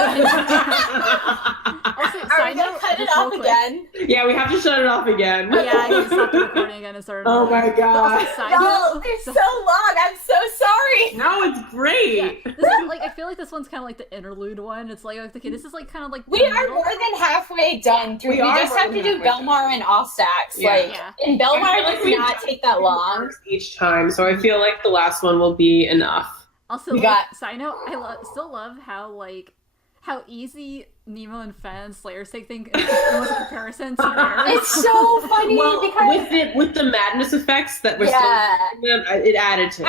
Also, Are we going to cut it off again? Yeah, we have to shut it off again. Yeah, I can stop the recording again and start. Oh my god. No, they're so long. I'm so sorry. No, it's great. Yeah. This is, like, I feel like this one's kind of like the interlude one. It's like, okay, this is like kind of like we are more than halfway done through. We just have to do Belmar and Allstacks. Yeah. Like, and Belmar does not take that long each time. So I feel like the last one will be enough. Also, side note, I still love how easy Nemo and Fenn's Slayer's Take thing was in comparison to theirs. It's so funny because with the madness effects that were still it added to it.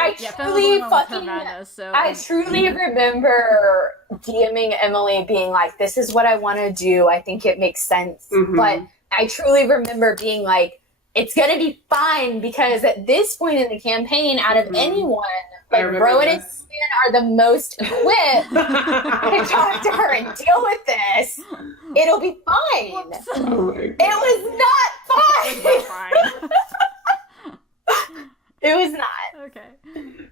I truly remember DMing Emily being like, this is what I want to do. I think it makes sense. But I truly remember being like, it's going to be fine because at this point in the campaign, out of anyone, like Rowan and Stan are the most equipped to talk to her and deal with this. It'll be fine. Oh it was not fine. It was not. Okay.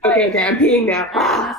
Okay, I'm peeing now. I'm